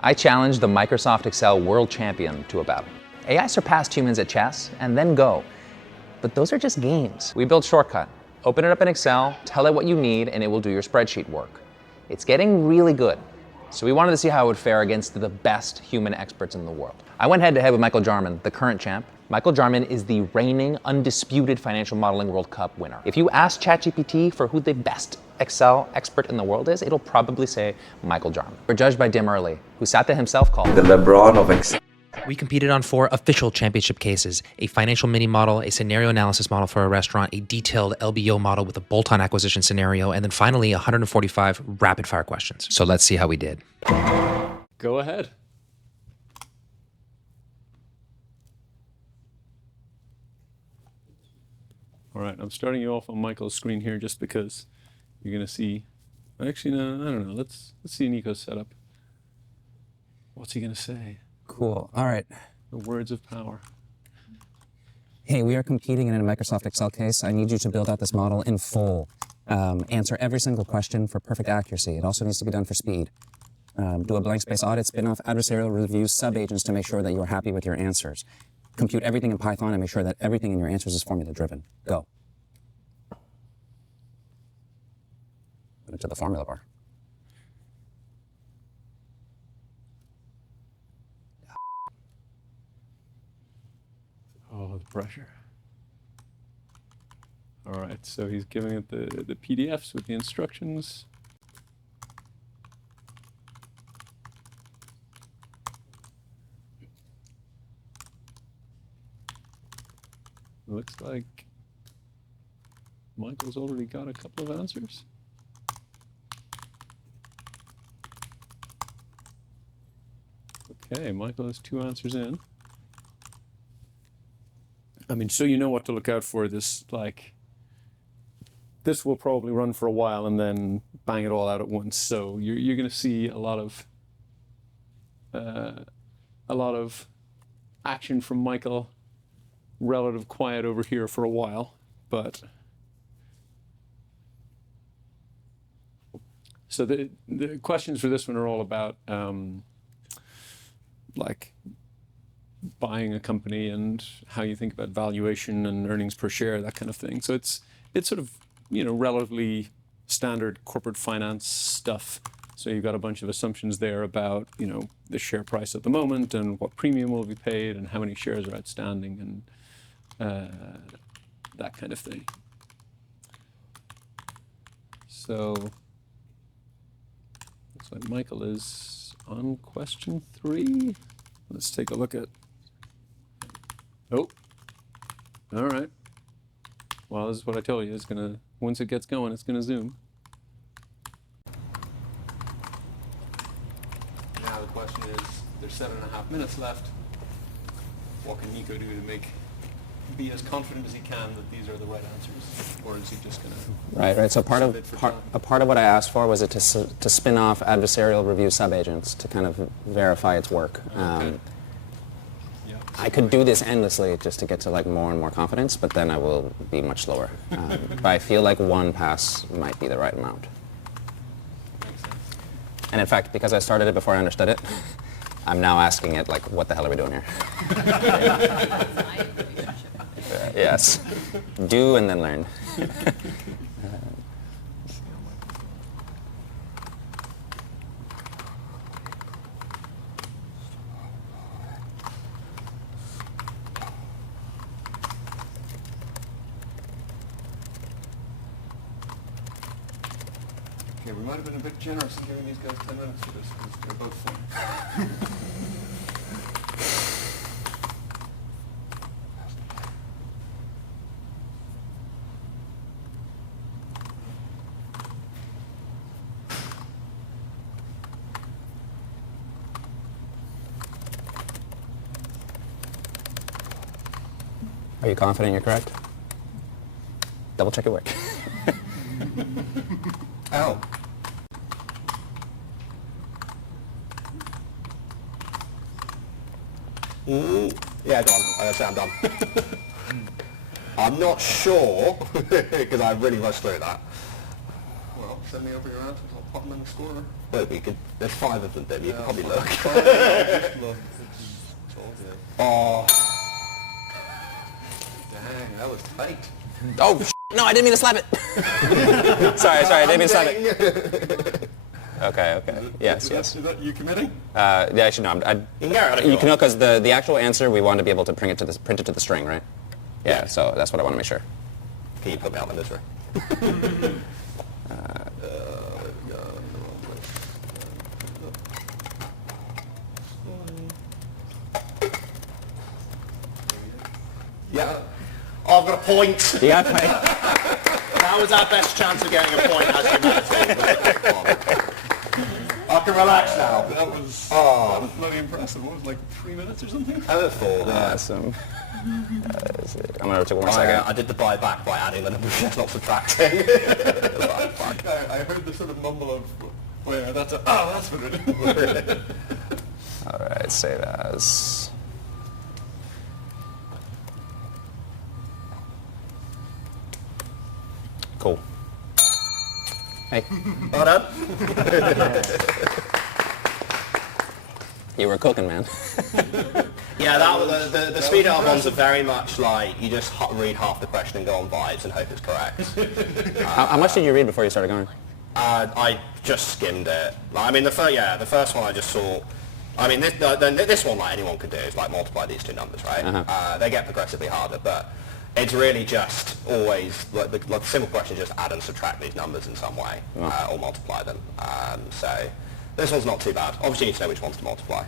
I challenged the Microsoft Excel world champion to a battle. AI surpassed humans at chess and then Go. But those are just games. We built Shortcut. Open it up in Excel, tell it what you need, and it will do your spreadsheet work. It's getting really good. So we wanted to see how it would fare against the best human experts in the world. I went head to head with Michael Jarman, the current champ. Michael Jarman is the reigning, undisputed financial modeling World Cup winner. If you ask ChatGPT for who the best Excel expert in the world is, it'll probably say Michael Jarman. We're judged by Dim Early, who Satya himself called the LeBron of Excel. We competed on 4 official championship cases: a financial mini model, a scenario analysis model for a restaurant, a detailed LBO model with a bolt-on acquisition scenario, and then finally 145 rapid-fire questions. So let's see how we did. Go ahead. All right, I'm starting you off on Michael's screen here just because you're going to see. Actually, no, I don't know. Let's see Nico's setup. What's he going to say? Cool. All right. The words of power. Hey, we are competing in a Microsoft Excel case. I need you to build out this model in full. Answer every single question for perfect accuracy. It also needs to be done for speed. Do a blank space audit, spin off adversarial reviews, sub-agents to make sure that you're happy with your answers. Compute everything in Python and make sure that everything in your answers is formula-driven. Go. Put it to the formula bar. Oh, the pressure. All right, so he's giving it the PDFs with the instructions. Looks like Michael's already got a couple of answers. Okay, Michael has 2 answers in. I mean, so you know what to look out for. This will probably run for a while and then bang it all out at once. So you're going to see a lot of action from Michael. Relative quiet over here for a while, but so the questions for this one are all about like buying a company and how you think about valuation and earnings per share, that kind of thing. So it's sort of, you know, relatively standard corporate finance stuff. So you've got a bunch of assumptions there about, you know, the share price at the moment and what premium will be paid and how many shares are outstanding and that kind of thing. So looks like Michael is on question 3. Let's take a look at. Oh, all right. Well, this is what I told you. It's gonna, once it gets going, it's gonna zoom. Now the question is, there's 7.5 minutes left. What can Nico do to be as confident as he can that these are the right answers, or is he just going to? Right. So part of what I asked for was to spin off adversarial review subagents to kind of verify its work. Okay. I could do this endlessly just to get to like more and more confidence, but then I will be much slower. But I feel like 1 pass might be the right amount. Makes sense. And in fact, because I started it before I understood it, I'm now asking it like, what the hell are we doing here? Yes. Do and then learn. Okay, we might have been a bit generous in giving these guys 10 minutes for this because they're both fun. Are you confident you're correct? Double check your work. Ow. Yeah, done. I say I'm done. I'm not sure, because I really rushed through that. Well, send me over your answers. I'll pop them in the scorer. Well, we could There's 5 of them, Dim. You can probably look. Oh. Dang, that was tight. Oh, no, I didn't mean to slap it. sorry, I didn't mean to slap it. Okay. Yes. Is that you committing? Yeah, actually, no. You can go out if You you can know want. because the actual answer we want to be able to print it to the string, right? Yeah. So that's what I want to make sure. Can you put me out of my misery? Yeah. I've got a point. Yeah. That was our best chance of getting a point as humanity. I can relax now. That was bloody impressive. What was it, like 3 minutes or something? I would have thought. Awesome. I'm gonna take 1 second. I did the buyback by adding the number, not subtracting. I heard the sort of mumble of, oh yeah, that's what it is. All right, save as. Cool. Hey, Well done. you were cooking, man. Yeah, that was, the speed up ones are very much like you just read half the question and go on vibes and hope it's correct. How much did you read before you started going? I just skimmed it. I mean, the first one I just saw. I mean, this one, like anyone could do, is like multiply these two numbers, right? They get progressively harder, but it's really just always like the simple question is just add and subtract these numbers in some way, or multiply them. So this one's not too bad. Obviously, you need to know which ones to multiply.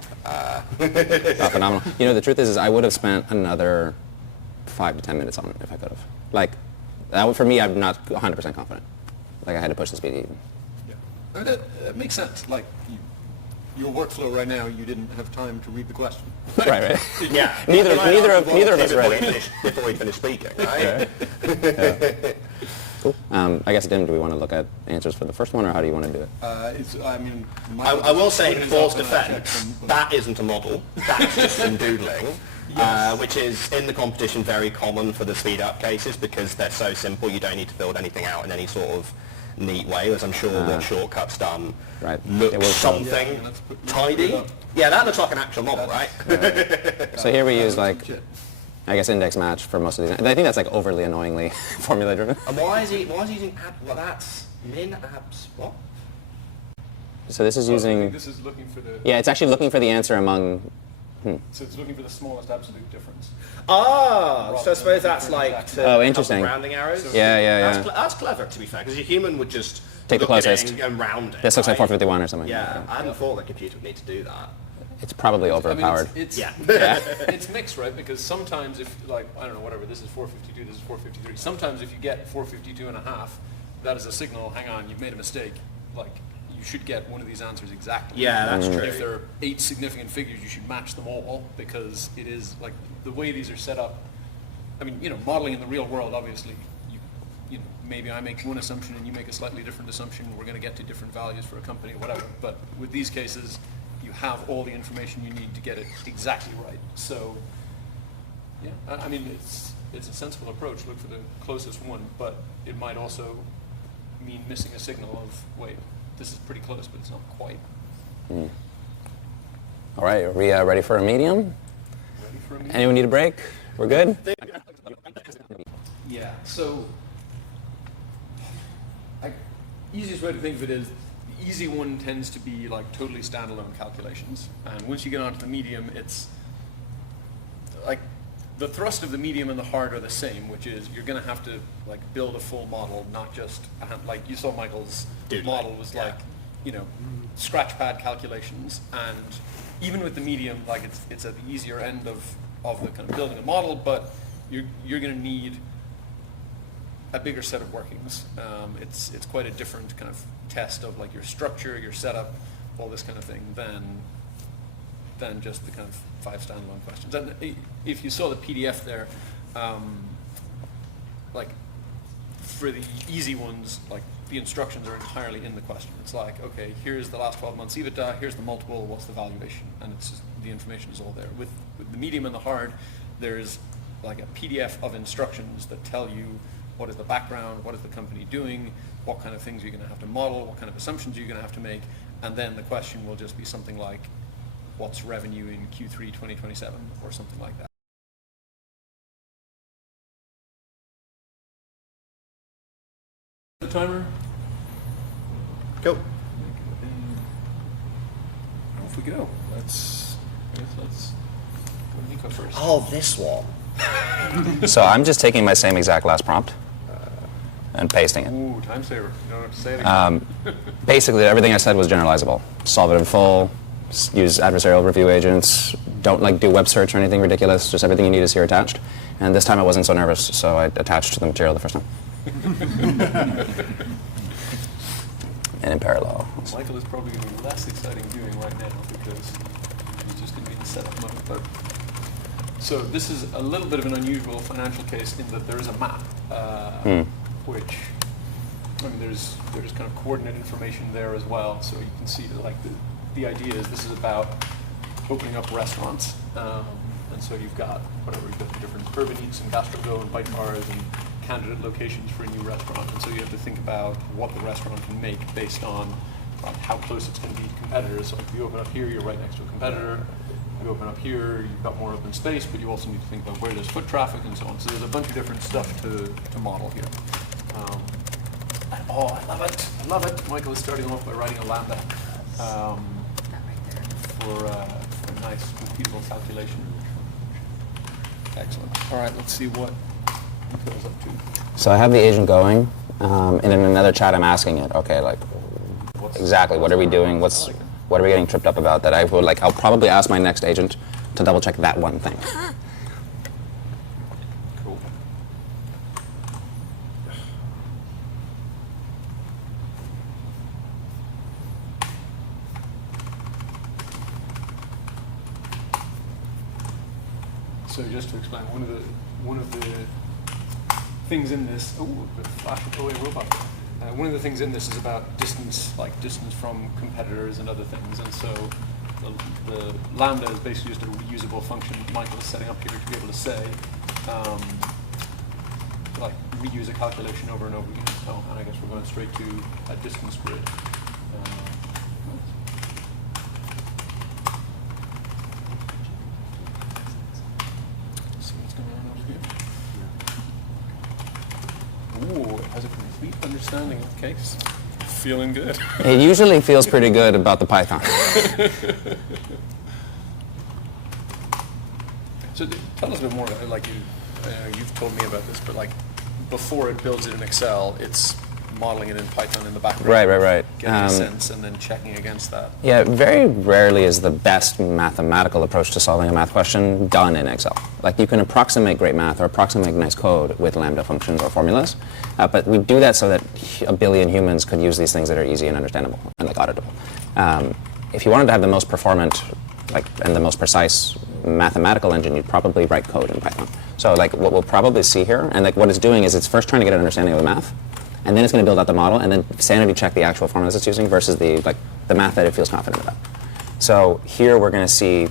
Phenomenal. You know, the truth is I would have spent another 5 to 10 minutes on it if I could have. Like, for me, I'm not 100% confident. Like, I had to push the speed even. Yeah. I mean, that makes sense. Like, your workflow right now, you didn't have time to read the question. Right. Yeah. Neither of us read it. Before we finish speaking, right? Cool. I guess, Dim, do we want to look at answers for the first one, or how do you want to do it? I will say, in Paul's defence, that isn't a model. That's just some doodling, which is, in the competition, very common for the speed-up cases because they're so simple you don't need to build anything out in any sort of neat way, as I'm sure what Shortcut's done looks something tidy. Yeah, that looks like an actual model, right? So here we use, like, I guess index match for most of these. I think that's like overly annoyingly formula driven. And why is he using well, that's min abs what? So this is using. This is looking for the. Yeah, it's actually looking for the answer among. So it's looking for the smallest absolute difference. Ah, so I suppose that's like to interesting. rounding arrows. Yeah. That's clever, to be fair, because a human would just Take the look at it closest. and round it. This looks like right? 451 or something. Yeah, I hadn't thought the computer would need to do that. It's probably overpowered. It's Yeah. it's mixed, right? Because sometimes if, like, I don't know, whatever, this is 452, this is 453. Sometimes if you get 452 and a half, that is a signal, hang on, you've made a mistake. Like, you should get one of these answers exactly. Yeah, that's true. If there are 8 significant figures, you should match them all, because it is, like, the way these are set up. I mean, modeling in the real world, obviously, you know, maybe I make one assumption and you make a slightly different assumption. We're going to get to different values for a company, whatever. But with these cases, you have all the information you need to get it exactly right. So, yeah, I mean, it's a sensible approach. Look for the closest one, but it might also mean missing a signal of, wait, this is pretty close, but it's not quite. All right, are we ready for a medium? Ready for a medium? Anyone need a break? We're good? Yeah, so easiest way to think of it is the easy one tends to be like totally standalone calculations. And once you get onto the medium, it's like the thrust of the medium and the hard are the same, which is you're going to have to like build a full model, not just like you saw Michael's model was like, scratch pad calculations. And even with the medium, like it's at the easier end of the kind of building a model, but you're going to need a bigger set of workings. It's quite a different kind of test of like your structure, your setup, all this kind of thing than just the kind of 5 standalone questions. And if you saw the PDF there, like for the easy ones, like the instructions are entirely in the question. It's like, okay, here's the last 12 months EBITDA, here's the multiple, what's the valuation? And it's just, the information is all there. With the medium and the hard, there's like a PDF of instructions that tell you what is the background, what is the company doing, what kind of things you're going to have to model, what kind of assumptions you're going to have to make, and then the question will just be something like, what's revenue in Q3 2027 or something like that. The timer. Go. Off we go. Let's go Nico first. Oh, this one. So I'm just taking my same exact last prompt and pasting it. Ooh, time saver. You don't have to say it again. Basically, everything I said was generalizable. Solve it in full, use adversarial review agents, don't like do web search or anything ridiculous, just everything you need is here attached. And this time I wasn't so nervous, so I attached the material the first time. And in parallel. Michael is probably going to be less exciting viewing right now because he's just going to be in setup mode. But so this is a little bit of an unusual financial case in that there is a map, which, I mean, there's kind of coordinate information there as well. So you can see that, like, the idea is this is about opening up restaurants. And so you've got the different urban eats and gastrogo and bite bars and candidate locations for a new restaurant. And so you have to think about what the restaurant can make based on how close it's going to be to competitors. So if you open up here, you're right next to a competitor. You open up here, you've got more open space, but you also need to think about where there's foot traffic and so on. So there's a bunch of different stuff to model here. Oh, I love it. I love it. Michael is starting off by writing a lambda for a nice repeatable calculation. Excellent. All right, let's see what Nico's up to. So I have the agent going, and in another chat I'm asking it, okay, like, exactly, what are we doing? What are we getting tripped up about? That I would like, I'll probably ask my next agent to double check that one thing. Cool. So just to explain, one of the things in this, the flash away robot. One of the things in this is about distance, like distance from competitors and other things, and so the lambda is basically just a reusable function Michael is setting up here to be able to say, like, reuse a calculation over and over again. So, and I guess we're going straight to a distance grid. See what's going on over here. Ooh, it has a complete understanding of the case. Feeling good. It usually feels pretty good about the Python. So tell us a bit more, like you've told me about this, but like before it builds it in Excel, it's modeling it in Python in the background. Right. Getting a sense and then checking against that. Yeah, very rarely is the best mathematical approach to solving a math question done in Excel. Like, you can approximate great math or approximate nice code with lambda functions or formulas, but we do that so that a billion humans could use these things that are easy and understandable and like auditable. If you wanted to have the most performant, and the most precise mathematical engine, you'd probably write code in Python. So like what we'll probably see here, and like what it's doing is it's first trying to get an understanding of the math, and then it's going to build out the model, and then sanity check the actual formulas it's using versus the math that it feels confident about. So here we're going to see,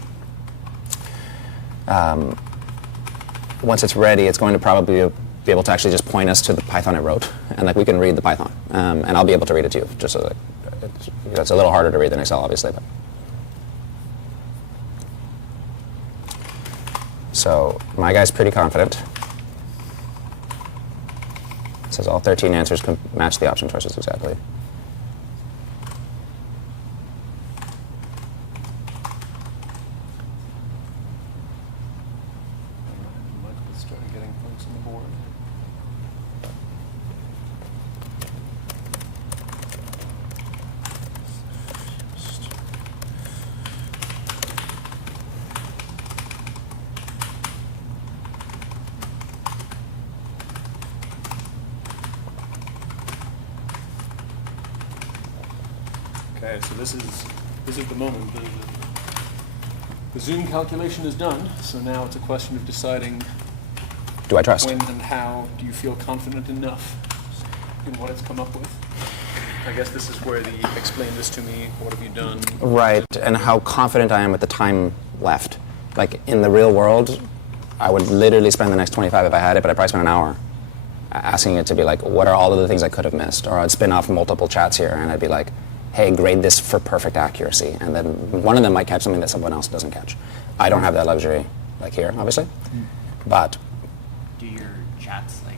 once it's ready, it's going to probably be able to actually just point us to the Python it wrote, and like we can read the Python, and I'll be able to read it too, just so that it's a little harder to read than Excel, obviously. But. So my guy's pretty confident. It says all 13 answers can match the option choices exactly. Michael is starting getting points on the board. Okay, so this is the moment. The Zoom calculation is done, so now it's a question of deciding Do I trust? when and how do you feel confident enough in what it's come up with. I guess this is where the explain this to me, what have you done? Right, and how confident I am with the time left. Like in the real world, I would literally spend the next 25 if I had it, but I'd probably spend an hour asking it to be like, what are all of the things I could have missed? Or I'd spin off multiple chats here, and I'd be like, hey, grade this for perfect accuracy, and then one of them might catch something that someone else doesn't catch. I don't have that luxury, like here, obviously, but Do your chats, like,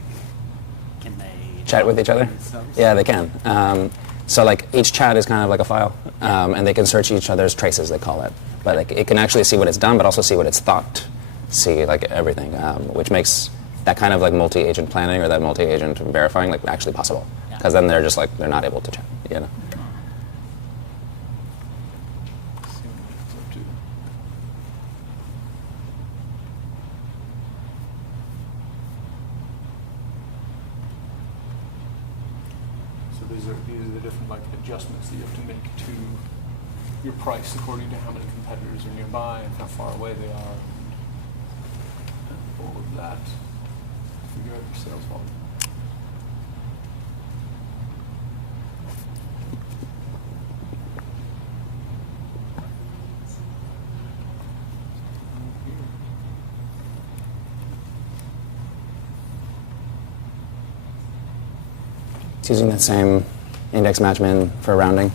can they chat with each other? themselves? Yeah, they can. So like each chat is kind of like a file, and they can search each other's traces, they call it. But like, it can actually see what it's done, but also see what it's thought, see like everything, which makes that kind of like multi-agent planning or that multi-agent verifying like actually possible. Because then they're just like, they're not able to chat, you know? So these are the different like adjustments that you have to make to your price according to how many competitors are nearby and how far away they are, and all of that. Figure out your sales volume. It's using that same index match min for rounding.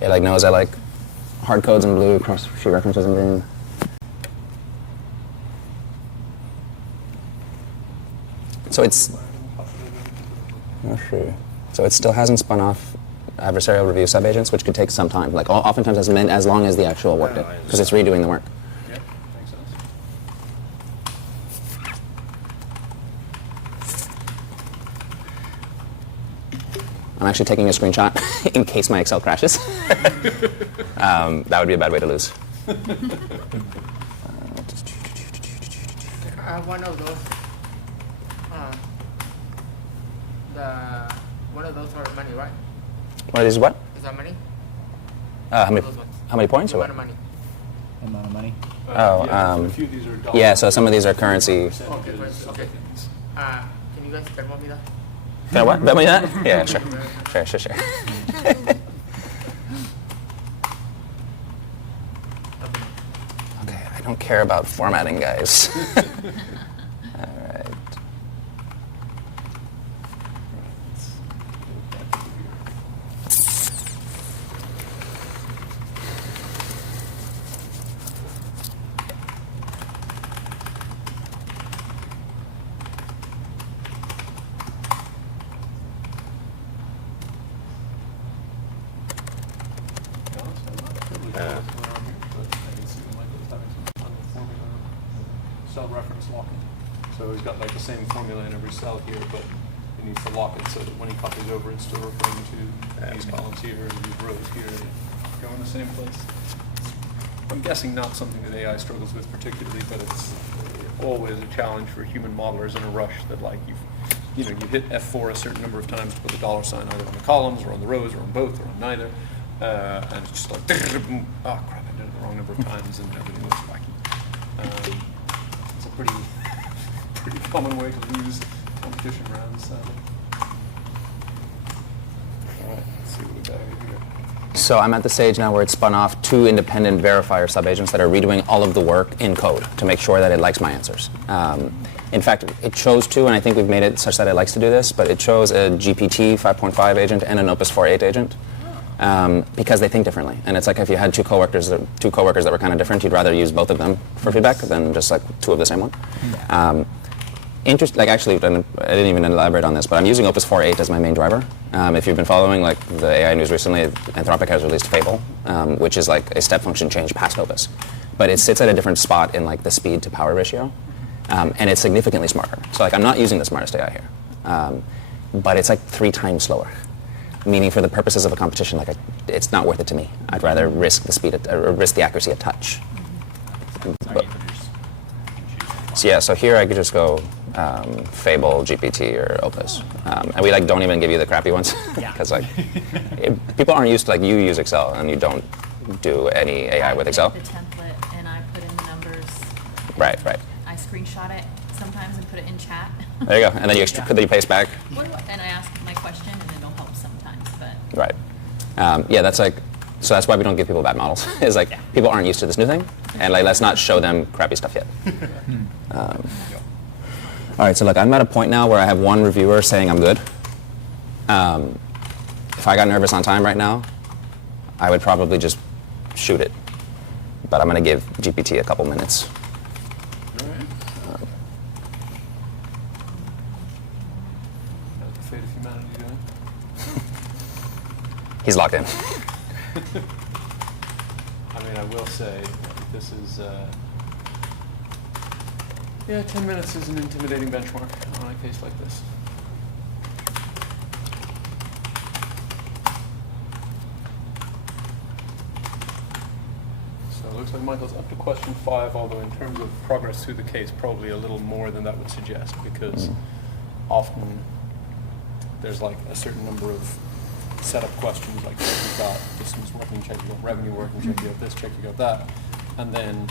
It like knows I like hard codes in blue, cross sheet references in green. So it's, oh, sure. So it still hasn't spun off adversarial review subagents, which could take some time. Like oftentimes as long as the actual work did, because it's redoing the work. Yep, makes sense. I'm actually taking a screenshot in case my Excel crashes. That would be a bad way to lose. One of those. One of those are money, right? What is what? Is that money? How many Those ones. how many points or Amount what? of money. Amount of money. Oh, yeah, so a few of these are dollar. Yeah, so some of these are currency. Percentages. Okay. Can you guys demo me that? Can I what? Bet me that? Yeah, sure. Sure. Okay, I don't care about formatting, guys. All right. Cell reference locking. So he's got like the same formula in every cell here, but he needs to lock it so that when he copies over, it's still referring to these columns here and these rows here, and go in the same place. I'm guessing not something that AI struggles with particularly, but it's always a challenge for human modelers in a rush that like you hit F4 a certain number of times to put the dollar sign either on the columns or on the rows or on both or on neither, and it's just like, oh crap, I did it the wrong number of times and everything looks wacky. It's a pretty common way to lose competition rounds. All right, let's see what we got here. So I'm at the stage now where it's spun off two independent verifier subagents that are redoing all of the work in code to make sure that it likes my answers. In fact, it chose to, and I think we've made it such that it likes to do this, but it chose a GPT 5.5 agent and an Opus 4.8 agent because they think differently. And it's like if you had two coworkers that were kind of different, you'd rather use both of them for feedback than just like two of the same one. Actually, I didn't even elaborate on this, but I'm using Opus 4.8 as my main driver. If you've been following like the AI news recently, Anthropic has released Fable, which is like a step function change past Opus. But it sits at a different spot in like the speed to power ratio, and it's significantly smarter. So like I'm not using the smartest AI here, but it's like 3 times slower. Meaning for the purposes of a competition, like it's not worth it to me. I'd rather risk the speed, risk the accuracy a touch. So yeah, so here I could just go Fable, GPT, or Opus, and we like don't even give you the crappy ones because like people aren't used to like you use Excel and you don't do any AI with Excel. The template and I put in the numbers. Right. I screenshot it sometimes and put it in chat. There you go, and then you paste back. And I ask my question and it'll help sometimes, but. Right. Yeah, that's like. So that's why we don't give people bad models. Is like people aren't used to this new thing, and like let's not show them crappy stuff yet. All right, so look, I'm at a point now where I have one reviewer saying I'm good, if I got nervous on time right now, I would probably just shoot it. But I'm going to give GPT a couple minutes. All right. How's the fate of humanity doing? He's locked in. I mean, I will say this is, 10 minutes is an intimidating benchmark on a case like this. So it looks like Michael's up to question 5, although in terms of progress through the case, probably a little more than that would suggest, because often there's like a certain number of setup questions, like check you got distance working, check you got revenue working, check you got this, check you got that. And then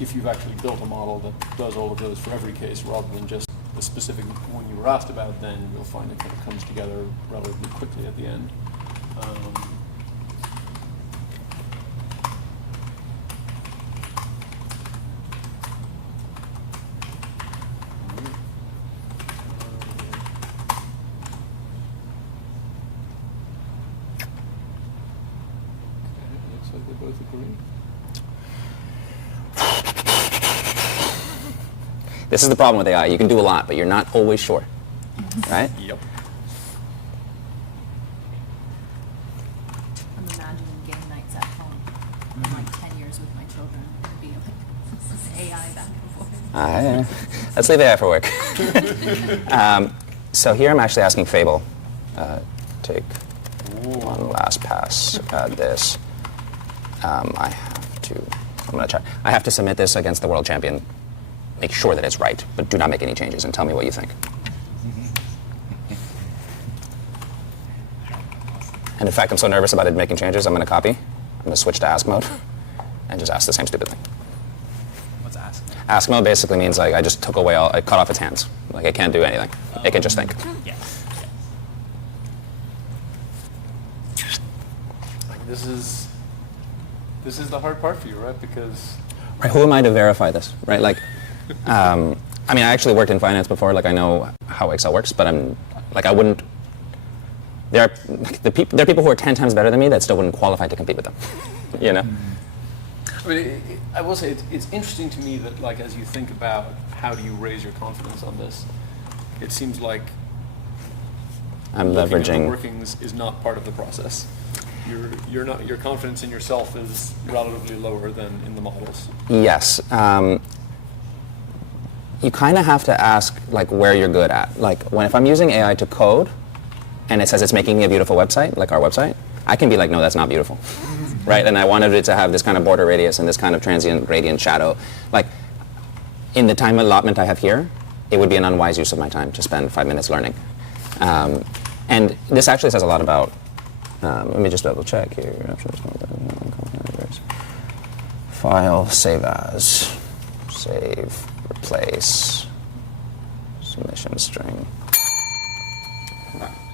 if you've actually built a model that does all of those for every case rather than just the specific one you were asked about, then you'll find it kind of comes together relatively quickly at the end. Looks like they both agree. This is the problem with AI. You can do a lot, but you're not always sure, right? Yep. I'm imagining game nights at home in like 10 years with my children. It'd be like, this is AI back and forth. Let's leave AI for work. So here I'm actually asking Fable, take one last pass at this. I'm gonna try. I have to submit this against the world champion. Make sure that it's right, but do not make any changes and tell me what you think. And in fact, I'm so nervous about it making changes, I'm gonna copy. I'm gonna switch to ask mode and just ask the same stupid thing. What's ask? Ask mode basically means like I just took away I cut off its hands. Like it can't do anything. It can just think. Yeah. This is the hard part for you, right? Because Right, who am I to verify this, right? Like, I mean, I actually worked in finance before, like I know how Excel works, but I wouldn't, there are people who are 10 times better than me that still wouldn't qualify to compete with them, you know? I mean, I will say it's interesting to me that, like, as you think about how do you raise your confidence on this, it seems like I'm looking at the leveraging. workings is not part of the process. Your confidence in yourself is relatively lower than in the models. Yes. You kind of have to ask like where you're good at. Like if I'm using AI to code and it says it's making me a beautiful website, like our website, I can be like, no, that's not beautiful, right? And I wanted it to have this kind of border radius and this kind of transient gradient shadow. Like in the time allotment I have here, it would be an unwise use of my time to spend 5 minutes learning. And this actually says a lot about, let me just double check here. File, save as, save, replace, submission string.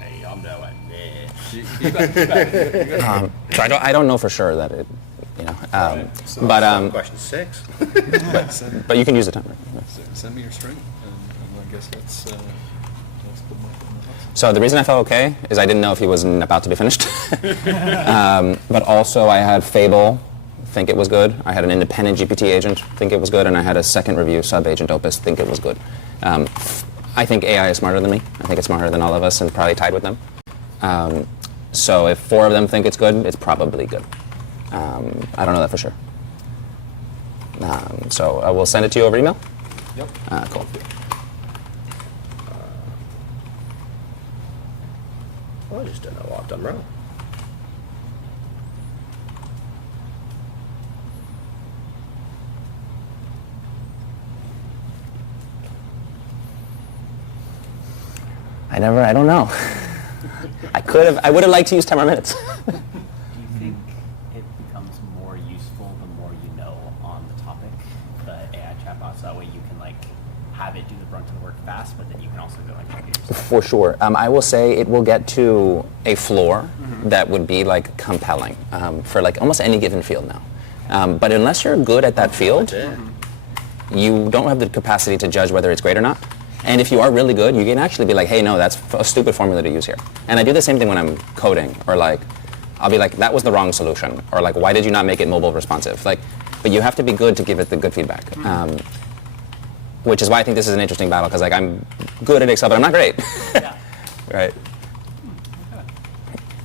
Hey, I'm nowhere near. So I don't know for sure that it, you know, So but question 6. but you can use the timer. Send me your string, and I guess that's put Michael in the box. So the reason I felt okay is I didn't know if he was about to be finished. But also I had Fable think it was good. I had an independent GPT agent think it was good, and I had a second review sub-agent Opus think it was good. I think AI is smarter than me. I think it's smarter than all of us and probably tied with them. So if 4 of them think it's good, it's probably good. I don't know that for sure. So I will send it to you over email. Yep. Cool. I just don't know what I've done wrong. I don't know. I would have liked to use 10 more minutes. Do you think it becomes more useful the more you know on the topic, the AI chatbots? That way you can like have it do the brunt of the work fast, but then you can also go like check it yourself. For sure. I will say it will get to a floor that would be like compelling for like almost any given field now. But unless you're good at that field, you don't have the capacity to judge whether it's great or not. And if you are really good, you can actually be like, hey, no, that's a stupid formula to use here. And I do the same thing when I'm coding, or like, I'll be like, that was the wrong solution, or like, why did you not make it mobile responsive? Like, but you have to be good to give it the good feedback. Which is why I think this is an interesting battle, because like I'm good at Excel, but I'm not great. Right?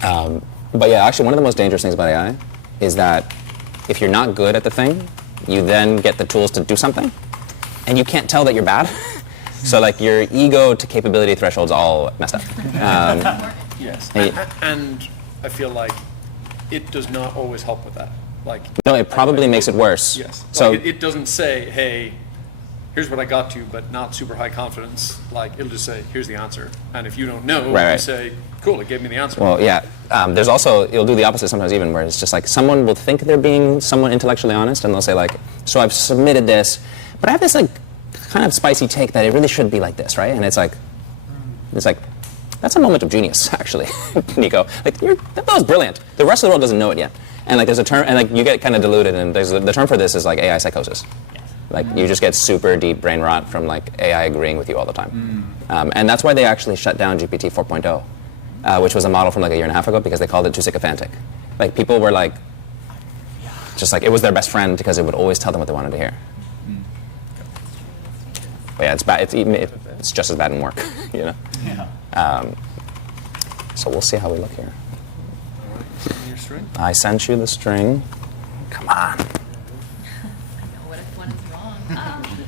But yeah, actually one of the most dangerous things about AI is that if you're not good at the thing, you then get the tools to do something, and you can't tell that you're bad. So like your ego to capability threshold's all messed up. Yes, and I feel like it does not always help with that. Like no, it probably makes it worse. Yes. So like it doesn't say, hey, here's what I got to, but not super high confidence. Like it'll just say, here's the answer. And if you don't know, you say, cool, it gave me the answer. Well, yeah. There's also, it'll do the opposite sometimes even, where it's just like someone will think they're being somewhat intellectually honest, and they'll say like, so I've submitted this, but I have this like kind of spicy take that it really should be like this, right? And it's like, that's a moment of genius, actually, Nico. Like, that was brilliant. The rest of the world doesn't know it yet. And like, there's a term, and like, you get kind of diluted, and the term for this is like AI psychosis. Like, you just get super deep brain rot from like AI agreeing with you all the time. And that's why they actually shut down GPT 4.0, which was a model from like a year and a half ago, because they called it too sycophantic. Like, people were like, just like, it was their best friend because it would always tell them what they wanted to hear. But yeah, it's bad. It's just as bad in work, you know. So we'll see how we look here. All right, you send me your string? I sent you the string. Come on. I know, what if one is wrong?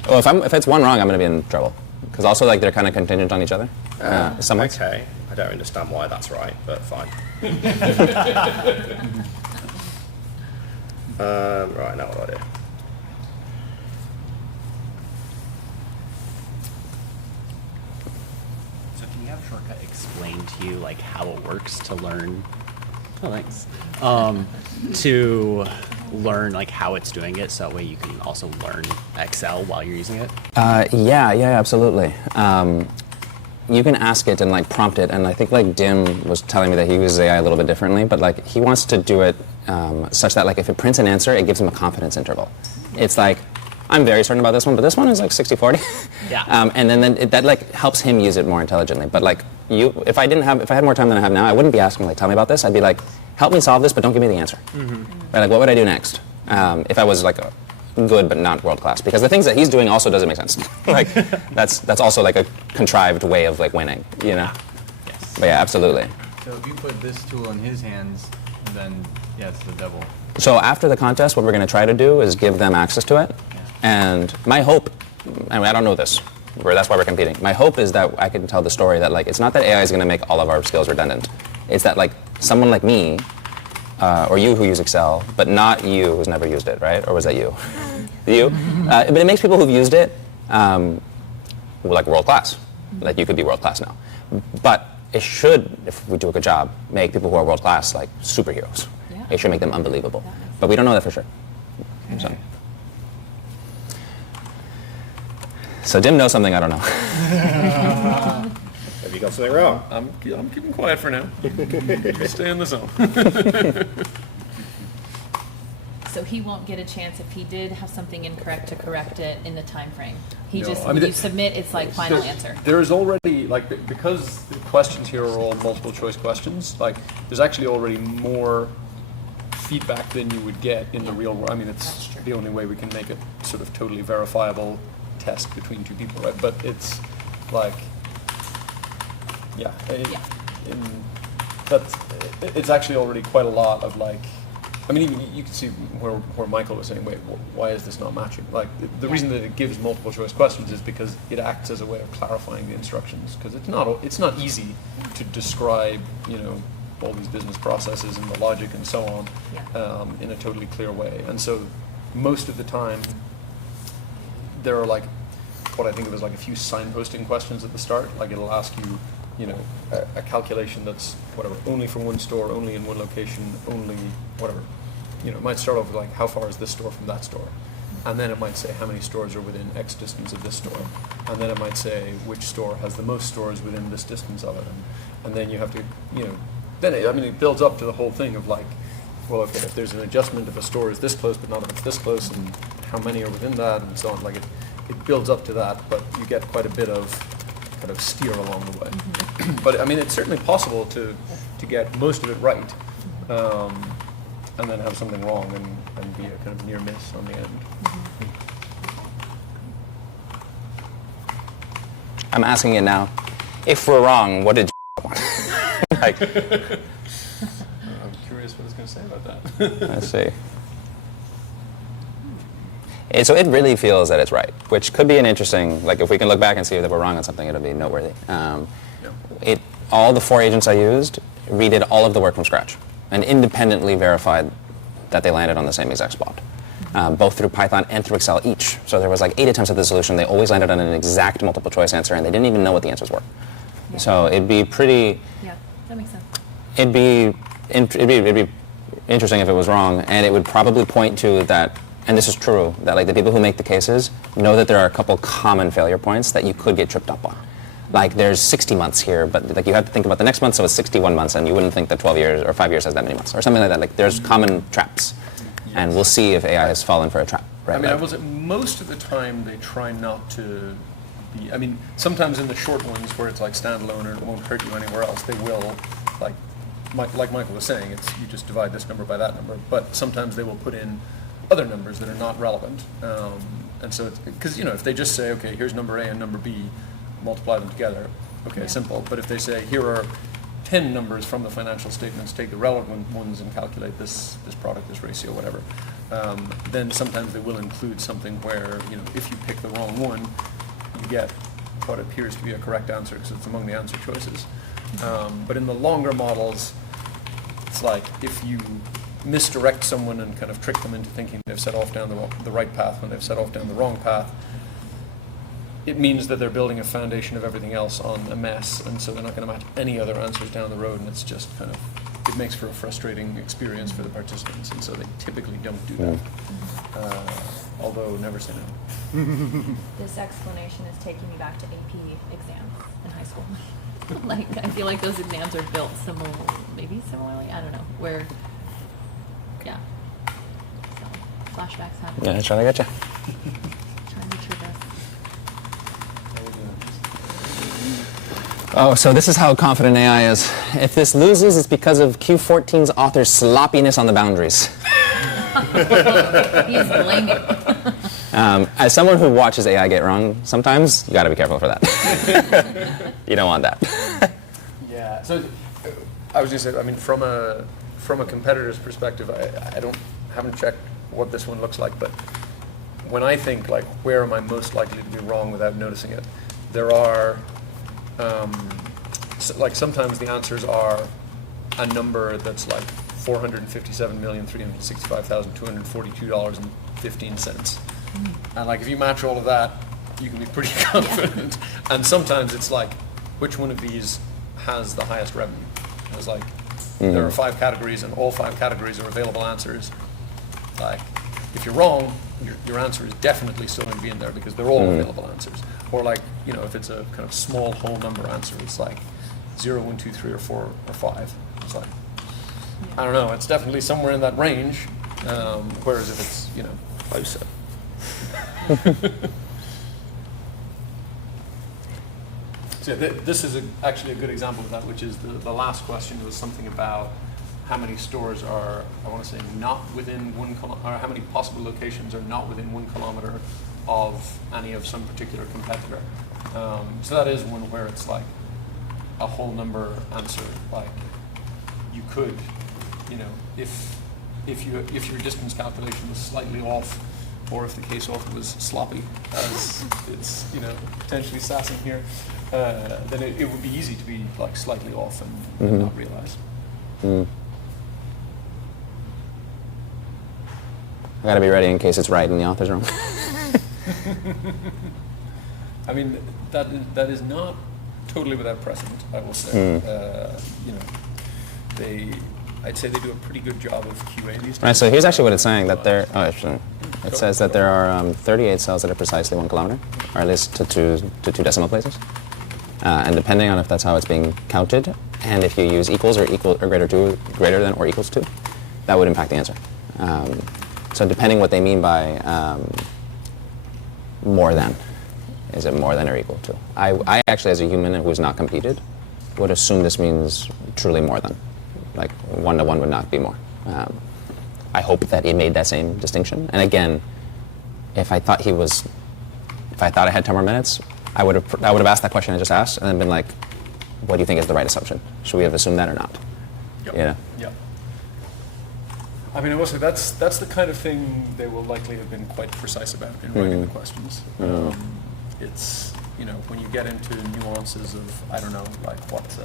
Well, if it's one wrong, I'm going to be in trouble. Because also, like, they're kind of contingent on each other. Somewhat. Okay, I don't understand why that's right, but fine. Right, now what do I do? So can you have Shortcut explain to you like how it works to learn? Oh, thanks. To learn like how it's doing it, so that way you can also learn Excel while you're using it. Yeah, absolutely. You can ask it and like prompt it, and I think like Dim was telling me that he uses AI a little bit differently, but like he wants to do it such that like if it prints an answer, it gives him a confidence interval. It's like, I'm very certain about this one, but this one is like 60-40. Yeah. And then that like helps him use it more intelligently. But like if I had more time than I have now, I wouldn't be asking like, tell me about this. I'd be like, help me solve this, but don't give me the answer. Right? Like, what would I do next? If I was like good but not world class, because the things that he's doing also doesn't make sense. Like that's also like a contrived way of like winning, you know. Yes. But yeah, absolutely. So if you put this tool in his hands, then yeah, it's the devil. So after the contest, what we're going to try to do is give them access to it. And my hope, I mean, I don't know this, that's why we're competing. My hope is that I can tell the story that like it's not that AI is going to make all of our skills redundant. It's that like someone like me, or you who use Excel, but not you who's never used it, right? Or was that you? You? But it makes people who've used it like world class. Like you could be world class now. But it should, if we do a good job, make people who are world class like superheroes. Yeah. It should make them unbelievable. But we don't know that for sure. So Dim knows something I don't know. Have you got something wrong? I'm keeping quiet for now. Stay in the zone. So he won't get a chance if he did have something incorrect to correct it in the time frame. He No, just, I mean, when you submit, it's like final answer. There's already, like, because the questions here are all multiple choice questions, like, there's actually already more feedback than you would get in the real world. I mean, it's the only way we can make it sort of totally verifiable test between two people, right? But it's like, it's actually already quite a lot of like, I mean, even you can see where Michael was saying, wait, why is this not matching? Like, the reason that it gives multiple choice questions is because it acts as a way of clarifying the instructions, because it's not easy to describe, you know, all these business processes and the logic and so on in a totally clear way. And so most of the time, there are like what I think of as like a few signposting questions at the start. Like it'll ask you, you know, a calculation that's whatever, only from one store, only in one location, only whatever. You know, it might start off with like, how far is this store from that store? And then it might say how many stores are within X distance of this store. And then it might say which store has the most stores within this distance of it. And then you have to, you know, then it builds up to the whole thing of like, well, okay, if there's an adjustment, if a store is this close but not if it's this close, and how many are within that, and so on. Like it builds up to that, but you get quite a bit of kind of steer along the way. But I mean, it's certainly possible to get most of it right, and then have something wrong and be a kind of near miss on the end. I'm asking it now. If we're wrong, what did you want? Like, I'm curious what it's going to say about that. let's see. So it really feels that it's right, which could be an interesting, like if we can look back and see that we're wrong on something, it'll be noteworthy. All the 4 agents I used redid all of the work from scratch and independently verified that they landed on the same exact spot, both through Python and through Excel each. So there was like 8 attempts at the solution. They always landed on an exact multiple choice answer, and they didn't even know what the answers were. Yeah. So it'd be pretty. Yeah, that makes sense. It'd be interesting if it was wrong, and it would probably point to that. And this is true, that like the people who make the cases know that there are a couple common failure points that you could get tripped up on. Like there's 60 months here, but like you have to think about the next month, so it's 61 months, and you wouldn't think that 12 years or 5 years has that many months, or something like that. Like there's common traps, and we'll see if AI has fallen for a trap. Right? I mean, I will say most of the time they try not to be. I mean, sometimes in the short ones where it's like standalone and it won't hurt you anywhere else, they will, like Michael was saying, it's you just divide this number by that number. But sometimes they will put in other numbers that are not relevant, and so it's because if they just say, okay, here's number A and number B, multiply them together, okay, simple. But if they say here are 10 numbers from the financial statements, take the relevant ones and calculate this product, this ratio, whatever, then sometimes they will include something where if you pick the wrong one, you get what appears to be a correct answer because it's among the answer choices. But in the longer models, it's like if you misdirect someone and kind of trick them into thinking they've set off down the right path when they've set off down the wrong path, it means that they're building a foundation of everything else on a mess, and so they're not going to match any other answers down the road, and it's just kind of, it makes for a frustrating experience for the participants, and so they typically don't do that. Although never say no. This explanation is taking me back to AP exams in high school. Like, I feel like those exams are built similarly, I don't know, where, yeah. So, flashbacks happen. Yeah, trying to get you. Trying to trick us. Oh, so this is how confident AI is. If this loses, it's because of Q14's author's sloppiness on the boundaries. He's blaming. As someone who watches AI get wrong, sometimes you got to be careful for that. You don't want that. Yeah. So I was just saying, I mean, from a competitor's perspective, I haven't checked what this one looks like, but when I think like where am I most likely to be wrong without noticing it, there are like sometimes the answers are a number that's like $457,365,242.15. And like if you match all of that, you can be pretty confident. Yeah. And sometimes it's like, which one of these has the highest revenue? It's like there are 5 categories, and all 5 categories are available answers. Like if you're wrong, your answer is definitely still going to be in there because they're all available answers. Or like if it's a kind of small whole number answer, it's like 0, 1, 2, 3, or 4, or 5. It's like I don't know. It's definitely somewhere in that range. Whereas if it's closer. So this is actually a good example of that, which is the last question was something about how many stores are, I want to say, not within 1 kilometer, or how many possible locations are not within 1 kilometer of any of some particular competitor. So that is one where it's like a whole number answer. Like you could, if your distance calculation was slightly off, or if the case author was sloppy, as it's potentially sassing here, then it would be easy to be like slightly off and not realize. I gotta be ready in case it's right and the author's wrong. I mean, that is not totally without precedent, I will say. I'd say they do a pretty good job of QA these days. Right, so here's actually what it's saying, that there, it says that there are 38 cells that are precisely 1 kilometer, or at least to two decimal places. And depending on if that's how it's being counted, and if you use equals or greater than or equals to, that would impact the answer. So depending what they mean by more than, Is it more than or equal to? I actually, as a human who's not competed, would assume this means truly more than. Like 1 to 1 would not be more. I hope that it made that same distinction. And again, if I thought I had 10 more minutes, I would have asked that question I just asked, and then been like, what do you think is the right assumption? Should we have assumed that or not? Yep. Yeah. Yep. I mean, I will say that's the kind of thing they will likely have been quite precise about in writing the questions. It's, you know, when you get into nuances of, I don't know, like what's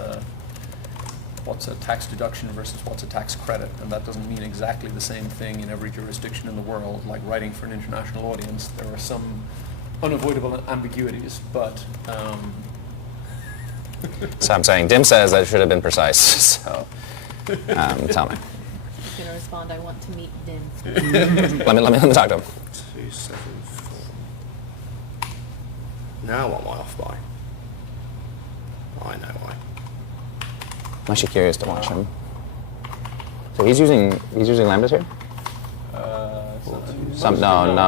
a tax deduction versus what's a tax credit, and that doesn't mean exactly the same thing in every jurisdiction in the world. Like writing for an international audience, there are some unavoidable ambiguities, but So I'm saying, Dim says I should have been precise, so tell me. He's going to respond, I want to meet Dim. let me talk to him. 274. Now what am I off by? I know why. I'm actually curious to watch him. So he's using lambdas here?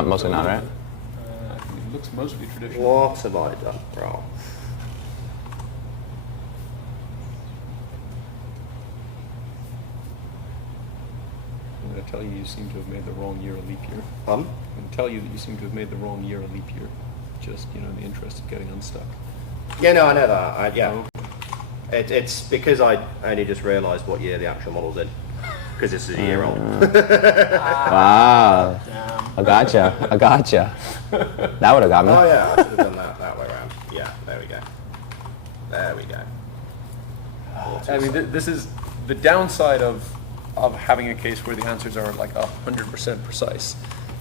Mostly not, right? It looks mostly traditional. What have I done wrong? I'm going to tell you seem to have made the wrong year a leap year. Pardon? I'm going to tell you that you seem to have made the wrong year a leap year. Just, you know, in the interest of getting unstuck. Yeah, no, I know that. It's because I only just realised what year the actual model's in. Because this is a year old. Wow. I gotcha. That would have got me. Oh yeah, I should have done that way around. Yeah, there we go. I mean, this is the downside of having a case where the answers are like 100% precise,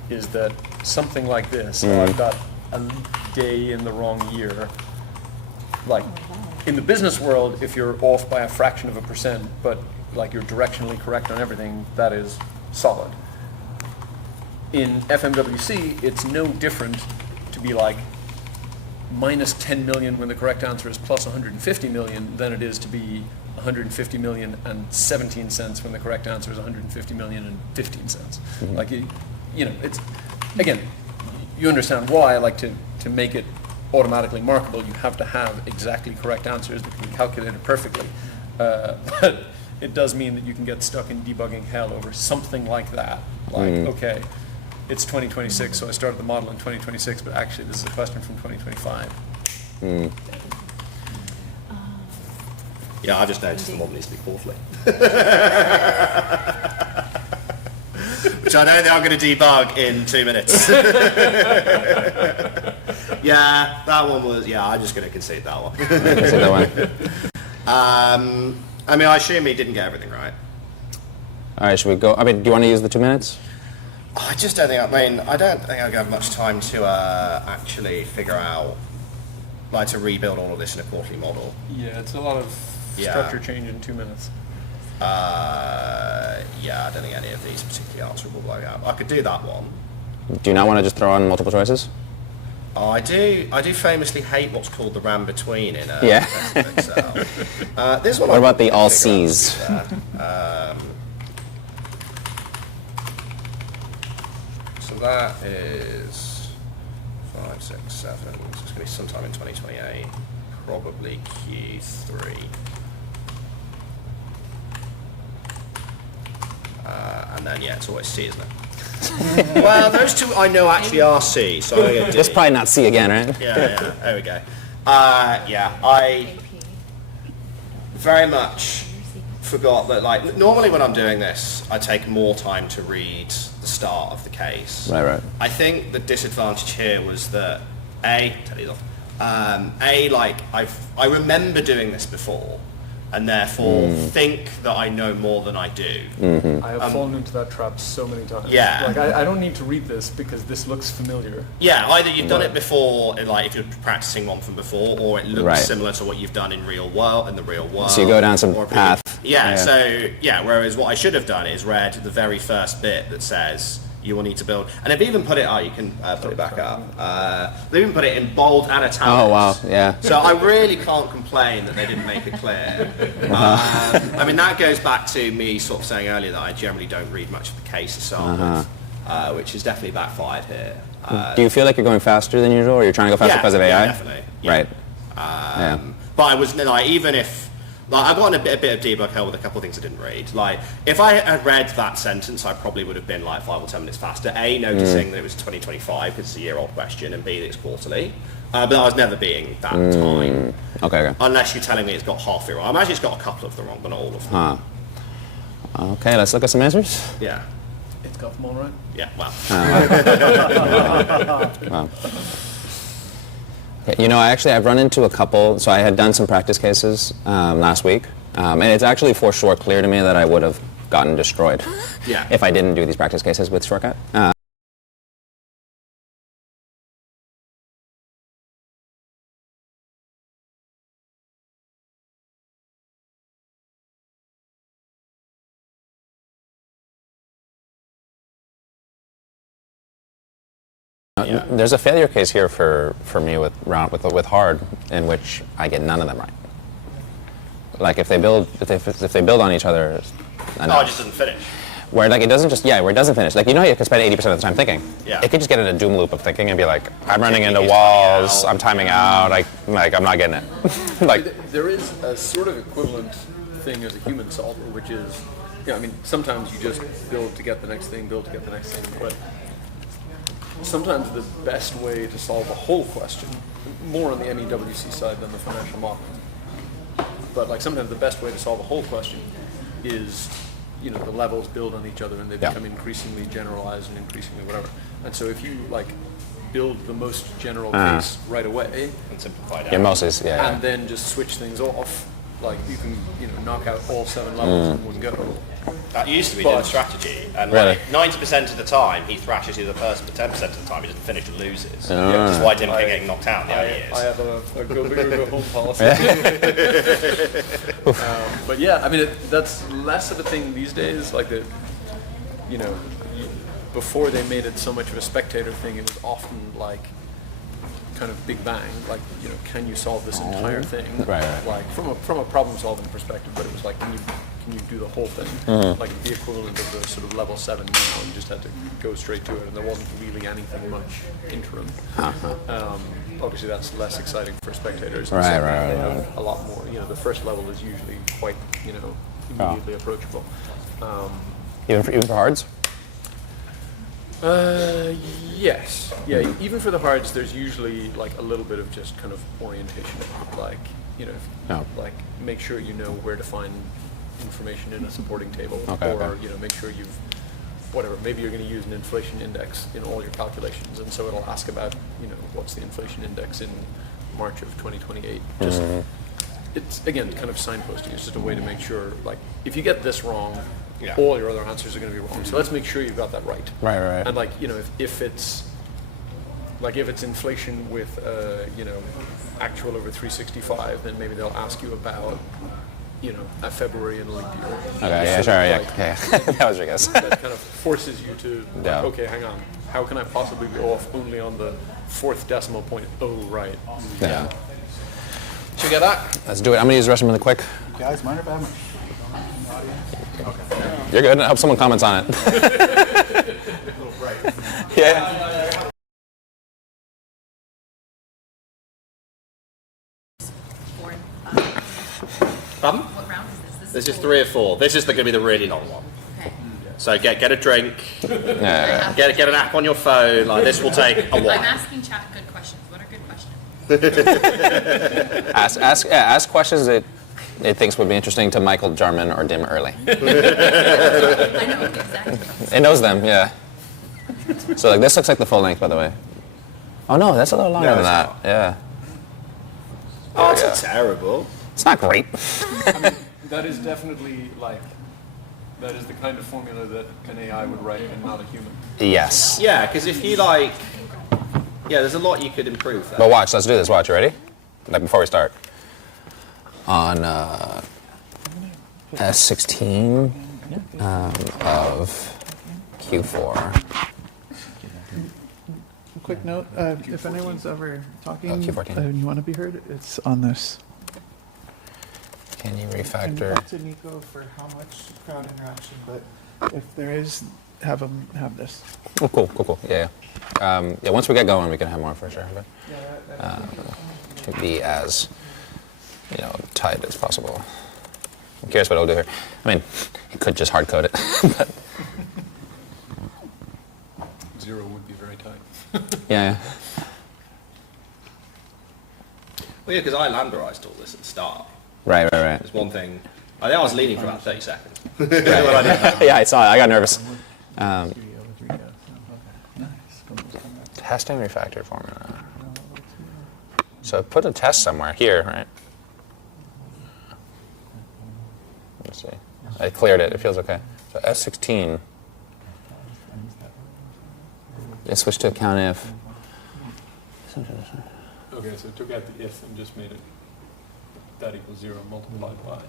is that something like this, I've got a day in the wrong year. Like, in the business world, if you're off by a fraction of a percent, but like you're directionally correct on everything, that is solid. In FMWC, it's no different to be like minus 10 million when the correct answer is plus 150 million than it is to be 150 million and 17 cents when the correct answer is 150 million and 15 cents. Like, you know, it's, again, you understand why, like, to make it automatically markable, you have to have exactly correct answers that can be calculated perfectly. But it does mean that you can get stuck in debugging hell over something like that. Like, okay, it's 2026, so I started the model in 2026, but actually this is a question from 2025. Yeah, I just noticed the model needs to be quarterly. Which I know they are going to debug in 2 minutes. Yeah, that one was, I'm just going to concede that one. I mean, I assume he didn't get everything right. All right, should we go? I mean, do you want to use the 2 minutes? I just don't think, I don't think I'll have much time to actually figure out, like, to rebuild all of this in a quarterly model. Yeah, it's a lot of structure change in 2 minutes. I don't think any of these particularly answerable blow out. I could do that one. Do you not want to just throw on multiple choices? Oh, I do famously hate what's called the RAM between in Excel. This one. What about the all C's? So that is 5, 6, 7. So it's going to be sometime in 2028, probably Q3. And then it's always C, isn't it? Well, those two I know actually are C, so I get D. Just probably not C again, right? Yeah, there we go. I very much forgot that, like, normally when I'm doing this, I take more time to read the start of the case. Right. I think the disadvantage here was that, I remember doing this before, and therefore think that I know more than I do. I have fallen into that trap so many times. Yeah. Like, I don't need to read this because this looks familiar. Yeah, either you've done it before, like if you're practicing one from before, or it looks similar to what you've done in the real world. So you go down some path. Whereas what I should have done is read the very first bit that says you will need to build, and they've even put it, you can put it back up. They even put it in bold and italics. Oh, wow, yeah. So I really can't complain that they didn't make it clear. I mean, that goes back to me sort of saying earlier that I generally don't read much of the case to start with. which has definitely backfired here. Do you feel like you're going faster than usual, or you're trying to go faster because of AI? Yeah, definitely. Yeah. Right. But I was like, even if I got on a bit of debug hell with a couple of things I didn't read. Like, if I had read that sentence, I probably would have been like 5 or 10 minutes faster. A, noticing that it was 2025 because it's a year-old question, and B, that it's quarterly. But I was never being that time. Okay. Unless you're telling me it's got half it wrong. I imagine it's got a couple of them wrong, but not all of them. Okay, let's look at some answers. Yeah. It's got them all right. Yeah, well. Okay, I've run into a couple. So I had done some practice cases last week, and it's actually for sure clear to me that I would have gotten destroyed if I didn't do these practice cases with shortcut. There's a failure case here for me with hard, in which I get none of them right. Like if they build on each other, It just doesn't finish. Where like it doesn't finish. Like you can spend 80% of the time thinking. Yeah. It could just get in a doom loop of thinking and be like, I'm running into walls, I'm timing out, I'm not getting it. There is a sort of equivalent thing as a human solver, which is, sometimes you just build to get the next thing, but sometimes the best way to solve a whole question, more on the MEWC side than the financial modeling, but like sometimes the best way to solve a whole question is, the levels build on each other and they become increasingly generalized and increasingly whatever. And so if you build the most general case right away and simplify it and then just switch things off, you can knock out all 7 levels in one go. That used to be the strategy, and 90% of the time he thrashes the other person, but 10% of the time he doesn't finish and loses. Which is why I didn't keep getting knocked out in the early years. I have a go big or go home policy. But that's less of a thing these days. Before they made it so much of a spectator thing, it was often kind of big bang, can you solve this entire thing? Right. From a problem solving perspective, but it was can you do the whole thing? Like the equivalent of the sort of level 7 now, you just had to go straight to it, and there wasn't really anything much interim. Obviously, that's less exciting for spectators. They have a lot more. The first level is usually quite, immediately approachable. Even for hards. Yes. Yeah. Even for the hards, there's usually a little bit of just kind of orientation, make sure you know where to find information in a supporting table, make sure you've maybe you're going to use an inflation index in all your calculations, and so it'll ask about what's the inflation index in March of 2028. Just it's again kind of signposting. It's just a way to make sure if you get this wrong, all your other answers are going to be wrong. So let's make sure you've got that right. Right. And if it's inflation with actual over 365, then maybe they'll ask you about a February and a leap year. Okay. That was your guess. That kind of forces you to okay, hang on. How can I possibly be off only on the 4th decimal point? Oh, right. Yeah. Should we get that? Let's do it. I'm gonna use the restroom really quick. You guys mind if I have You're good. I hope someone comments on it. Yeah. Pardon? What round is this? This is 3 or 4. This is going to be the really long one. Okay. So get a drink, get an app on your phone. This will take a while. I'm asking chat good questions. What are good questions? Ask questions that it thinks would be interesting to Michael Jarman or Dim Early. I know exactly. It knows them, yeah. So this looks like the full length, by the way. Oh no, that's a little longer than that. Yeah. Oh, it's not terrible. It's not great. That is definitely that is the kind of formula that an AI would write and not a human. Yes. Yeah, because if you there's a lot you could improve there. But watch, let's do this. Watch, you ready? Before we start. On S16 of Q4. Quick note, if anyone's ever talking Q14. and you want to be heard, it's on this. Can you And refactor? back to Nico for how much crowd interaction, but if there is have them have this. Oh, cool. Yeah. Yeah, once we get going, we can have more for sure. But to be as, tight as possible. I'm curious what it'll do here. I mean, it could just hard code it, but 0 would be very tight. yeah. Well, yeah, because I landerized all this at the start. Right. There's one thing. I think I was leading for about 30 seconds. Yeah, I saw it. I got nervous. Testing refactored formula. So put a test somewhere here, right? Let's see. I cleared it. It feels okay. So S16. It switched to account if. Okay, so it took out the if and just made it that equals 0 multiplied by.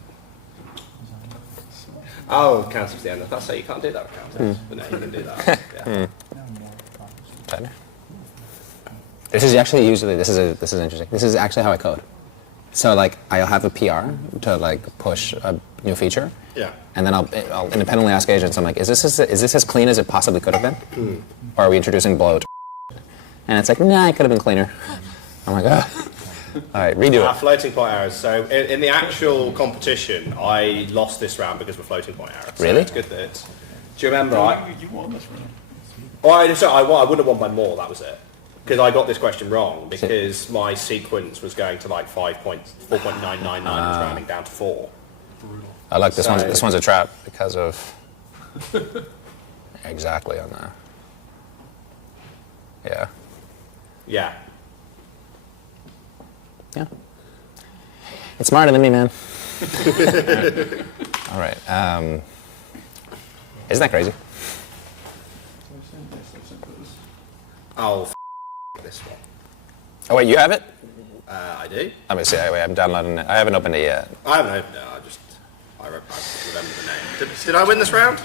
Oh, counters the end. I was going to say, you can't do that with counters. But no, you can do that. Yeah. Tighter. This is actually usually, this is interesting. This is actually how I code. So like, I'll have a PR to like push a new feature. Yeah. And then I'll independently ask agents, I'm like, is this as clean as it possibly could have been? Or are we introducing bloat? And it's like, nah, it could have been cleaner. I'm like, oh. All right, redo it. Floating point errors. So in the actual competition, I lost this round because of floating point errors. So Really? it's good that it's... Do you remember? You won this round. I wouldn't have won by more, that was it. Because I got this question wrong, because my sequence was going to like 4.999 was rounding down to 4. I like this one. This one's a trap because of exactly on the. Yeah. Yeah. Yeah. It's smarter than me, man. All right. Isn't that crazy? Oh, this one. Oh wait, you have it? I do. Let me see. Wait, I'm downloading it. I haven't opened it yet. I haven't opened it. I remember the name. Did I win this round?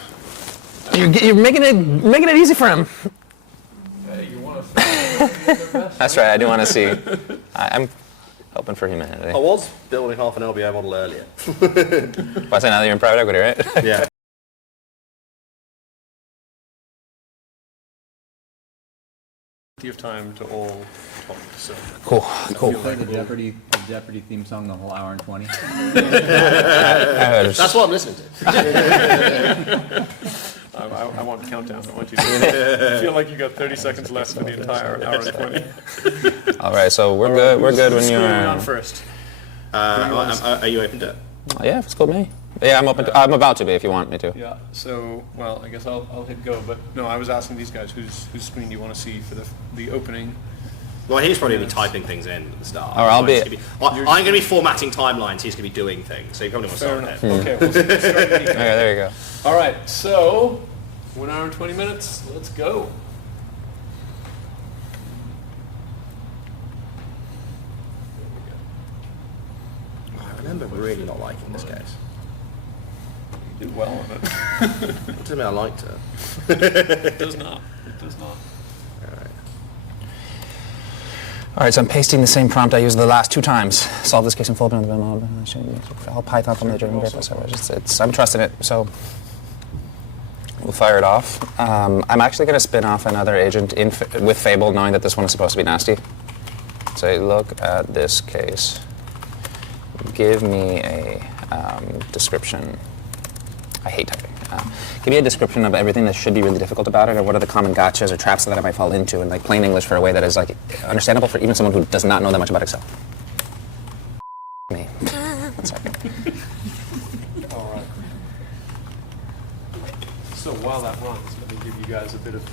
You're making it easy for him. You want to That's right. I do want to see. I'm hoping for humanity. I was building half an LBO model earlier. What's that? Now that you're in private equity, right? Yeah. Plenty of time to all talk. So Cool. Play the Jeopardy theme song the whole hour and 20. That's what I'm listening to. I want countdown. I want you to feel like you got 30 seconds left for the entire hour and 20. All right. So we're good. We're good when you're on first. Are you open to it? Yeah, it's cool with me. Yeah, I'm open. I'm about to be if you want me to. Yeah. So, well, I guess I'll hit go. But no, I was asking these guys whose screen do you want to see for the opening. Well, he's probably going to be typing things in at the start. Or I'll be. I'm going to be formatting timelines. He's going to be doing things. So you probably want to Fair start enough. there. Okay. We'll start Okay, there you go. All right. So, 1 hour and 20 minutes. Let's go. I remember really not liking this case. You did well on it. It doesn't mean I liked it. It does not. It does not. All right, so I'm pasting the same prompt I used the last 2 times. Solve this case in full. All Python from the German graphic server. I'm trusting it, so we'll fire it off. I'm actually going to spin off another agent with Fable, knowing that this one is supposed to be nasty. Say, look at this case. Give me a description. I hate typing. Give me a description of everything that should be really difficult about it, or what are the common gotchas or traps that I might fall into, in like plain English for a way that is like understandable for even someone who does not know that much about Excel. Me. 1 second. All right. So while that runs, let me give you guys a bit of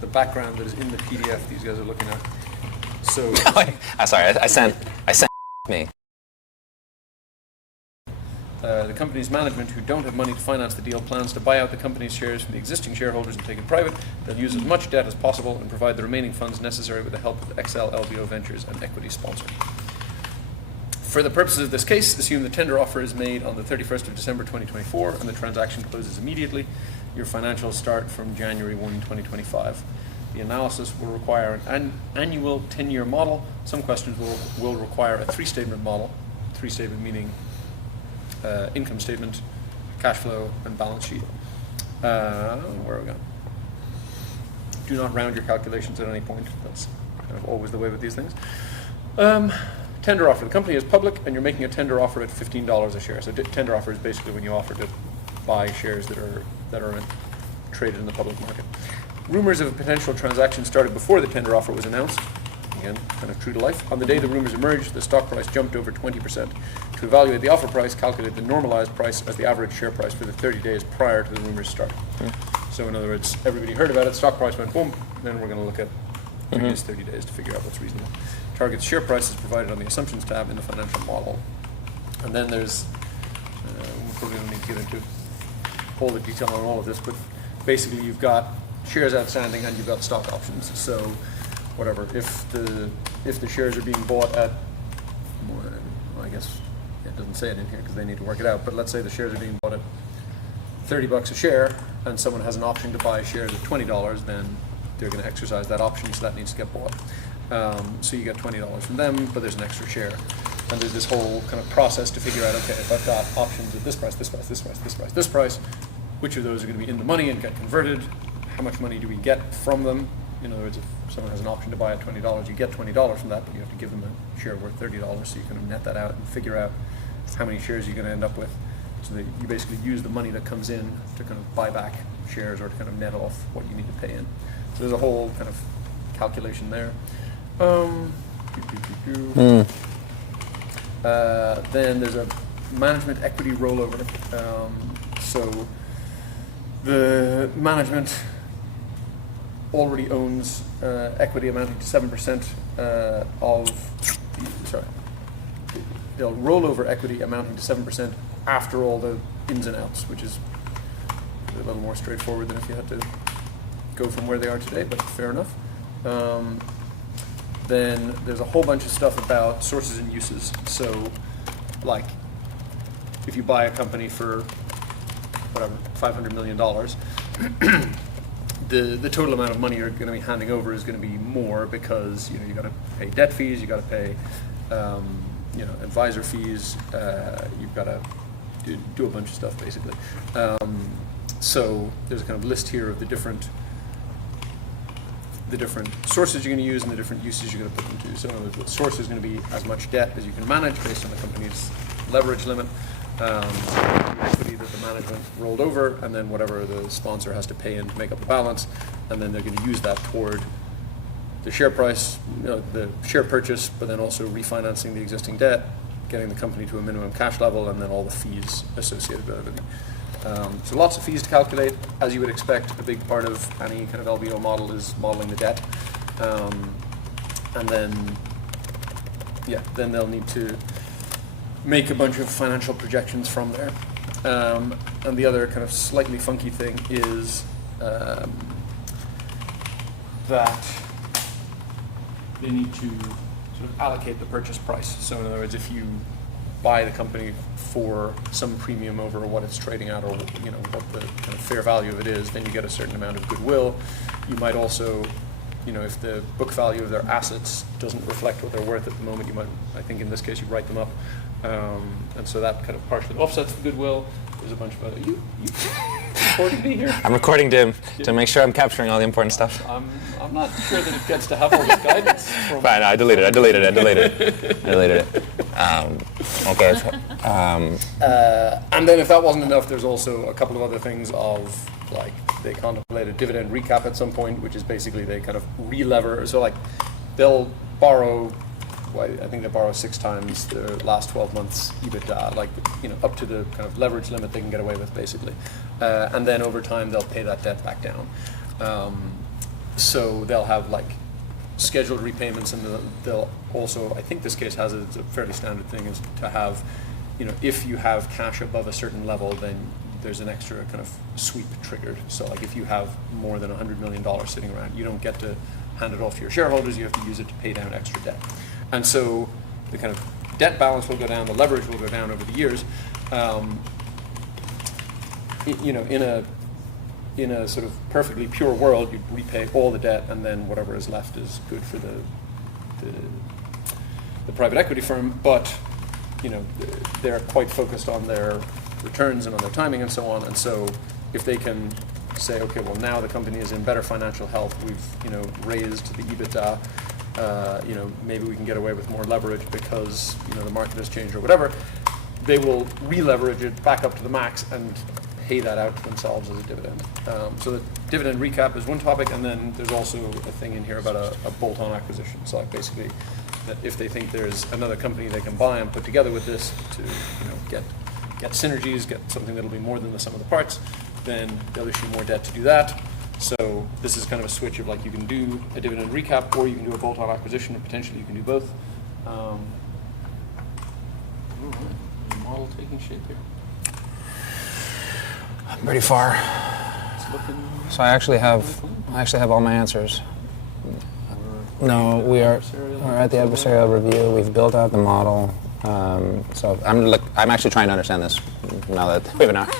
the background that is in the PDF these guys are looking at. So I'm sorry. I sent me. The company's management, who don't have money to finance the deal, plans to buy out the company's shares from the existing shareholders and take it private. They'll use as much debt as possible and provide the remaining funds necessary with the help of XL LBO Ventures, an equity sponsor. For the purposes of this case, assume the tender offer is made on the 31st of December 2024 and the transaction closes immediately. Your financials start from January 1, 2025. The analysis will require an annual 10-year model. Some questions will require a 3-statement model. 3-statement meaning income statement, cash flow, and balance sheet. Where are we going? do not round your calculations at any point. That's kind of always the way with these things. Tender offer. The company is public, and you're making a tender offer at $15 a share. So tender offer is basically when you offer to buy shares that are traded in the public market. Rumors of a potential transaction started before the tender offer was announced. Again, kind of true to life. On the day the rumors emerged, the stock price jumped over 20%. To evaluate the offer price, calculate the normalized price as the average share price for the 30 days prior to the rumors start. So in other words, everybody heard about it, stock price went boom, then we're going to look at previous 30 days to figure out what's reasonable. Target's share price is provided on the Assumptions tab in the financial model. And then there's, we probably don't need to get into all the detail on all of this, but basically you've got shares outstanding and you've got stock options. So whatever, if the shares are being bought at, well, I guess it doesn't say it in here because they need to work it out, but let's say the shares are being bought at $30 a share and someone has an option to buy shares at $20, then they're going to exercise that option, so that needs to get bought. So you get $20 from them, but there's an extra share. And there's this whole kind of process to figure out, okay, if I've got options at this price, this price, this price, this price, this price, which of those are going to be in the money and get converted? How much money do we get from them? In other words, if someone has an option to buy at $20, you get $20 from that, but you have to give them a share worth $30, so you kind of net that out and figure out how many shares you're going to end up with. So that you basically use the money that comes in to kind of buy back shares or to kind of net off what you need to pay in. So there's a whole kind of calculation there. Then there's a management equity rollover. So the management already owns equity amounting to 7% they'll roll over equity amounting to 7% after all the ins and outs, which is a little more straightforward than if you had to go from where they are today, but fair enough. Then there's a whole bunch of stuff about sources and uses. So, like, if you buy a company for, whatever, $500 million, the total amount of money you're going to be handing over is going to be more because, you got to pay debt fees, you got to pay, advisor fees, you've got to do a bunch of stuff, basically. So there's a kind of list here of the different sources you're going to use and the different uses you're going to put them to. So in other words, the source is going to be as much debt as you can manage based on the company's leverage limit, equity that the management rolled over, and then whatever the sponsor has to pay in to make up the balance, and then they're going to use that toward the share price, the share purchase, but then also refinancing the existing debt, getting the company to a minimum cash level, and then all the fees associated with everything. So lots of fees to calculate. As you would expect, a big part of any kind of LBO model is modeling the debt. And then they'll need to make a bunch of financial projections from there. And the other kind of slightly funky thing is that they need to sort of allocate the purchase price. So in other words, if you buy the company for some premium over what it's trading at, or what the kind of fair value of it is, then you get a certain amount of goodwill. You might also, if the book value of their assets doesn't reflect what they're worth at the moment, you might, I think in this case, you write them up, and so that kind of partially offsets the goodwill. There's a bunch of other. You recording me here? I'm recording Dim to make sure I'm capturing all the important stuff. I'm not sure that it gets to have all this guidance. Fine, I deleted it. Okay. And then if that wasn't enough, there's also a couple of other things of, like, they contemplate a dividend recap at some point, which is basically they kind of re-lever. So, like, they'll borrow, I think they borrow 6 times the last 12 months EBITDA, like, up to the kind of leverage limit they can get away with, basically. And then over time, they'll pay that debt back down. So they'll have, like, scheduled repayments, and they'll also, I think this case has it's a fairly standard thing, is to have, if you have cash above a certain level, then there's an extra kind of sweep triggered. So, like, if you have more than $100 million sitting around, you don't get to hand it off to your shareholders, you have to use it to pay down extra debt. And so the kind of debt balance will go down, the leverage will go down over the years. In a sort of perfectly pure world, you'd repay all the debt, and then whatever is left is good for the private equity firm. But they're quite focused on their returns and on their timing and so on. And so if they can say, okay, well now the company is in better financial health. We've raised the EBITDA. Maybe we can get away with more leverage because the market has changed or whatever. They will re-leverage it back up to the max and pay that out to themselves as a dividend. So the dividend recap is one topic, and then there's also a thing in here about a bolt-on acquisition. So like basically that if they think there's another company they can buy and put together with this to get synergies, get something that'll be more than the sum of the parts, then they'll issue more debt to do that. So this is kind of a switch of like you can do a dividend recap or you can do a bolt-on acquisition, or potentially you can do both. The model taking shape here. I'm pretty far. So I actually have all my answers. No, we're at the adversarial review. We've built out the model. So I'm actually trying to understand this now that we have an hour.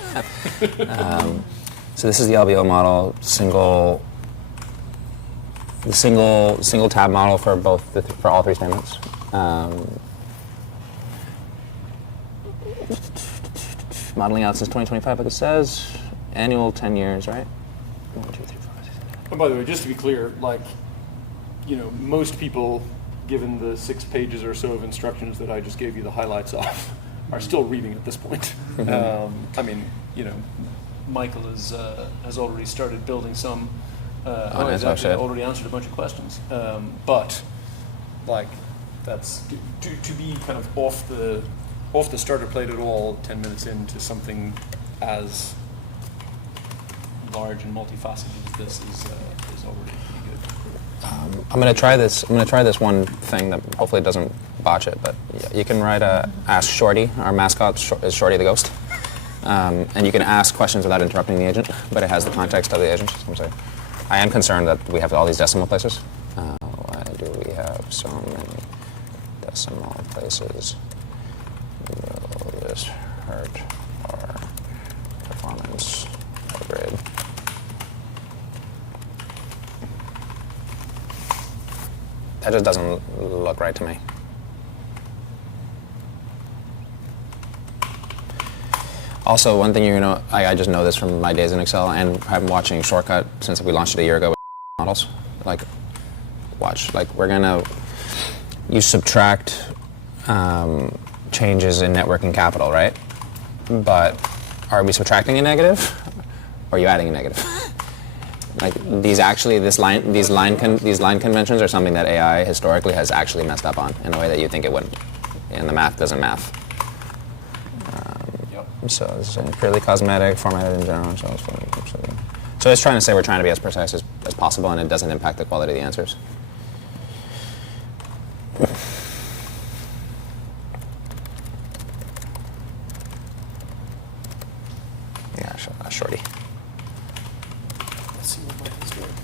So this is the LBO model, single tab model for for all three statements. Modeling out since 2025, like it says, annual 10 years, right? 1, 2, 3, 4, 5, 6, 7. And by the way, just to be clear, most people, given the 6 pages or so of instructions that I just gave you the highlights of, are still reading at this point. Michael has already started building some. He's actually already answered a bunch of questions. But that's to be kind of off the starter plate at all 10 minutes into something as large and multifaceted as this is already pretty good. I'm gonna try this one thing that hopefully doesn't botch it, but you can write ask Shorty. Our mascot is Shorty the ghost. And you can ask questions without interrupting the agent, but it has the context of the agent. So I am concerned that we have all these decimal places. Why do we have so many decimal places? Will this hurt our performance grade? That just doesn't look right to me. Also, one thing I just know this from my days in Excel, and I've been watching Shortcut since we launched it a year ago with models. You subtract changes in net working capital, right? But are we subtracting a negative, or are you adding a negative? These line conventions are something that AI historically has actually messed up on in a way that you think it wouldn't, and the math doesn't math. So this is purely cosmetic, formatted in general. So it's trying to say we're trying to be as precise as possible, and it doesn't impact the quality of the answers. Yeah, Shorty. Let's see what Michael's doing.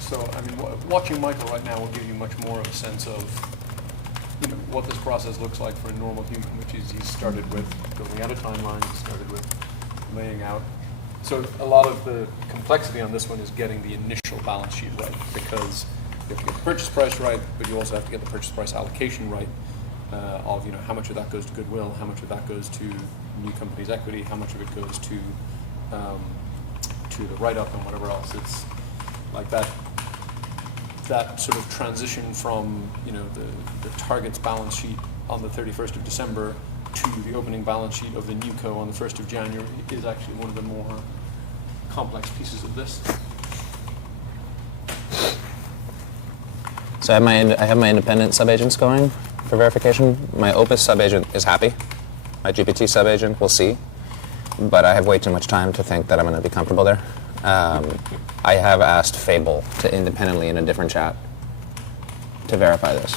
So, watching Michael right now will give you much more of a sense of what this process looks like for a normal human, which is he started with building out a timeline, he started with laying out. So a lot of the complexity on this one is getting the initial balance sheet right, because you have to get the purchase price right, but you also have to get the purchase price allocation right of how much of that goes to goodwill, how much of that goes to new company's equity, how much of it goes to the write-up and whatever else. It's like that sort of transition from the target's balance sheet on the 31st of December to the opening balance sheet of the new co on the 1st of January is actually one of the more complex pieces of this. So I have my independent subagents going for verification. My Opus subagent is happy. My GPT subagent, we'll see. But I have way too much time to think that I'm going to be comfortable there. I have asked Fable to independently in a different chat to verify this.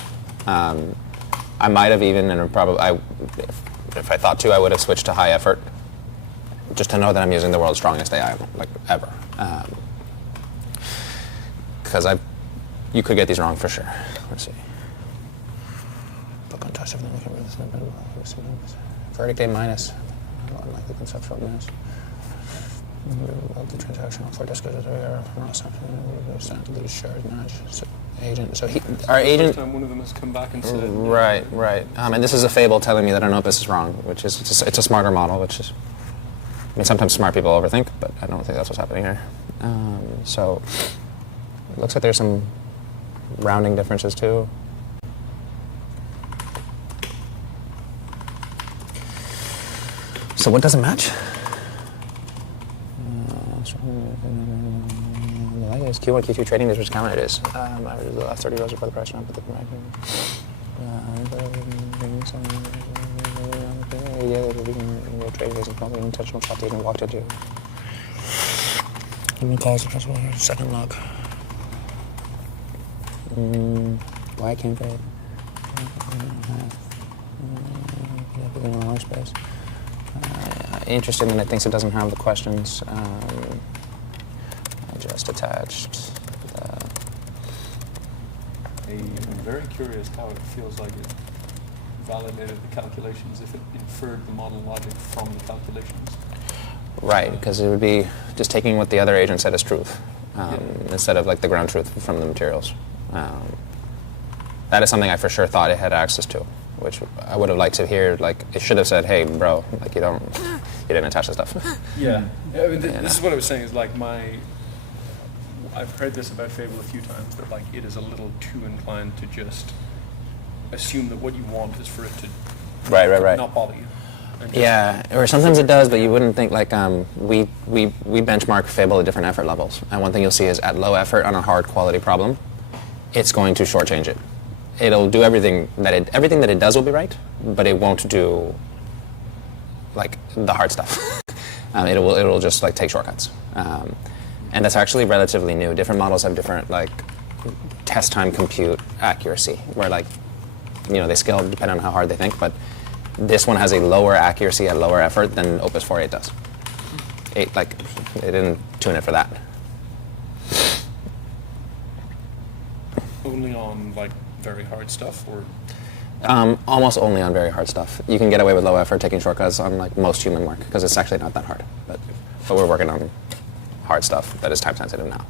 I might have even, and probably, if I thought to, I would have switched to high effort, just to know that I'm using the world's strongest AI, ever. Because you could get these wrong for sure. Let's see. Book untouched, everything looking for this. Verdict A minus. Unlikely conceptual minus. The transactional for discussions are from us. Shares match. Agent. So our agent. First time one of them has come back and said. Right. And this is a fable telling me that Anopus is wrong, which is it's a smarter model, which is. I mean, sometimes smart people overthink, but I don't think that's what's happening here. So it looks like there's some rounding differences too. So what doesn't match? The light is Q1, Q2 trading is which count it is. Averages the last 30 rows before the price round, but the trading isn't probably an intentional shot they even walked into. Even calls the principal here. Second look. Why can't they? In the wrong space. Interesting that it thinks it doesn't have the questions. I just attached. I'm very curious how it feels like it validated the calculations if it inferred the model logic from the calculations. Right, because it would be just taking what the other agent said as truth, instead of like the ground truth from the materials. That is something I for sure thought it had access to, which I would have liked to hear. Like, it should have said, "Hey, bro, like you didn't attach the stuff." Yeah, I mean, this is what I was saying. Is like I've heard this about Fable a few times, but like it is a little too inclined to just assume that what you want is for it to right. not bother you. Yeah, or sometimes it does, but you wouldn't think like we benchmark Fable at different effort levels, and one thing you'll see is at low effort on a hard quality problem, it's going to shortchange it. It'll do everything that it does will be right, but it won't do like the hard stuff. It'll just like take shortcuts, and that's actually relatively new. Different models have different like test time compute accuracy, where like they scale depending on how hard they think, but this one has a lower accuracy at lower effort than Opus 4.8 does. They didn't tune it for that. Only on like very hard stuff, or almost only on very hard stuff. You can get away with low effort taking shortcuts on like most human work because it's actually not that hard. But we're working on hard stuff that is time sensitive now.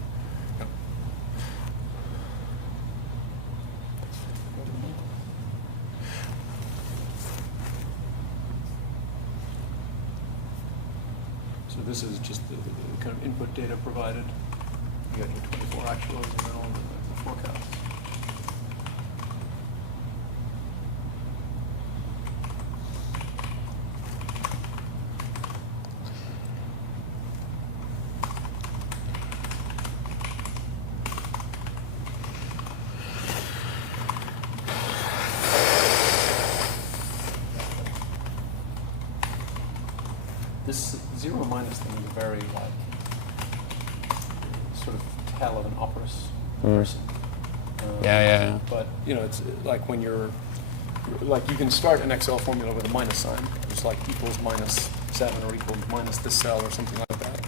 So this is just the kind of input data provided. You got your 24 actuals and then all the forecasts. This zero minus thing is very like sort of tell of an operous person. Yeah. But it's like when you're like you can start an Excel formula with a minus sign, just like equals -7 or equals minus this cell or something like that.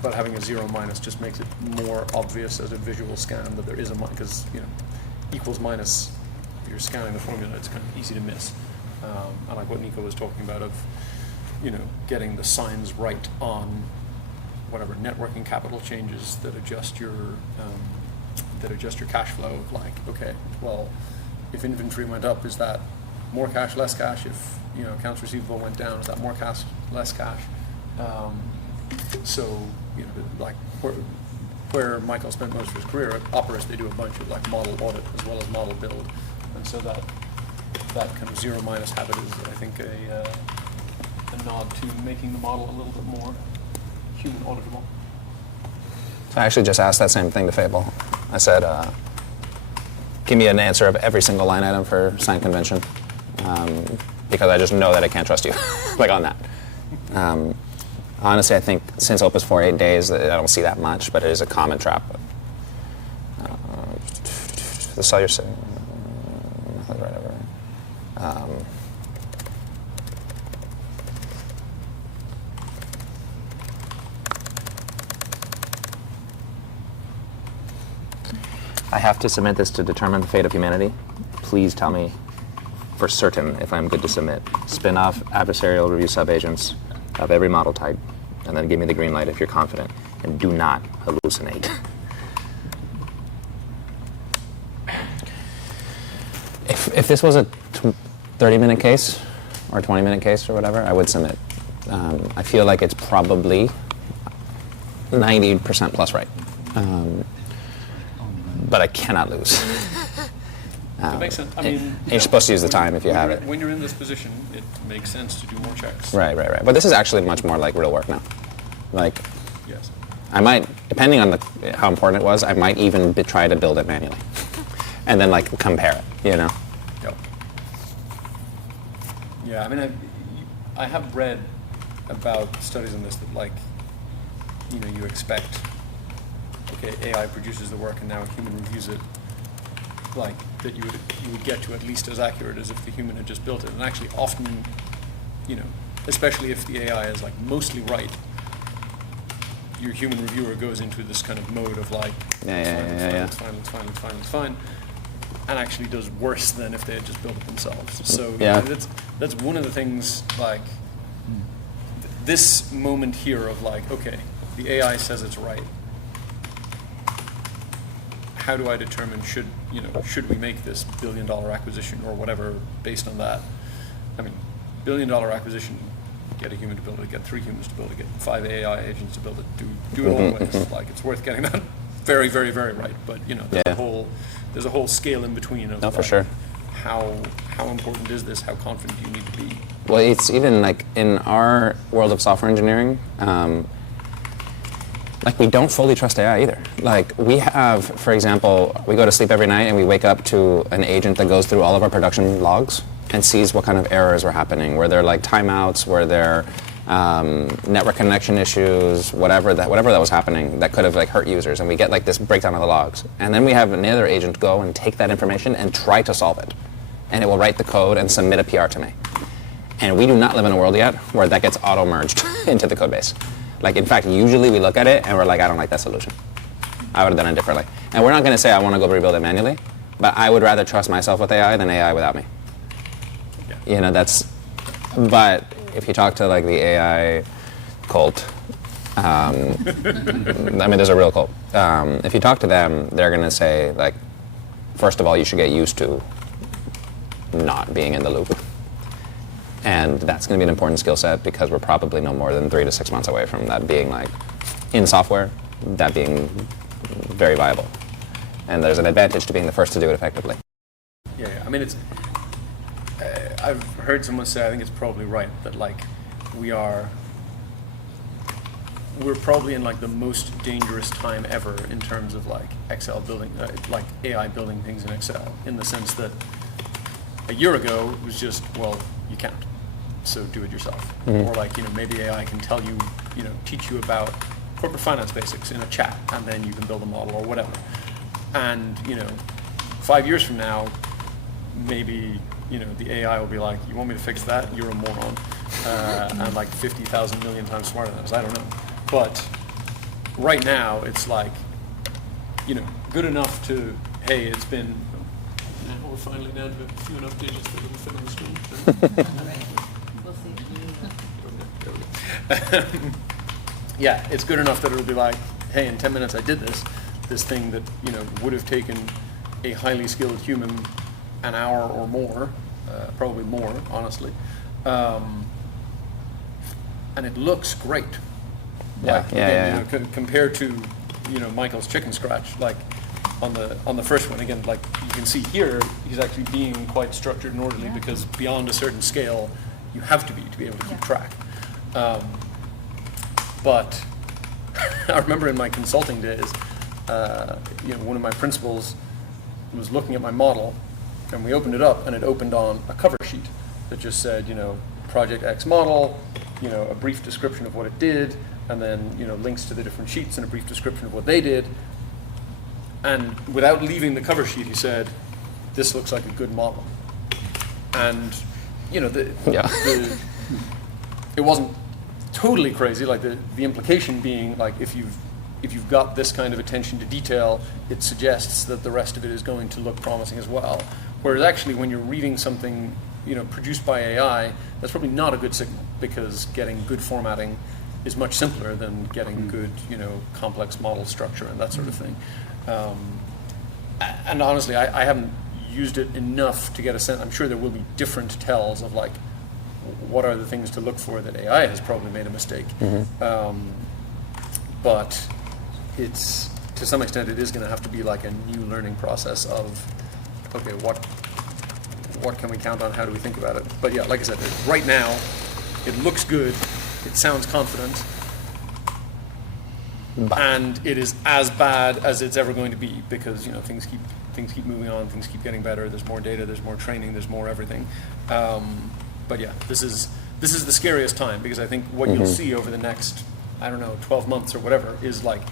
But having a zero minus just makes it more obvious as a visual scan that there is a minus, because equals minus, you're scanning the formula, it's kind of easy to miss. And like what Nico was talking about of getting the signs right on whatever net working capital changes that adjust your cash flow. Like, okay, well, if inventory went up, is that more cash, less cash? If accounts receivable went down, is that more cash, less cash? So like where Michael spent most of his career at Operis, they do a bunch of like model audit as well as model build, and so that kind of zero minus habit is, I think, a nod to making the model a little bit more human auditable. So I actually just asked that same thing to Fable. I said, give me an answer of every single line item for sign convention, because I just know that I can't trust you, like on that. Honestly, I think since Opus 4.8 days, I don't see that much, but it is a common trap. The cellular setting, nothing's right over. I have to submit this to determine the fate of humanity. Please tell me for certain if I'm good to submit. Spin off adversarial review subagents of every model type, and then give me the green light if you're confident, and do not hallucinate. If this was a 30-minute case or 20-minute case or whatever, I would submit. I feel like it's probably 90% plus right. But I cannot lose. It makes sense. I mean, you're supposed to use the time if you have it. When you're in this position, it makes sense to do more checks. Right. But this is actually much more like real work now. Like, yes. I might, depending on how important it was, I might even try to build it manually, and then like compare it. Yep. Yeah, I mean, I have read about studies on this that, like, you expect, okay, AI produces the work and now a human reviews it, like, that you would get to at least as accurate as if the human had just built it. And actually often, especially if the AI is like mostly right, your human reviewer goes into this kind of mode of like, it's fine, and actually does worse than if they had just built it themselves. So that's one of the things, like, this moment here of like, okay, the AI says it's right. How do I determine should we make this $1 billion acquisition or whatever based on that? I mean, $1 billion acquisition, get a human to build it, get 3 humans to build it, get 5 AI agents to build it, do it all ways. Like, it's worth getting that very, very, very right. But there's a whole scale in between of for sure. How important is this? How confident do you need to be? Well, it's even like in our world of software engineering, like, we don't fully trust AI either. Like, we have, for example, we go to sleep every night and we wake up to an agent that goes through all of our production logs and sees what kind of errors were happening, where there are like timeouts, where there network connection issues, whatever that was happening that could have like hurt users, and we get like this breakdown of the logs. And then we have another agent go and take that information and try to solve it. And it will write the code and submit a PR to me. And we do not live in a world yet where that gets auto-merged into the code base. Like, in fact, usually we look at it and we're like, I don't like that solution. I would have done it differently. And we're not going to say I want to go rebuild it manually, but I would rather trust myself with AI than AI without me. Yeah. But if you talk to like the AI cult, I mean, there's a real cult. If you talk to them, they're going to say, like, first of all, you should get used to not being in the loop. And that's going to be an important skill set because we're probably no more than 3 to 6 months away from that being, like, in software, that being very viable. And there's an advantage to being the first to do it effectively. Yeah. I mean, it's. I've heard someone say, I think it's probably right, that like we're probably in like the most dangerous time ever in terms of like Excel building, like AI building things in Excel, in the sense that a year ago it was just, well, you can't, so do it yourself. Or like, maybe AI can tell you, teach you about corporate finance basics in a chat, and then you can build a model or whatever. And 5 years from now, maybe the AI will be like, you want me to fix that? You're a moron. And like 50,000 million times smarter than us. I don't know. But right now, it's like, good enough to, hey, it's been, now we're finally down to a few enough digits that it'll fit on the screen. We'll see. Yeah, it's good enough that it'll be like, hey, in 10 minutes I did this thing that, would have taken a highly skilled human an hour or more, probably more, honestly. And it looks great. Like, compared to, Michael's chicken scratch, like on the first one, again, like you can see here, he's actually being quite structured and orderly because beyond a certain scale, you have to be able to keep track. But I remember in my consulting days, one of my principals was looking at my model, and we opened it up, and it opened on a cover sheet that just said, Project X model, a brief description of what it did, and then, links to the different sheets and a brief description of what they did. And without leaving the cover sheet, he said, this looks like a good model. And, it wasn't totally crazy, like the implication being, like, if you've got this kind of attention to detail, it suggests that the rest of it is going to look promising as well. Whereas actually when you're reading something, produced by AI, that's probably not a good signal, because getting good formatting is much simpler than getting good, complex model structure and that sort of thing. And honestly, I haven't used it enough to get a sense. I'm sure there will be different tells of like, what are the things to look for that AI has probably made a mistake. But it's, to some extent, it is going to have to be like a new learning process of, okay, what can we count on? How do we think about it? But yeah, like I said, right now, it looks good. It sounds confident. And it is as bad as it's ever going to be because, you know, things keep moving on, things keep getting better. There's more data, there's more training, there's more everything. But yeah, this is the scariest time because I think what you'll see over the next, I don't know, 12 months or whatever is like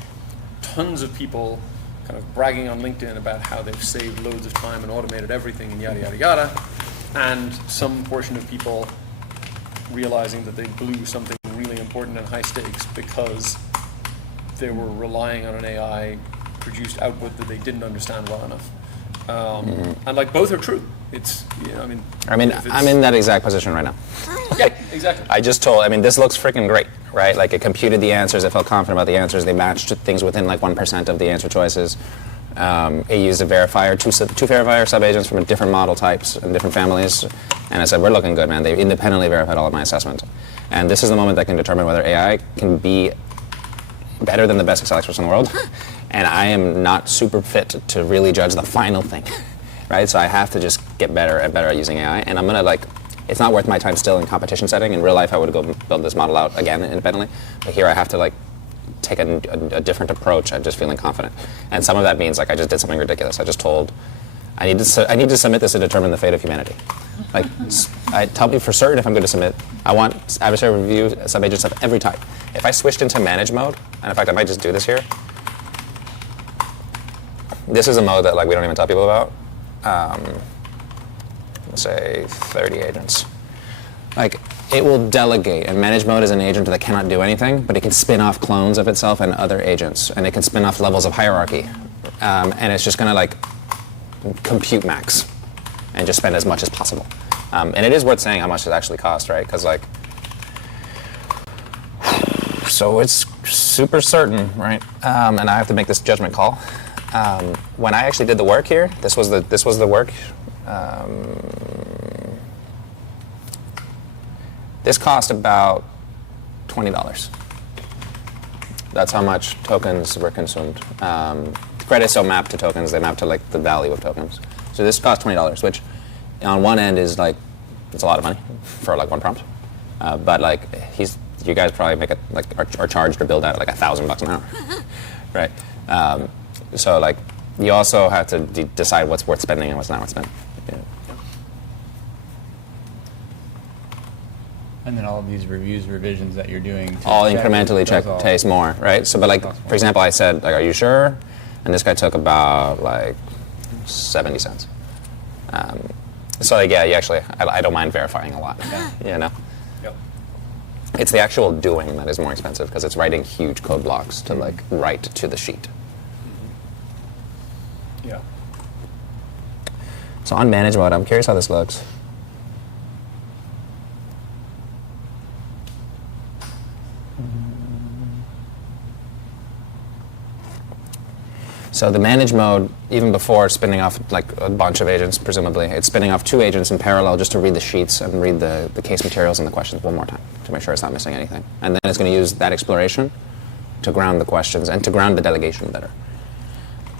tons of people kind of bragging on LinkedIn about how they've saved loads of time and automated everything and yada, yada, yada. And some portion of people realizing that they blew something really important and high stakes because they were relying on an AI produced output that they didn't understand well enough. And like both are true. It's, you know, I'm in that exact position right now. Yeah, exactly. I just told, this looks freaking great, right? Like it computed the answers, it felt confident about the answers, they matched things within like 1% of the answer choices. It used a verifier, two verifier sub-agents from different model types and different families. And I said, we're looking good, man. They independently verified all of my assessment. And this is the moment that can determine whether AI can be better than the best Excel experts in the world. And I am not super fit to really judge the final thing, right? So I have to just get better and better at using AI. And I'm gonna it's not worth my time still in competition setting. In real life, I would go build this model out again independently. But here I have to take a different approach. I'm just feeling confident. And some of that means I just did something ridiculous. I just told, I need to submit this to determine the fate of humanity. Tell me for certain if I'm going to submit. I want adversarial review subagents of every type. If I switched into manage mode, and in fact I might just do this here. This is a mode that we don't even tell people about. Let's say 30 agents. It will delegate, and manage mode is an agent that cannot do anything, but it can spin off clones of itself and other agents, and it can spin off levels of hierarchy. And it's just gonna compute max and just spend as much as possible. And it is worth saying how much it actually costs, right? Because so it's super certain, right? And I have to make this judgment call. When I actually did the work here, this was the work. This cost about $20. That's how much tokens were consumed. Credits don't map to tokens; they map to the value of tokens. So this cost $20, which on one end is it's a lot of money for one prompt. But you guys probably make it are charged or billed out at $1,000 an hour, right? So you also have to decide what's worth spending and what's not worth spending. Yeah. And then all of these revisions that you're doing to all incrementally taste more, right? So, but for example, I said, are you sure? And this guy took about 70 cents. So yeah, you actually, I don't mind verifying a lot, you know? Yep. It's the actual doing that is more expensive because it's writing huge code blocks to write to the sheet. Yeah. So on manage mode, I'm curious how this looks. So the manage mode, even before spinning off a bunch of agents, presumably, it's spinning off 2 agents in parallel just to read the sheets and read the case materials and the questions one more time to make sure it's not missing anything. And then it's going to use that exploration to ground the questions and to ground the delegation better.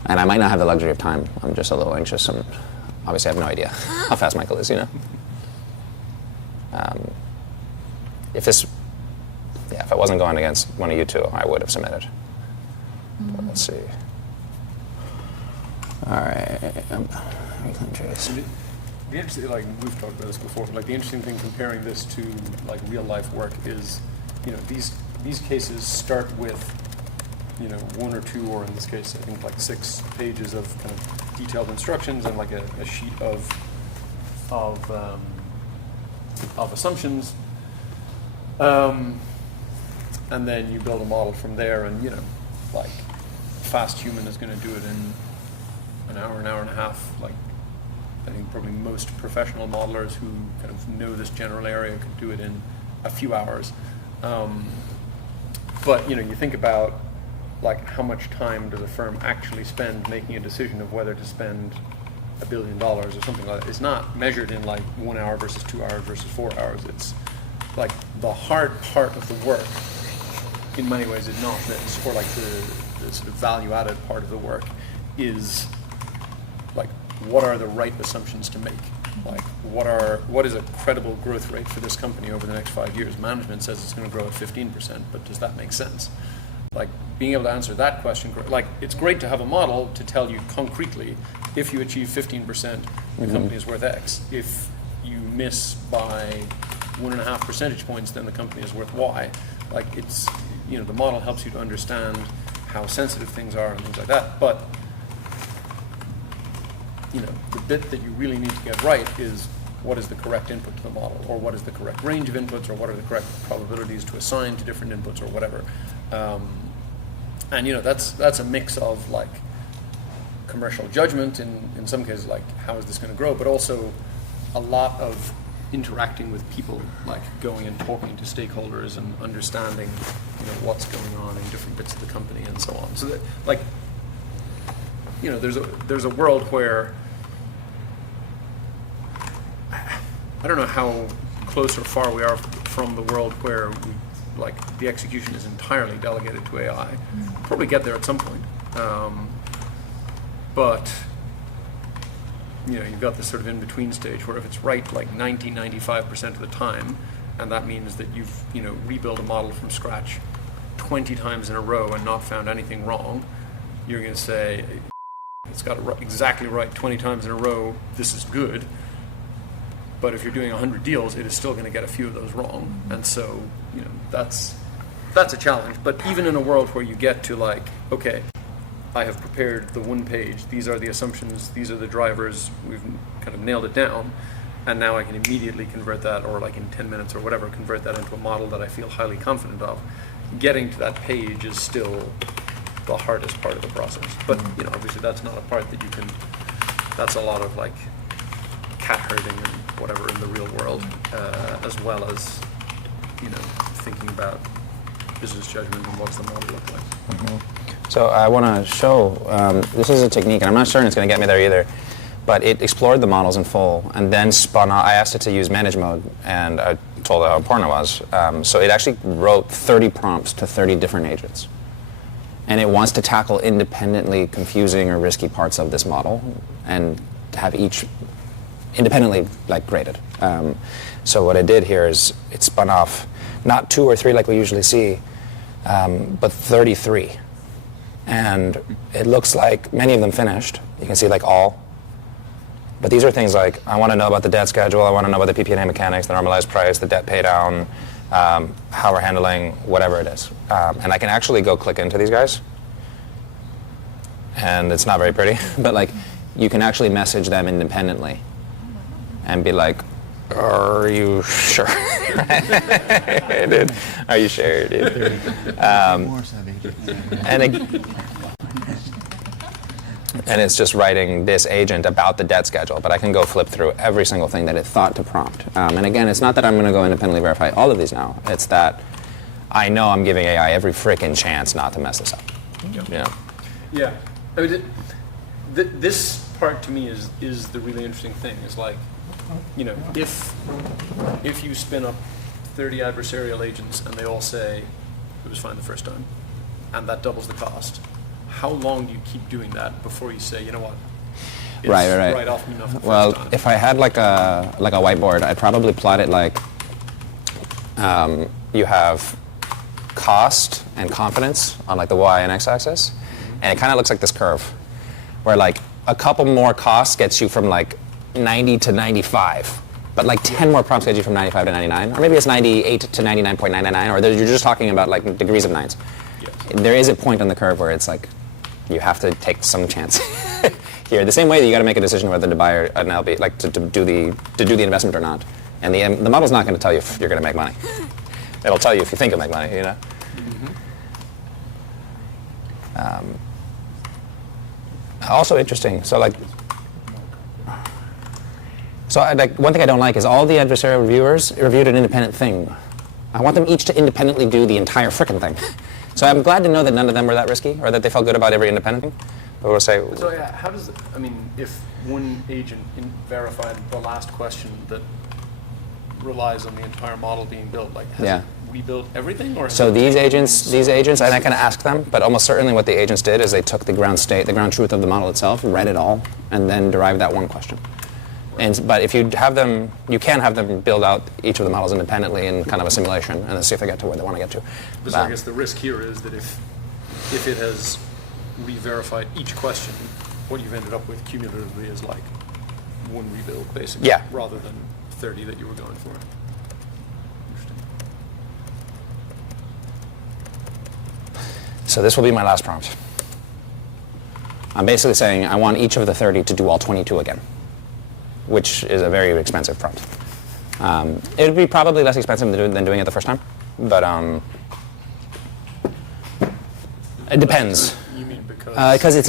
And I might not have the luxury of time. I'm just a little anxious and obviously I have no idea how fast Michael is, you know? If I wasn't going against one of you two, I would have submitted. But let's see. All right. The interesting, we've talked about this before, but the interesting thing comparing this to real life work is, these cases start with, 1 or 2, or in this case, I think 6 pages of kind of detailed instructions and a sheet of assumptions, and then you build a model from there, and fast human is going to do it in an hour and a half. I think probably most professional modelers who kind of know this general area could do it in a few hours. But you think about how much time does a firm actually spend making a decision of whether to spend $1 billion or something like that. It's not measured in like 1 hour versus 2 hours versus 4 hours. It's like the hard part of the work, in many ways, is not this, or like the sort of value-added part of the work is like, what are the right assumptions to make? Like, what is a credible growth rate for this company over the next 5 years? Management says it's going to grow at 15%, but does that make sense? Like, being able to answer that question, like, it's great to have a model to tell you concretely, if you achieve 15%, the company is worth X. If you miss by 1.5 percentage points, then the company is worth Y. Like, it's, you know, the model helps you to understand how sensitive things are and things like that. But, you know, the bit that you really need to get right is, what is the correct input to the model, or what is the correct range of inputs, or what are the correct probabilities to assign to different inputs, or whatever. And you know, that's a mix of like commercial judgment in some cases, like how is this going to grow, but also a lot of interacting with people, like going and talking to stakeholders and understanding, you know, what's going on in different bits of the company and so on. So that, like, you know, there's a world where I don't know how close or far we are from the world where like the execution is entirely delegated to AI. Probably get there at some point. But you know, you've got this sort of in-between stage where if it's right like 95% of the time, and that means that you've, you know, rebuilt a model from scratch 20 times in a row and not found anything wrong, you're going to say, it's got it exactly right 20 times in a row, this is good. But if you're doing 100 deals, it is still going to get a few of those wrong. And so, you know, that's a challenge. But even in a world where you get to like, okay, I have prepared the one page, these are the assumptions, these are the drivers, we've kind of nailed it down, and now I can immediately convert that, or like in 10 minutes or whatever, convert that into a model that I feel highly confident of. Getting to that page is still the hardest part of the process. But, you know, obviously that's not a part that you can, that's a lot of like cat herding and whatever in the real world, as well as, you know, thinking about business judgment and what does the model look like. So I want to show, this is a technique, and I'm not certain it's going to get me there either, but it explored the models in full and then spun out. I asked it to use manage mode, and I told it how important it was. So it actually wrote 30 prompts to 30 different agents. And it wants to tackle independently confusing or risky parts of this model and have each independently like graded. So what I did here is it spun off not 2 or 3 like we usually see, but 33. And it looks like many of them finished. You can see like all. But these are things like, I want to know about the debt schedule, I want to know about the PPA mechanics, the normalized price, the debt pay down, how we're handling whatever it is. And I can actually go click into these guys. And it's not very pretty, but like you can actually message them independently and be like, are you sure? Dude, are you sure, dude? And it's just writing this agent about the debt schedule, but I can go flip through every single thing that it thought to prompt. And again, it's not that I'm going to go independently verify all of these now. It's that I know I'm giving AI every frickin' chance not to mess this up. Yeah. Yeah. I mean, this part to me is the really interesting thing. Is like, you know, if you spin up 30 adversarial agents and they all say it was fine the first time, and that doubles the cost, how long do you keep doing that before you say, you know what, it's right off enough the first time? If I had like a whiteboard, I'd probably plot it like you have cost and confidence on like the Y and X axis, and it kind of looks like this curve, where like a couple more costs gets you from like 90 to 95, but like 10 more prompts get you from 95 to 99, or maybe it's 98 to 99.999, or you're just talking about like degrees of nines. Yes. There is a point on the curve where it's like you have to take some chance here. The same way that you got to make a decision whether to buy an LB, like to do the investment or not. And the model's not going to tell you if you're going to make money. It'll tell you if you think you'll make money. You know. Also interesting. So like. So like one thing I don't like is all the adversarial reviewers reviewed an independent thing. I want them each to independently do the entire frickin' thing. So I'm glad to know that none of them were that risky, or that they felt good about every independent thing. we'll say, So yeah, how does, I mean, if one agent verified the last question that relies on the entire model being built, like has it rebuilt everything? Or So these agents, I'm not going to ask them, but almost certainly what the agents did is they took the ground state, the ground truth of the model itself, read it all, and then derived that one question. But if you have them, you can have them build out each of the models independently in kind of a simulation, and then see if they get to where they want to get to. So I guess the risk here is that if it has re-verified each question, what you've ended up with cumulatively is like one rebuild, basically, rather than 30 that you were going for. Interesting. So this will be my last prompt. I'm basically saying I want each of the 30 to do all 22 again, which is a very expensive prompt. It would be probably less expensive than doing it the first time, but it depends. You mean because? Because it's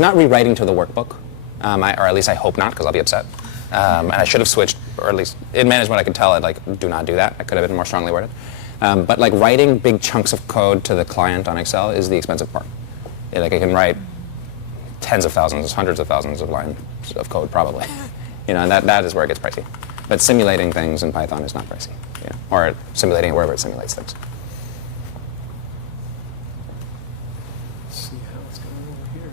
not rewriting to the workbook, or at least I hope not, because I'll be upset. And I should have switched, or at least in management I could tell it, like, do not do that. I could have been more strongly worded. But like writing big chunks of code to the client on Excel is the expensive part. Like I can write tens of thousands, hundreds of thousands of lines of code probably. And that is where it gets pricey. But simulating things in Python is not pricey, or simulating it wherever it simulates things. Let's see how it's going over here.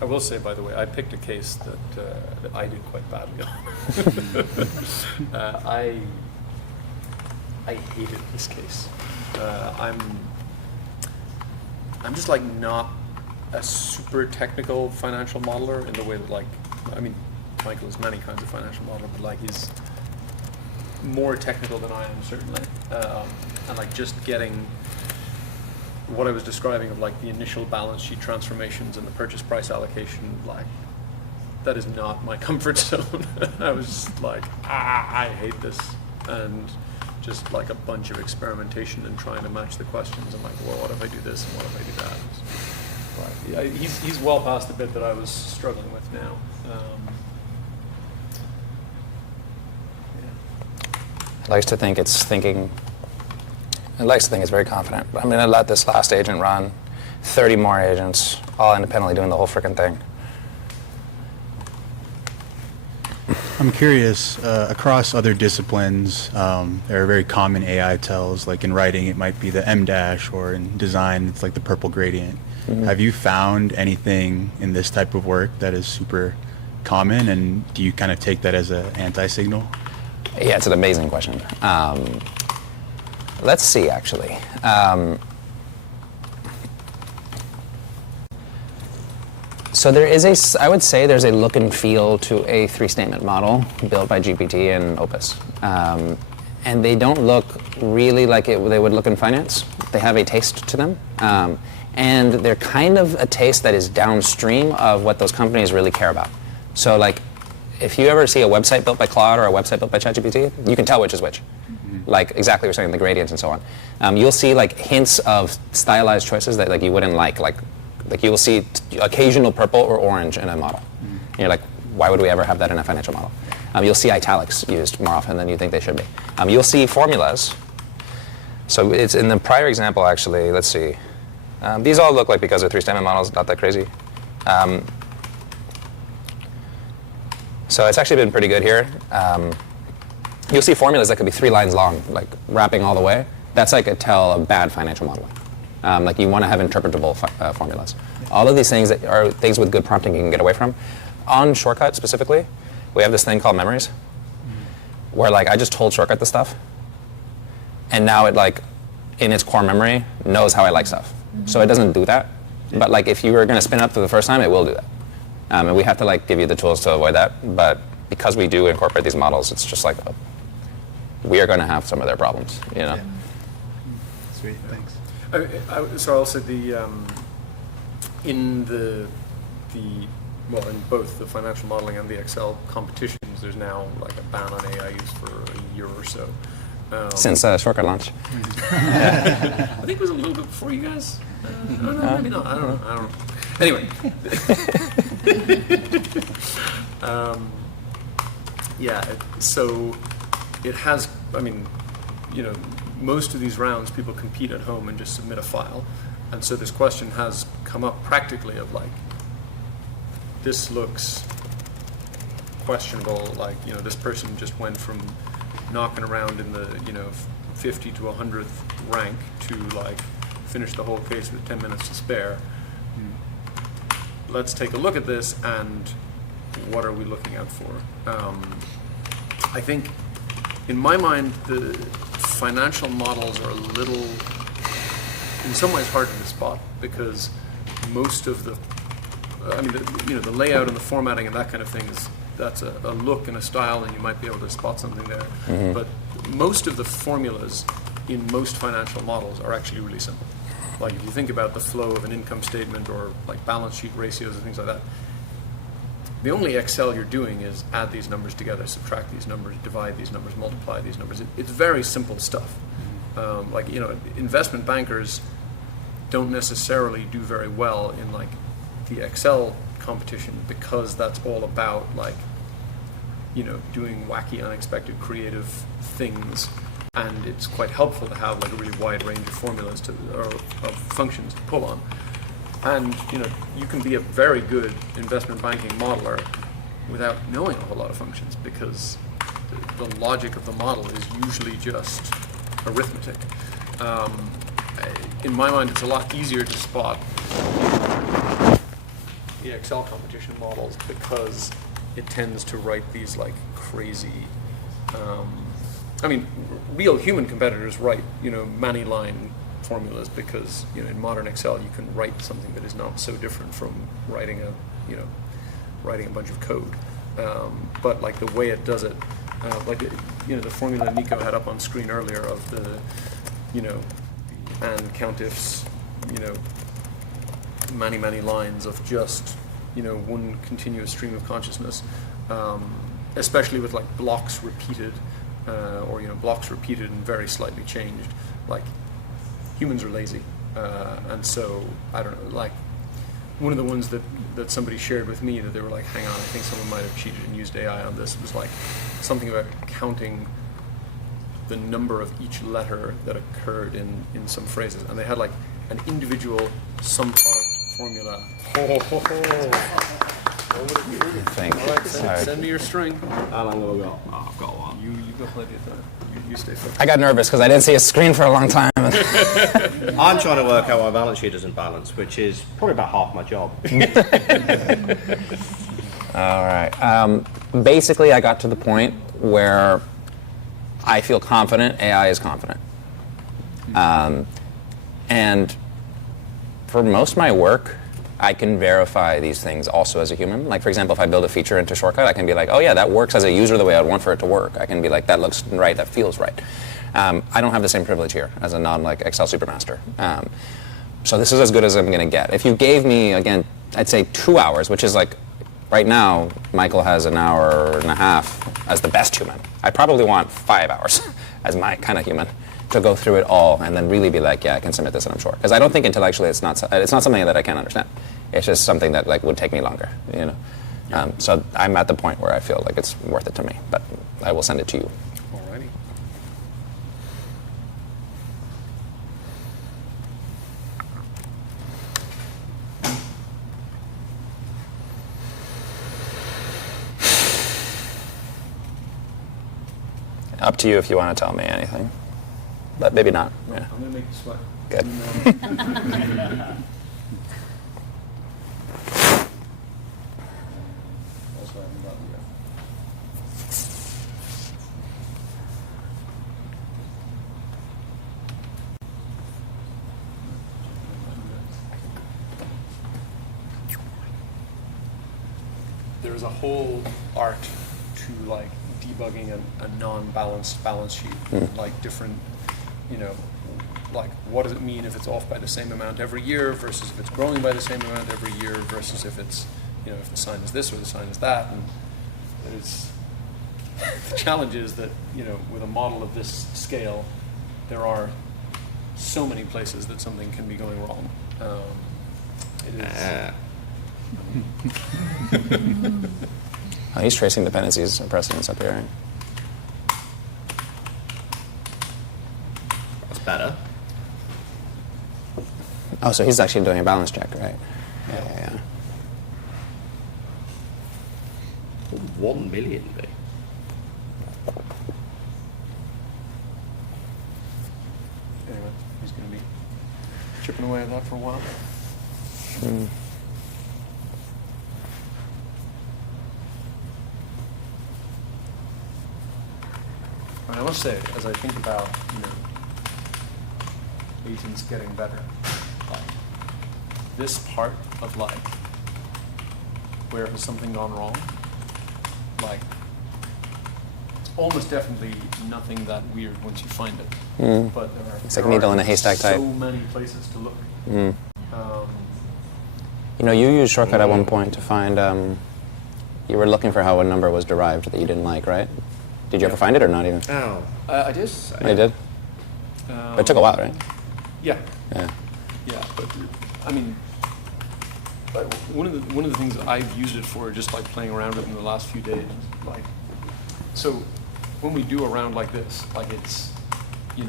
I will say, by the way, I picked a case that I did quite badly on. I hated this case. I'm just like not a super technical financial modeler in the way that, like, I mean, Michael is many kinds of financial modeler, but like he's more technical than I am, certainly. And like just getting what I was describing of like the initial balance sheet transformations and the purchase price allocation, like that is not my comfort zone. I was just like, I hate this. And just like a bunch of experimentation and trying to match the questions. I'm like, well, what if I do this and what if I do that? But yeah, he's well past the bit that I was struggling with now. It likes to think it's very confident. But I'm going to let this last agent run, 30 more agents, all independently doing the whole freaking thing. I'm curious, across other disciplines, there are very common AI tells, like in writing it might be the M dash, or in design it's like the purple gradient. Mm-hmm. Have you found anything in this type of work that is super common, and do you kind of take that as an anti-signal? Yeah, it's an amazing question. Let's see, actually. So there is I would say there's a look and feel to a three-statement model built by GPT and Opus. And they don't look really like they would look in finance. They have a taste to them. And they're kind of a taste that is downstream of what those companies really care about. So like, if you ever see a website built by Claude or a website built by ChatGPT, you can tell which is which. Mm-hmm. Like exactly what you're saying, the gradients and so on. You'll see like hints of stylized choices that like you wouldn't like you will see occasional purple or orange in a model. Mm-hmm. And you're like, why would we ever have that in a financial model? You'll see italics used more often than you think they should be. You'll see formulas. So it's in the prior example, actually, let's see. These all look like, because they're three-statement models, not that crazy. So it's actually been pretty good here. You'll see formulas that could be 3 lines long, like wrapping all the way. That's like a tell of bad financial modeling. Like you want to have interpretable formulas. All of these things that are things with good prompting you can get away from. On Shortcut specifically, we have this thing called memories, where like I just told Shortcut the stuff, and now it like, in its core memory, knows how I like stuff. So it doesn't do that. But like if you were going to spin up for the first time, it will do that. And we have to like give you the tools to avoid that. But because we do incorporate these models, it's just like we are going to have some of their problems, you know. Yeah. Sweet, thanks. So I'll say in in both the financial modeling and the Excel competitions, there's now like a ban on AI use for a year or so. Since Shortcut launch. I think it was a little bit before you guys. No, maybe not. I don't know. Anyway. So it has, I mean, you know, most of these rounds, people compete at home and just submit a file. And so this question has come up practically of like, this looks questionable, like, this person just went from knocking around in the, 50 to 100th rank to like finish the whole case with 10 minutes to spare. Let's take a look at this and what are we looking out for? I think in my mind, the financial models are a little, in some ways, harder to spot because most of the, the layout and the formatting and that kind of thing that's a look and a style, and you might be able to spot something there. Mm-hmm. But most of the formulas in most financial models are actually really simple. Like if you think about the flow of an income statement or like balance sheet ratios and things like that, the only Excel you're doing is add these numbers together, subtract these numbers, divide these numbers, multiply these numbers. It's very simple stuff. Investment bankers don't necessarily do very well in like the Excel competition because that's all about like, doing wacky, unexpected, creative things. And it's quite helpful to have like a really wide range of formulas or of functions to pull on. And you can be a very good investment banking modeler without knowing a whole lot of functions because the logic of the model is usually just arithmetic. In my mind, it's a lot easier to spot the Excel competition models because it tends to write these like crazy. Real human competitors write many line formulas because in modern Excel you can write something that is not so different from writing a bunch of code. But like the way it does it, the formula Nico had up on screen earlier of the and count ifs, many lines of just one continuous stream of consciousness, especially with like blocks repeated. Or blocks repeated and very slightly changed. Like humans are lazy, and so I don't know. Like one of the ones that somebody shared with me that they were like, "Hang on, I think someone might have cheated and used AI on this." Was like something about counting the number of each letter that occurred in some phrases, and they had like an individual sum product formula. Send me your string. How long will we go? Oh, I've got one. You've got plenty of time. You stay focused. I got nervous because I didn't see a screen for a long time. I'm trying to work out why my balance sheet isn't balanced, which is probably about half my job. All right. Basically, I got to the point where I feel confident AI is confident. And for most of my work, I can verify these things also as a human. Like, for example, if I build a feature into Shortcut, I can be like, oh yeah, that works as a user the way I'd want for it to work. I can be like, that looks right, that feels right. I don't have the same privilege here as a Excel supermaster. So this is as good as I'm gonna get. If you gave me, again, I'd say 2 hours, which is like, right now, Michael has an hour and a half as the best human. I probably want 5 hours as my kind of human to go through it all and then really be like, yeah, I can submit this and I'm sure. Because I don't think intellectually it's not something that I can understand. It's just something that like would take me longer, So I'm at the point where I feel like it's worth it to me, but I will send it to you. Alrighty. Up to you if you want to tell me anything, but maybe not. Yeah. I'm gonna make you sweat. Good. There's a whole art to like debugging a non-balanced balance sheet, like different, like what does it mean if it's off by the same amount every year versus if it's growing by the same amount every year versus if it's, if the sign is this or the sign is that. And there's the challenge is that, with a model of this scale, there are so many places that something can be going wrong. It is. Oh, he's tracing dependencies and precedents up here. Right? better. Oh, so he's actually doing a balance check, right? Yeah. 1 million, mate. Anyway, he's going to be chipping away at that for a while. I must say, as I think about, agents getting better, like, this part of, like, where has something gone wrong, like, it's almost definitely nothing that weird once you find it. But It's like needle in a haystack type. So many places to look. You used shortcut at one point to find, you were looking for how a number was derived that you didn't like, right? Did you ever find it or not even? Oh. I did. Oh, you did? But it took a while, right? Yeah. Yeah. Yeah, but I mean, like, one of the things that I've used it for, just like playing around with in the last few days, like, so when we do a round like this, like it's, 2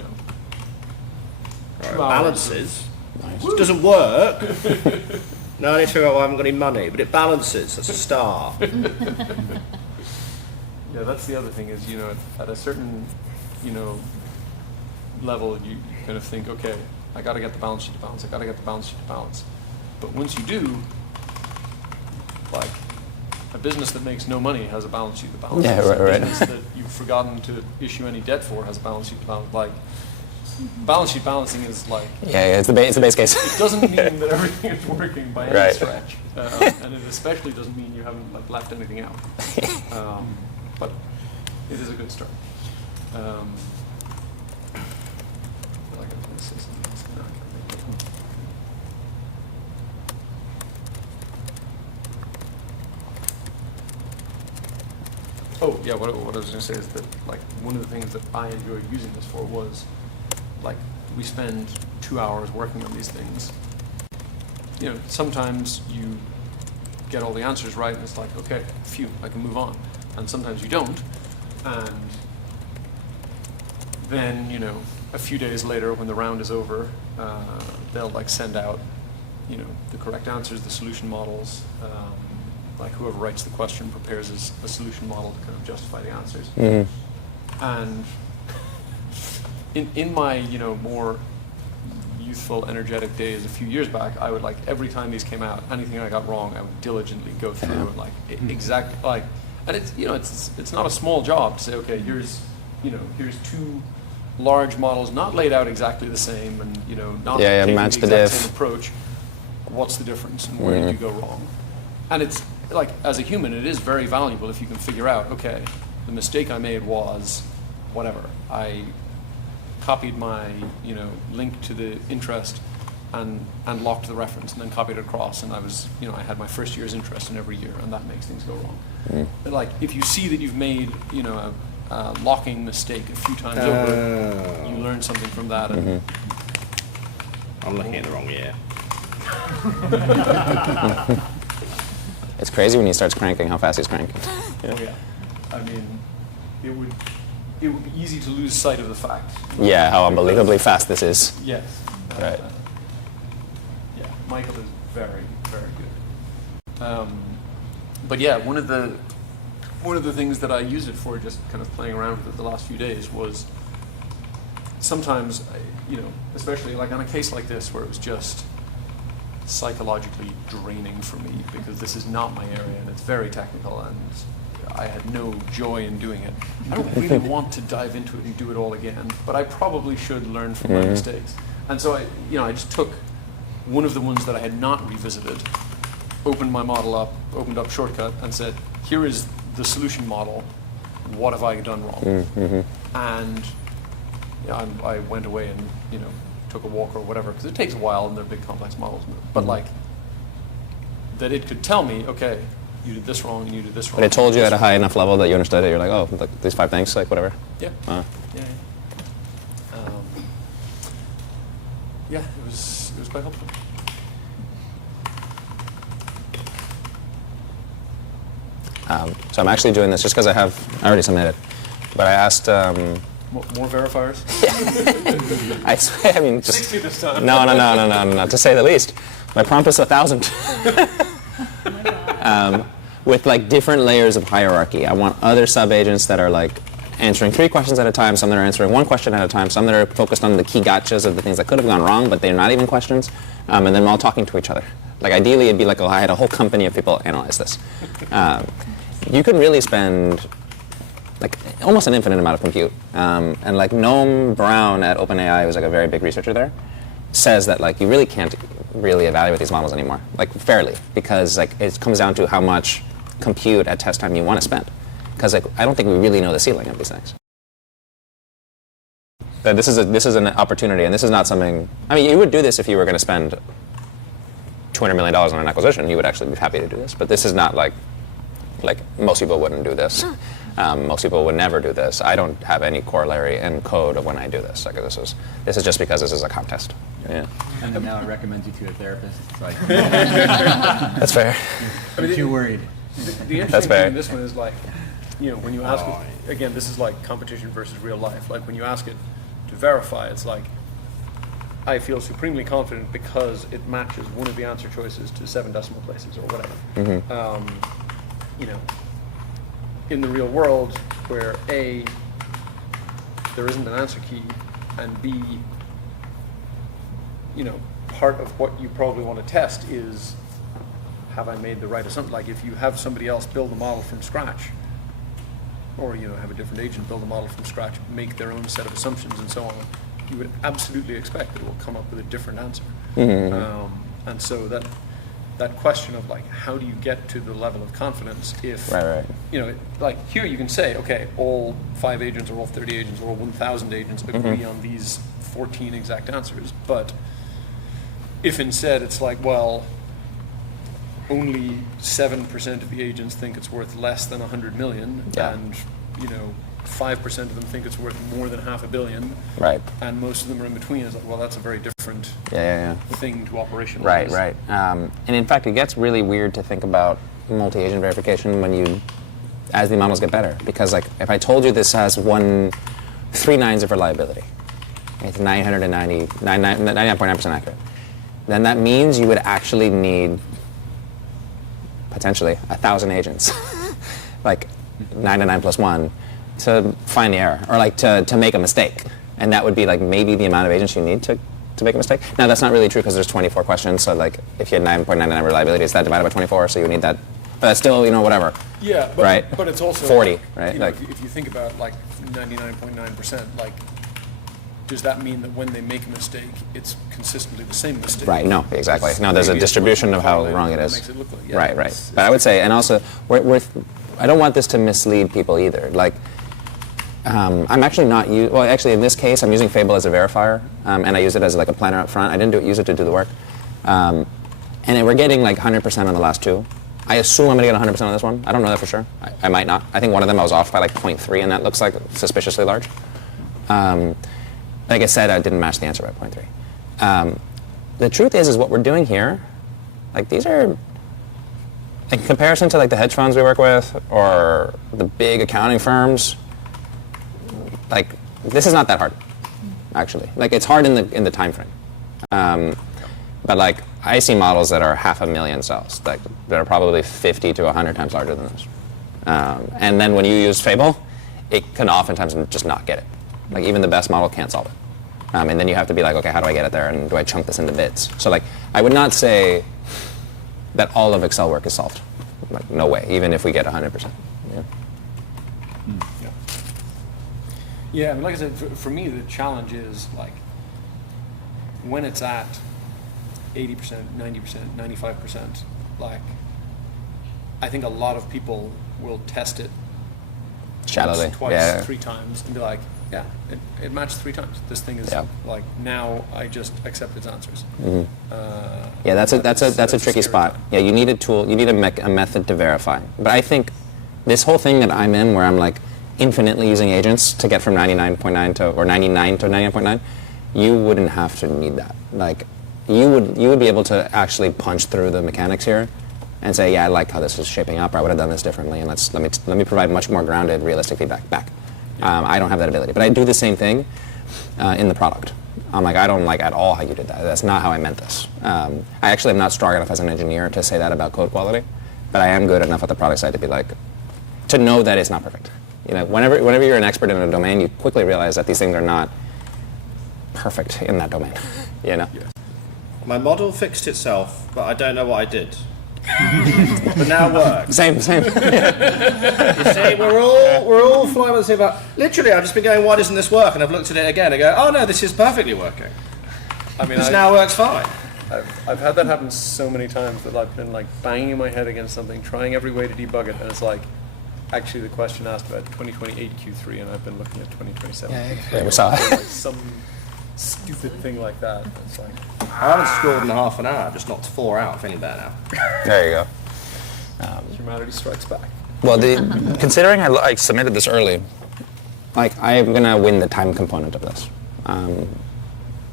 hours. Balances. Nice. It doesn't work. No, I need to figure out why I haven't got any money, but it balances. That's a start. Yeah, that's the other thing is, at a certain, level, you kind of think, okay, I got to get the balance sheet to balance. I got to get the balance sheet to balance. But once you do, like, a business that makes no money has a balance sheet to balance. Yeah, right. A business that you've forgotten to issue any debt for has a balance sheet to balance. Like, balance sheet balancing is like... Yeah, it's the base case. It doesn't mean that everything is working by any Right. stretch. And it especially doesn't mean you haven't, like, left anything out. But it is a good start. I feel like I was going to say something else. No, I can't think of it. Oh, yeah, what I was going to say is that, like, one of the things that I enjoyed using this for was, like, we spend 2 hours working on these things. Sometimes you get all the answers right, and it's like, okay, phew, I can move on. And sometimes you don't. And then, a few days later, when the round is over, they'll, like, send out, the correct answers, the solution models. Like, whoever writes the question prepares a solution model to kind of justify the answers. And in my, more youthful, energetic days a few years back, I would, like, every time these came out, anything I got wrong, I would diligently go through and, like, exactly, like, and it's, it's not a small job to say, okay, here's 2 large models not laid out exactly the same, and, not taking match the the exact diff. same approach. What's the difference, and where did you go wrong? And it's, like, as a human, it is very valuable if you can figure out, okay, the mistake I made was whatever. I copied my, link to the interest and locked the reference, and then copied it across, and I was, I had my first year's interest in every year, and that makes things go wrong. But, like, if you see that you've made, a locking mistake a few times over, you learn something from that. And I'm looking at the wrong year. It's crazy when he starts cranking how fast he's cranking. Oh yeah, I mean, it would be easy to lose sight of the fact. Yeah, how unbelievably fast this is. Yes. Right. Yeah, Michael is very, very good. But yeah, one of the things that I use it for, just kind of playing around with it the last few days, was sometimes, especially like on a case like this where it was just psychologically draining for me because this is not my area and it's very technical and I had no joy in doing it. I don't really want to dive into it and do it all again, but I probably should learn from my mistakes. And so I just took one of the ones that I had not revisited, opened my model up, opened up Shortcut, and said, here is the solution model. What have I done wrong? And I went away and took a walk or whatever, because it takes a while and they're big complex models. But like, that it could tell me, okay, you did this wrong and you did this wrong. But it told you at a high enough level that you understood it. You're like, oh, like, these 5 things, like whatever. Yeah. Yeah, it was quite helpful. So I'm actually doing this just because I already submitted. But I asked More verifiers? I swear, I mean, just 60 this time. No, to say the least. My prompt is 1,000. With like different layers of hierarchy. I want other sub-agents that are like answering 3 questions at a time, some that are answering 1 question at a time, some that are focused on the key gotchas of the things that could have gone wrong, but they're not even questions, and then all talking to each other. Like ideally, it'd be like, oh, I had a whole company of people analyze this. You can really spend like almost an infinite amount of compute. And like Noam Brown at OpenAI, who's like a very big researcher there, says that like you really can't really evaluate these models anymore, like fairly, because like it comes down to how much compute at test time you want to spend. Because like I don't think we really know the ceiling of these things. That this is an opportunity, and this is not something. I mean, you would do this if you were going to spend $200 million on an acquisition. You would actually be happy to do this, but this is not like most people wouldn't do this. Most people would never do this. I don't have any corollary in code of when I do this. Like this is just because this is a contest. Yeah. And then now it recommends you to a therapist. It's like that's fair. I'm too worried. The interesting thing in this one is like, you know, when you ask it, again, this is like competition versus real life. Like when you ask it to verify, it's like, I feel supremely confident because it matches one of the answer choices to 7 decimal places or whatever. You know, in the real world, where A, there isn't an answer key, and B, you know, part of what you probably want to test is, have I made the right assumption? Like if you have somebody else build a model from scratch, or you know, have a different agent build a model from scratch, make their own set of assumptions and so on, you would absolutely expect that it will come up with a different answer. And so that question of like, how do you get to the level of confidence if, you know, like here you can say, okay, all 5 agents or all 30 agents or all 1,000 agents agree on these 14 exact answers. But if instead it's like, well, only 7% of the agents think it's worth less than 100 million, and you know, 5% of them think it's worth more than $500 million, and most of them are in between. It's like, well, that's a very different thing to operationalize. Right. And in fact, it gets really weird to think about multi-agent verification when you, as the models get better, because like if I told you this has 3 nines of reliability, it's 99.9% accurate, then that means you would actually need potentially 1,000 agents, like 9 to 9 plus 1, to find the error, or like to make a mistake. And that would be like maybe the amount of agents you need to make a mistake. Now that's not really true because there's 24 questions, so like if you had 9.99 reliability, it's that divided by 24, so you need that. But that's still, you know, whatever. Yeah, but, right? But it's also 40, right? You know, like, if you think about like 99.9%, like, does that mean that when they make a mistake, it's consistently the same mistake? Right, no, exactly. No, there's a distribution of how wrong it is. Makes it look like, right. But I would say, and also, I don't want this to mislead people either. Like, I'm actually not well, actually in this case, I'm using Fable as a verifier, and I use it as like a planner up front. I didn't use it to do the work. And we're getting like 100% on the last 2. I assume I'm going to get 100% on this one. I don't know that for sure. I might not. I think one of them I was off by like 0.3, and that looks like suspiciously large. Like I said, I didn't match the answer by 0.3. The truth is what we're doing here, like these are, in comparison to like the hedge funds we work with or the big accounting firms, like this is not that hard, actually. Like it's hard in the time frame. But like I see models that are 500,000 cells, like that are probably 50 to 100 times larger than this. And then when you use Fable, it can oftentimes just not get it. Like even the best model can't solve it. And then you have to be like, okay, how do I get it there? And do I chunk this into bits? So like, I would not say that all of Excel work is solved. Like, no way, even if we get 100%. Yeah, I mean, like I said, for me, the challenge is like, when it's at 80%, 90%, 95%, like, I think a lot of people will test it shallowly, twice, 3 times, and be like, yeah, it matched 3 times. This thing is like, now I just accept its answers. Yeah, that's a tricky spot. Yeah, you need a tool, you need a method to verify. But I think this whole thing that I'm in, where I'm like infinitely using agents to get from 99.9 to, or 99 to 99.9, you wouldn't have to need that. Like, you would be able to actually punch through the mechanics here and say, yeah, I like how this is shaping up, or I would have done this differently, and let me provide much more grounded, realistic feedback back. I don't have that ability, but I do the same thing in the product. I'm like, I don't like at all how you did that. That's not how I meant this. I actually am not strong enough as an engineer to say that about code quality, but I am good enough at the product side to be like, to know that it's not perfect. You know, whenever you're an expert in a domain, you quickly realize that these things are not perfect in that domain. You know. My model fixed itself, but I don't know what I did. But now it works. Same. You see, we're all flying with the same about. Literally, I've just been going, why doesn't this work? And I've looked at it again and go, oh no, this is perfectly working. I mean, this now works fine. I've had that happen so many times that I've been like banging my head against something, trying every way to debug it, and it's like, actually the question asked about 2028 Q3, and I've been looking at 2027. Yeah, we saw it. Like some stupid thing like that. It's like, I haven't scored in half an hour, I've just knocked 4 out, feeling better now. There you go. humanity strikes back. Well, considering I submitted this early, like I'm gonna win the time component of this.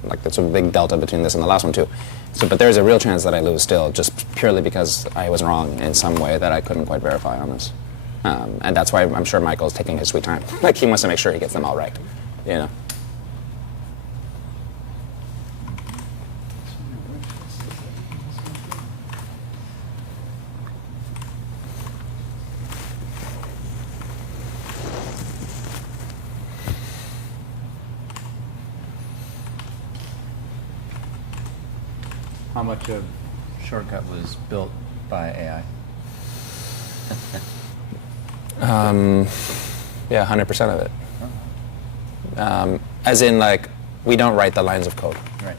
Like that's a big delta between this and the last one too. So, but there's a real chance that I lose still, just purely because I was wrong in some way that I couldn't quite verify on this. And that's why I'm sure Michael's taking his sweet time. Like he wants to make sure he gets them all right, you know. How much of Shortcut was built by AI? Yeah, 100% of it. As in, like, we don't write the lines of code. Right.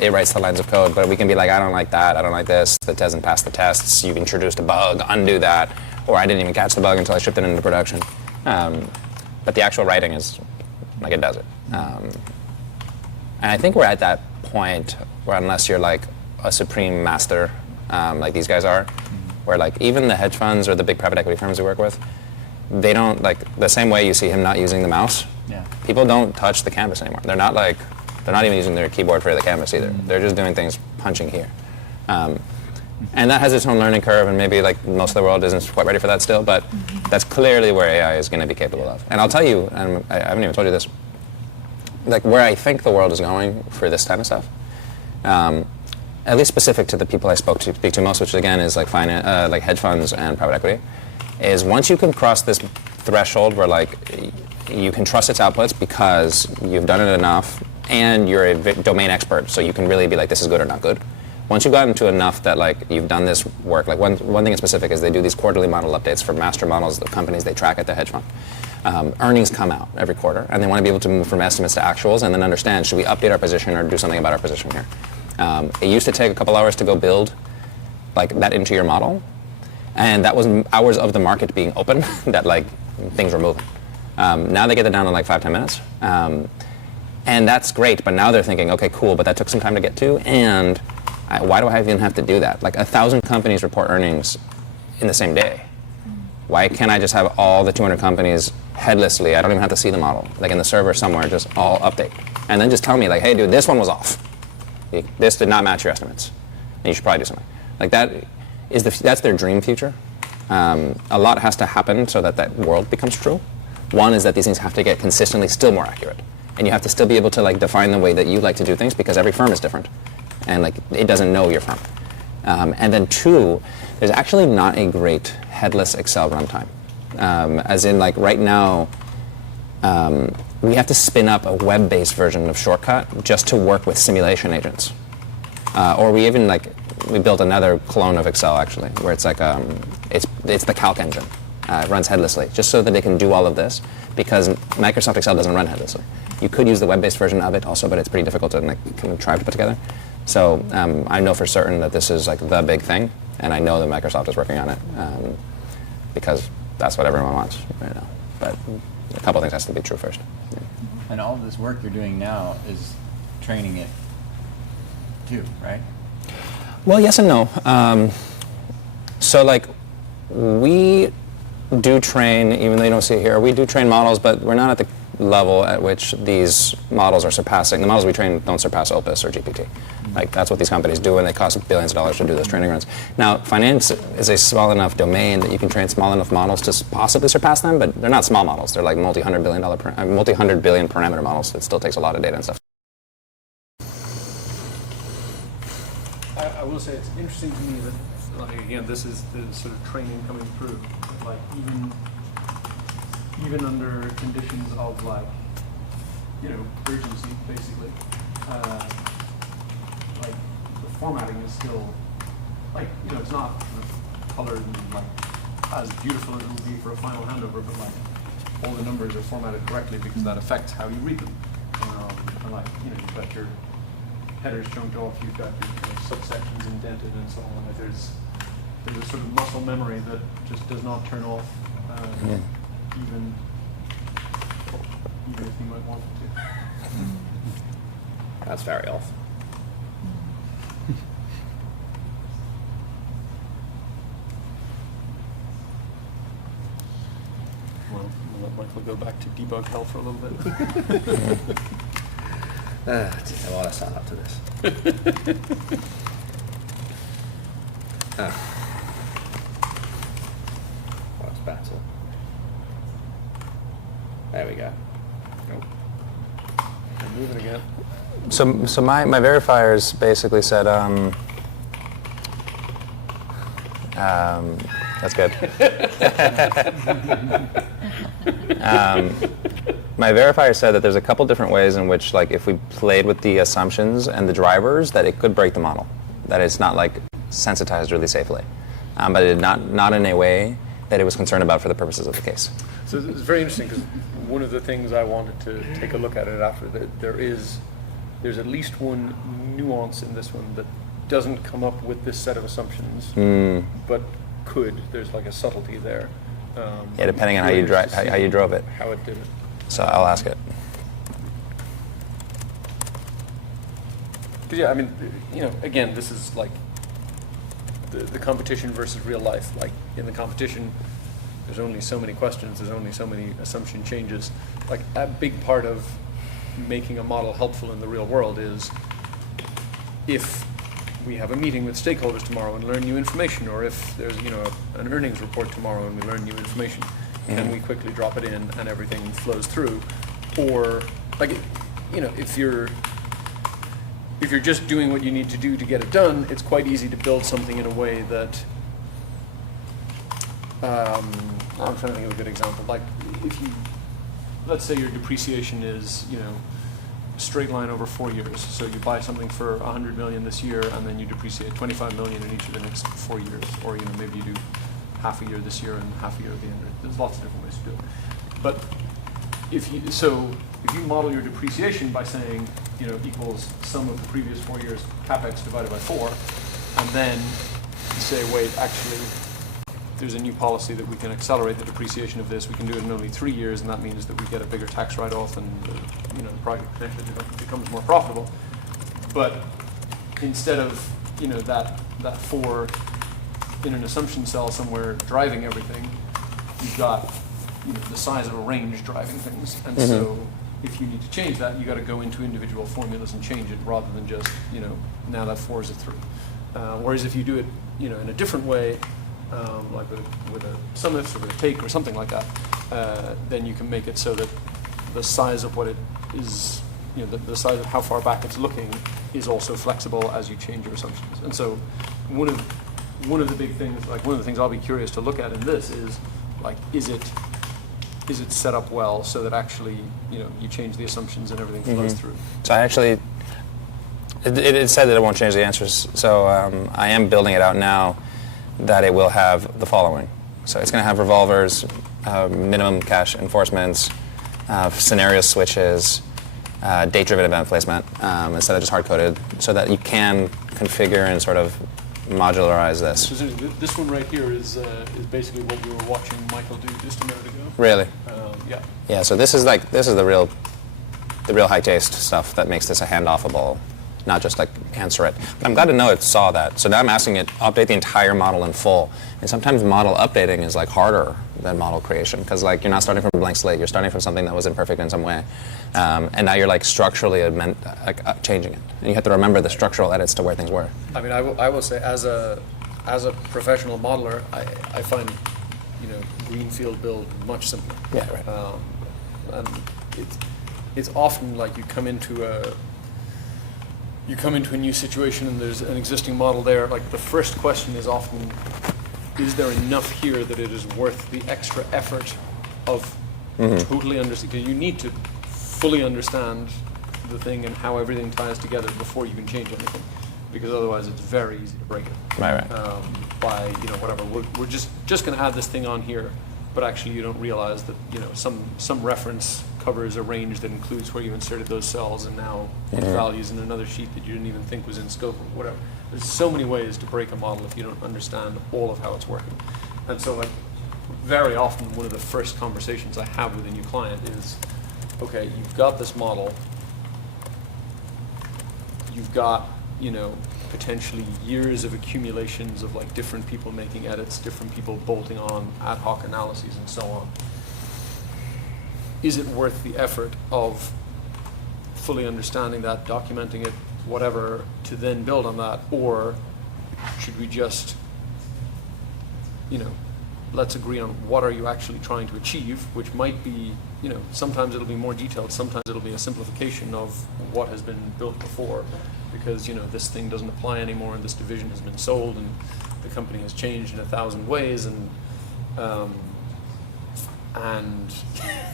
It writes the lines of code, but we can be like, I don't like that, I don't like this, that doesn't pass the tests, you've introduced a bug, undo that, or I didn't even catch the bug until I shipped it into production. But the actual writing is, like, it does it. And I think we're at that point where unless you're, like, a supreme master, like these guys are, where, like, even the hedge funds or the big private equity firms we work with, they don't, like, the same way you see him not using the mouse, people don't touch the canvas anymore. They're not even using their keyboard for the canvas either. They're just doing things punching here. And that has its own learning curve, and maybe like most of the world isn't quite ready for that still, but that's clearly where AI is going to be capable of. And I'll tell you, and I haven't even told you this, like where I think the world is going for this kind of stuff, at least specific to the people I speak to most, which again is like finance, like hedge funds and private equity, is once you can cross this threshold where like you can trust its outputs because you've done it enough and you're a domain expert, so you can really be like, this is good or not good. Once you've gotten to enough that like you've done this work, like one thing in specific is they do these quarterly model updates for master models, the companies they track at the hedge fund. Earnings come out every quarter, and they want to be able to move from estimates to actuals and then understand, should we update our position or do something about our position here? It used to take a couple hours to go build like that into your model, and that was hours of the market being open that like things were moving. Now they get it down to like 5-10 minutes. And that's great, but now they're thinking, okay, cool, but that took some time to get to, and why do I even have to do that? Like 1,000 companies report earnings in the same day. Why can't I just have all the 200 companies headlessly? I don't even have to see the model, like in the server somewhere, just all update. And then just tell me like, hey dude, this one was off. This did not match your estimates. And you should probably do something. Like that's their dream future. A lot has to happen so that that world becomes true. One is that these things have to get consistently still more accurate. And you have to still be able to like define the way that you like to do things because every firm is different. And like it doesn't know your firm. And then two, there's actually not a great headless Excel runtime. As in like right now, we have to spin up a web-based version of Shortcut just to work with simulation agents. Or we built another clone of Excel actually, where it's like, it's the calc engine. It runs headlessly, just so that they can do all of this, because Microsoft Excel doesn't run headlessly. You could use the web-based version of it also, but it's pretty difficult to kind of try to put together. So I know for certain that this is like the big thing, and I know that Microsoft is working on it, because that's what everyone wants right now. But a couple things has to be true first. Yeah. And all of this work you're doing now is training it too, right? Well, yes and no. So like we do train, even though you don't see it here, we do train models, but we're not at level at which these models are surpassing. The models we train don't surpass Opus or GPT. Like, that's what these companies do, and they cost billions of dollars to do those training runs. Now, finance is a small enough domain that you can train small enough models to possibly surpass them, but they're not small models. They're like multi-hundred billion parameter models. It still takes a lot of data and stuff. I will say it's interesting to me that, like, again, this is the sort of training coming through. Like, even under conditions of, like, urgency, basically, like, the formatting is still, like, it's not sort of colored and, like, as beautiful as it would be for a final handover, but, like, all the numbers are formatted correctly because that affects how you read them. And, like, you've got your headers chunked off, you've got your subsections indented and so on. Like, there's a sort of muscle memory that just does not turn off, even if you might want it to. That's very off. Well, we'll let Michael go back to debug hell for a little bit. I didn't want to sign up to this. Well, it's better. There we go. Nope. I'm moving again. So my verifiers basically said, that's good. My verifier said that there's a couple different ways in which, like, if we played with the assumptions and the drivers, that it could break the model. That it's not, like, sensitized really safely, but it not in a way that it was concerned about for the purposes of the case. So it's very interesting because one of the things I wanted to take a look at it after, that there's at least one nuance in this one that doesn't come up with this set of assumptions, but could. There's like a subtlety there. Yeah, depending on how you drove it. How it did it. So I'll ask it. Because yeah, I mean, again, this is like the competition versus real life. Like, in the competition, there's only so many questions, there's only so many assumption changes. Like, a big part of making a model helpful in the real world is if we have a meeting with stakeholders tomorrow and learn new information, or if there's an earnings report tomorrow and we learn new information, can we quickly drop it in and everything flows through? Or, like, if you're just doing what you need to do to get it done, it's quite easy to build something in a way that I'm trying to think of a good example. Like, let's say your depreciation is, straight line over 4 years. So you buy something for 100 million this year, and then you depreciate 25 million in each of the next 4 years. Or, maybe you do half a year this year and half a year at the end. There's lots of different ways to do it. But if you model your depreciation by saying, equals sum of the previous 4 years capex divided by 4, and then you say, wait, actually, there's a new policy that we can accelerate the depreciation of this. We can do it in only 3 years, and that means that we get a bigger tax write-off, and the project potentially becomes more profitable. But instead of that 4 in an assumption cell somewhere driving everything, you've got the size of a range driving things, and so if you need to change that, you got to go into individual formulas and change it rather than just now that 4 is a 3. Whereas if you do it in a different way, like with a sum ifs or with a take or something like that, then you can make it so that the size of what it is, the size of how far back it's looking is also flexible as you change your assumptions. And so one of the big things, like one of the things I'll be curious to look at in this is, like, is it set up well so that actually you change the assumptions and everything flows through? So I actually, it said that it won't change the answers. So I am building it out now that it will have the following. So it's going to have revolvers, minimum cache enforcements, scenario switches, date-driven event placement, instead of just hard-coded, so that you can configure and sort of modularize this. So this one right here is basically what we were watching Michael do just a minute ago. Really? Yeah. Yeah. So this is the real high taste stuff that makes this a handoffable, not just like answer it. But I'm glad to know it saw that. So now I'm asking it update the entire model in full. And sometimes model updating is like harder than model creation because like you're not starting from a blank slate. You're starting from something that was imperfect in some way, and now you're like structurally changing it. And you have to remember the structural edits to where things were. I mean, I will say as a professional modeler, I find greenfield build much simpler. Yeah, right. And it's often like you come into a new situation and there's an existing model there. Like the first question is often, is there enough here that it is worth the extra effort of totally understanding? Because you need to fully understand the thing and how everything ties together before you can change anything. Because otherwise it's very easy to break it. Right. By whatever we're just going to add this thing on here, but actually you don't realize that some reference covers a range that includes where you inserted those cells and now put values in another sheet that you didn't even think was in scope or whatever. There's so many ways to break a model if you don't understand all of how it's working. And so like very often one of the first conversations I have with a new client is, okay, you've got this model, you've got potentially years of accumulations of like different people making edits, different people bolting on ad hoc analyses and so on. Is it worth the effort of fully understanding that, documenting it, whatever, to then build on that? Or should we just, let's agree on what are you actually trying to achieve, which might be, sometimes it'll be more detailed, sometimes it'll be a simplification of what has been built before, because, this thing doesn't apply anymore and this division has been sold and the company has changed in 1,000 ways and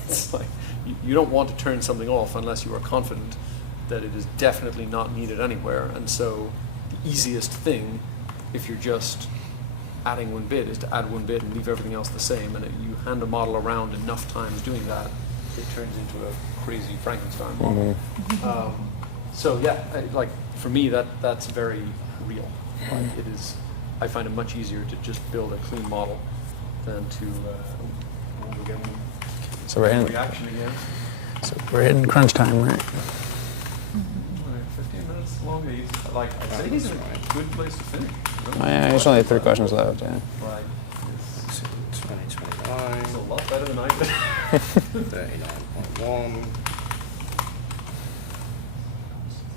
it's like, you don't want to turn something off unless you are confident that it is definitely not needed anywhere. And so the easiest thing, if you're just adding one bit, is to add one bit and leave everything else the same. And you hand a model around enough times doing that, it turns into a crazy Frankenstein model. So yeah, like for me, that's very real. Like it is, I find it much easier to just build a clean model than to get So we're in reaction again. So we're hitting crunch time, right? 15 minutes long. I'd say he's in a good place to finish. Yeah, there's only 3 questions left. Yeah. Like, 2029. it's a lot better than I did. 39.1.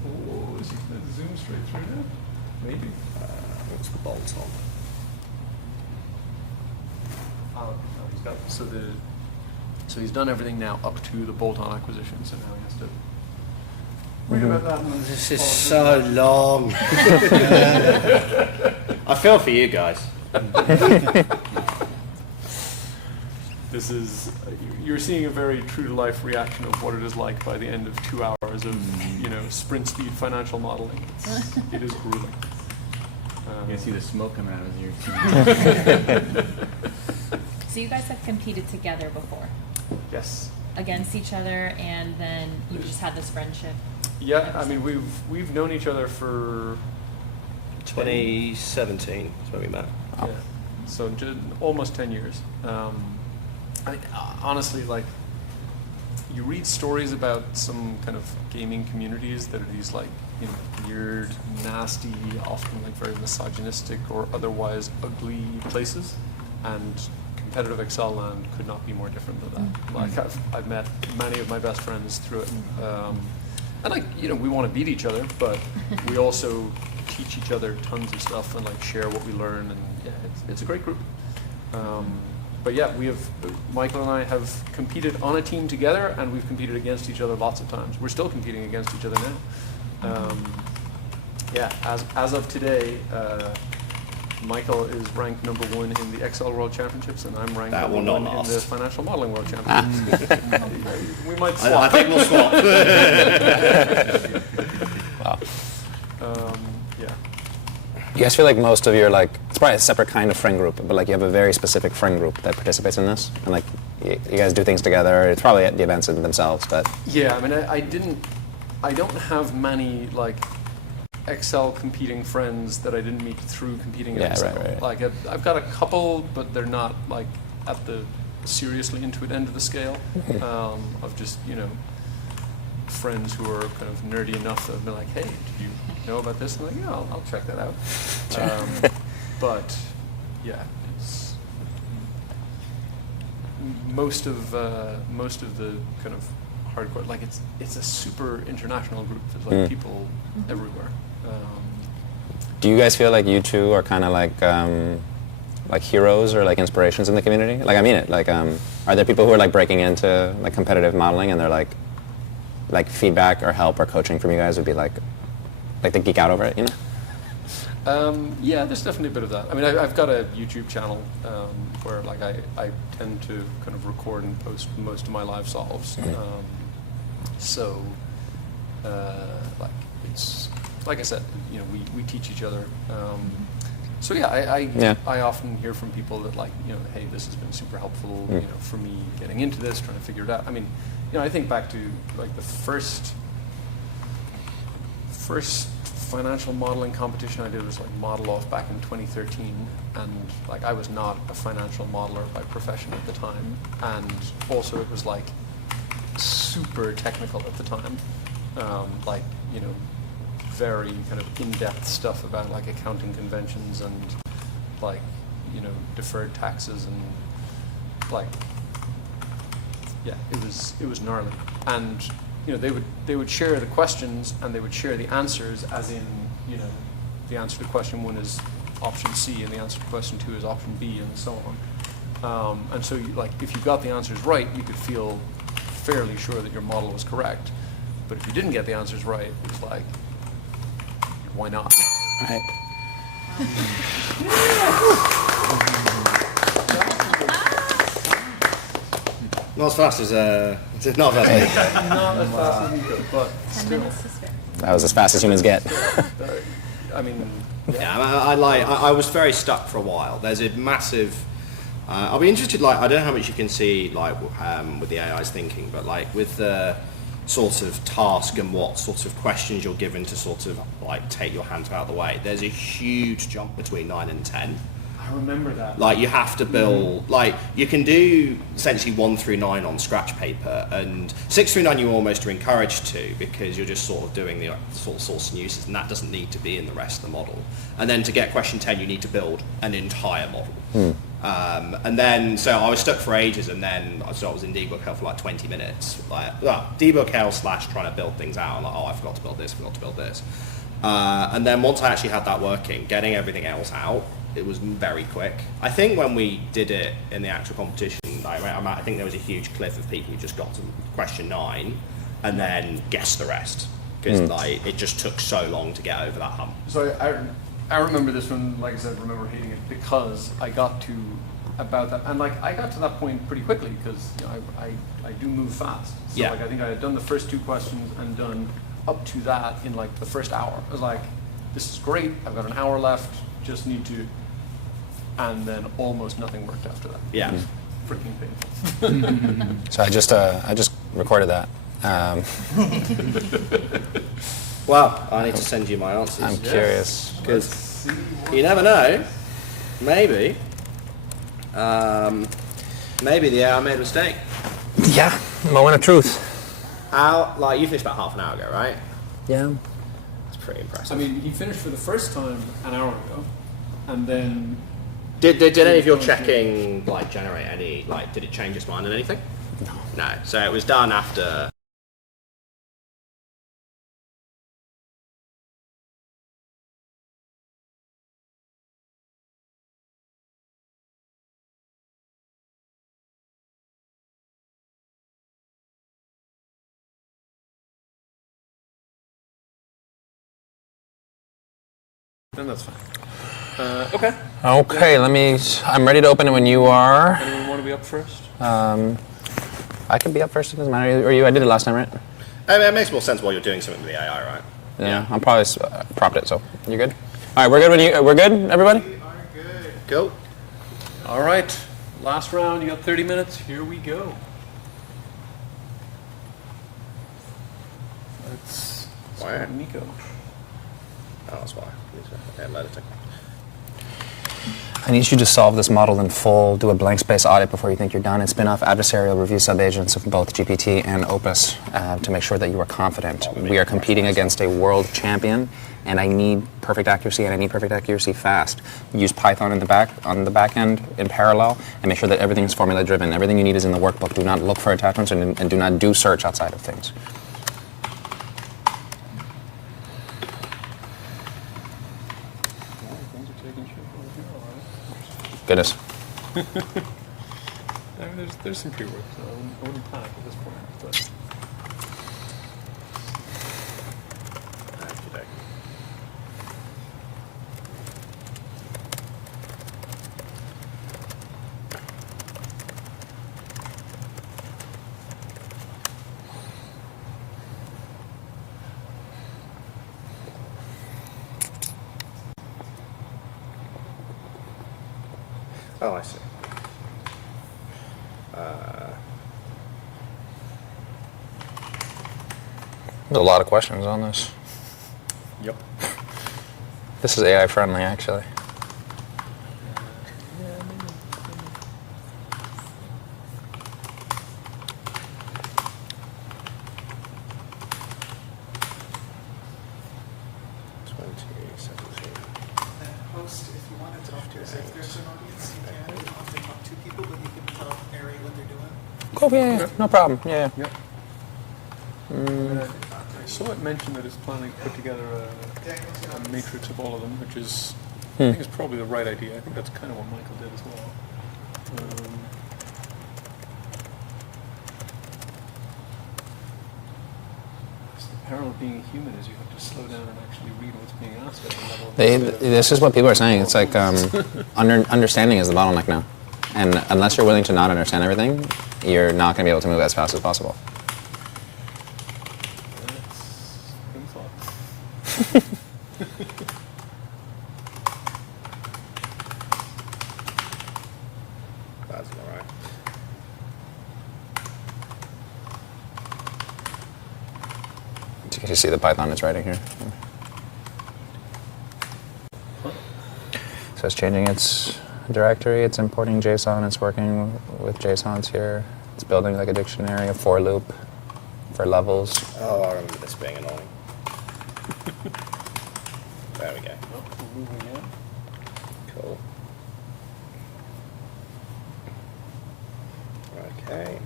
Oh, is he going to zoom straight through now? Maybe. What's the bolt on? Oh, no, he's got so he's done everything now up to the bolt-on acquisition. So now he has to. Read about that. This is so long. I feel for you guys. This is, you're seeing a very true-to-life reaction of what it is like by the end of 2 hours of, sprint speed financial modeling. It is grueling. You can see the smoke coming out of his ears. So you guys have competed together before? Yes. Against each other, and then you just had this friendship? Yeah, I mean, we've known each other for 2017 is when we met. Yeah. So almost 10 years. Honestly, like, you read stories about some kind of gaming communities that are these like, weird, nasty, often like very misogynistic or otherwise ugly places, and competitive Excel land could not be more different than that. Like I've met many of my best friends through it, and like we want to beat each other, but we also teach each other tons of stuff and like share what we learn, and yeah, it's a great group. But yeah, Michael and I have competed on a team together, and we've competed against each other lots of times. We're still competing against each other now. Yeah, as of today, Michael is ranked number 1 in the Excel World Championships, and I'm ranked number 1 in the Financial Modeling World Championships. We might swap. I think we'll swap. Wow. Yeah. You guys feel like most of your it's probably a separate kind of friend group, but like you have a very specific friend group that participates in this, and like you guys do things together. It's probably at the events in themselves, but yeah, I mean, I don't have many like Excel competing friends that I didn't meet through competing in Excel. Right. Like I've got a couple, but they're not like at the seriously into it end of the scale. Of just friends who are kind of nerdy enough that have been like, hey, did you know about this? I'm like, yeah, I'll check that out. But yeah, it's most of the kind of hardcore. Like it's a super international group. There's like people everywhere. Do you guys feel like you two are kind of like heroes or like inspirations in the community? Like I mean it. Like are there people who are like breaking into like competitive modeling and they're like feedback or help or coaching from you guys would be like they geek out over it, you know? Yeah, there's definitely a bit of that. I mean, I've got a YouTube channel where like I tend to kind of record and post most of my live solves. So like it's like I said, you know, we teach each other. So yeah, I often hear from people that like, you know, hey, this has been super helpful, you know, for me getting into this, trying to figure it out. I mean, you know, I think back to like the first financial modeling competition I did was like Model Off back in 2013, and like I was not a financial modeler by profession at the time, and also it was like super technical at the time, like, you know, very kind of in-depth stuff about like accounting conventions and like, you know, deferred taxes and like, yeah, it was gnarly. And you know, they would share the questions and they would share the answers, as in, you know, the answer to question 1 is option C and the answer to question 2 is option B and so on. And so like if you got the answers right, you could feel fairly sure that your model was correct. But if you didn't get the answers right, it was like, why not? Right. Not as fast as it's not that big. Not as fast as you could, but 10 still. minutes is fair. That was as fast as humans get. I mean, Yeah, I was very stuck for a while. There's a massive. I'll be interested. Like, I don't know how much you can see, like, with the AI's thinking, but like with the sort of task and what sort of questions you're given to sort of like take your hands out of the way. There's a huge jump between 9 and 10. I remember that. Like you have to build, like you can do essentially 1 through 9 on scratch paper, and 6 through 9 you almost are encouraged to, because you're just sort of doing the sort of source and uses, and that doesn't need to be in the rest of the model. And then to get question 10 you need to build an entire model. And then, so I was stuck for ages, and then I was in debug hell for like 20 minutes. Like, debug hell / trying to build things out. I'm like, oh, I forgot to build this, and then once I actually had that working, getting everything else out, it was very quick. I think when we did it in the actual competition, I think there was a huge cliff of people who just got to question 9 and then guessed the rest, because like it just took so long to get over that hump. So I remember this one, like I said, remember hating it because I got to about that, and like I got to that point pretty quickly because, you know, I do move fast. So Yeah. like I think I had done the first 2 questions and done up to that in like the first hour. I was like, this is great. I've got an hour left. Just need to, and then almost nothing worked after that. Yeah. It was freaking painful. So I just recorded that. Well, I need to send you my answers. I'm curious. Because you never know. Maybe. Maybe the AI made a mistake. Yeah, moment of truth. Like you finished about half an hour ago, right? Yeah. It's pretty impressive. I mean, he finished for the first time an hour ago, and then Did any of your checking like generate any, like, did it change its mind on anything? No. No. So it was done after. then that's fine. Okay. Okay, I'm ready to open it when you are. Anyone want to be up first? I can be up first, it doesn't matter. Or you, I did it last time, right? I mean, it makes more sense while you're doing something with the AI, right? Yeah, I'm probably propped it, so you good? All right, we're good when you, we're good, everybody? Cool. All right. Last round. You got 30 minutes. Here we go. Let's start with Nico. Oh, that's why. Okay, I'm editing. I need you to solve this model in full, do a blank space audit before you think you're done, and spin off adversarial review subagents of both GPT and Opus to make sure that you are confident. We are competing against a world champion, and I need perfect accuracy, and I need perfect accuracy fast. Use Python on the back end in parallel, and make sure that everything is formula driven. Everything you need is in the workbook. Do not look for attachments, and do not do search outside of things. Goodness. I mean, there's some pre-work, so I wouldn't panic at this point. But. Oh, I see. There's a lot of questions on this. Yep. This is AI friendly, actually. Host, if you want to talk to us, if there's an audience, you can. I'll take up 2 people, but you can tell Ari what they're doing. Cool, yeah, no problem. Yeah. Yep. I saw it mentioned that it's planning to put together a matrix of all of them, which is, I think, is probably the right idea. I think that's kind of what Michael did as well. The peril of being a human is you have to slow down and actually read what's being asked at the level. This is what people are saying. It's like understanding is the bottleneck now. And unless you're willing to not understand everything, you're not going to be able to move as fast as possible. That's all right. Can you see the Python it's writing here? So it's changing its directory, it's importing JSON, it's working with JSONs here. It's building like a dictionary, a for loop for levels. Oh, I remember this being annoying. There we go. Cool. Okay.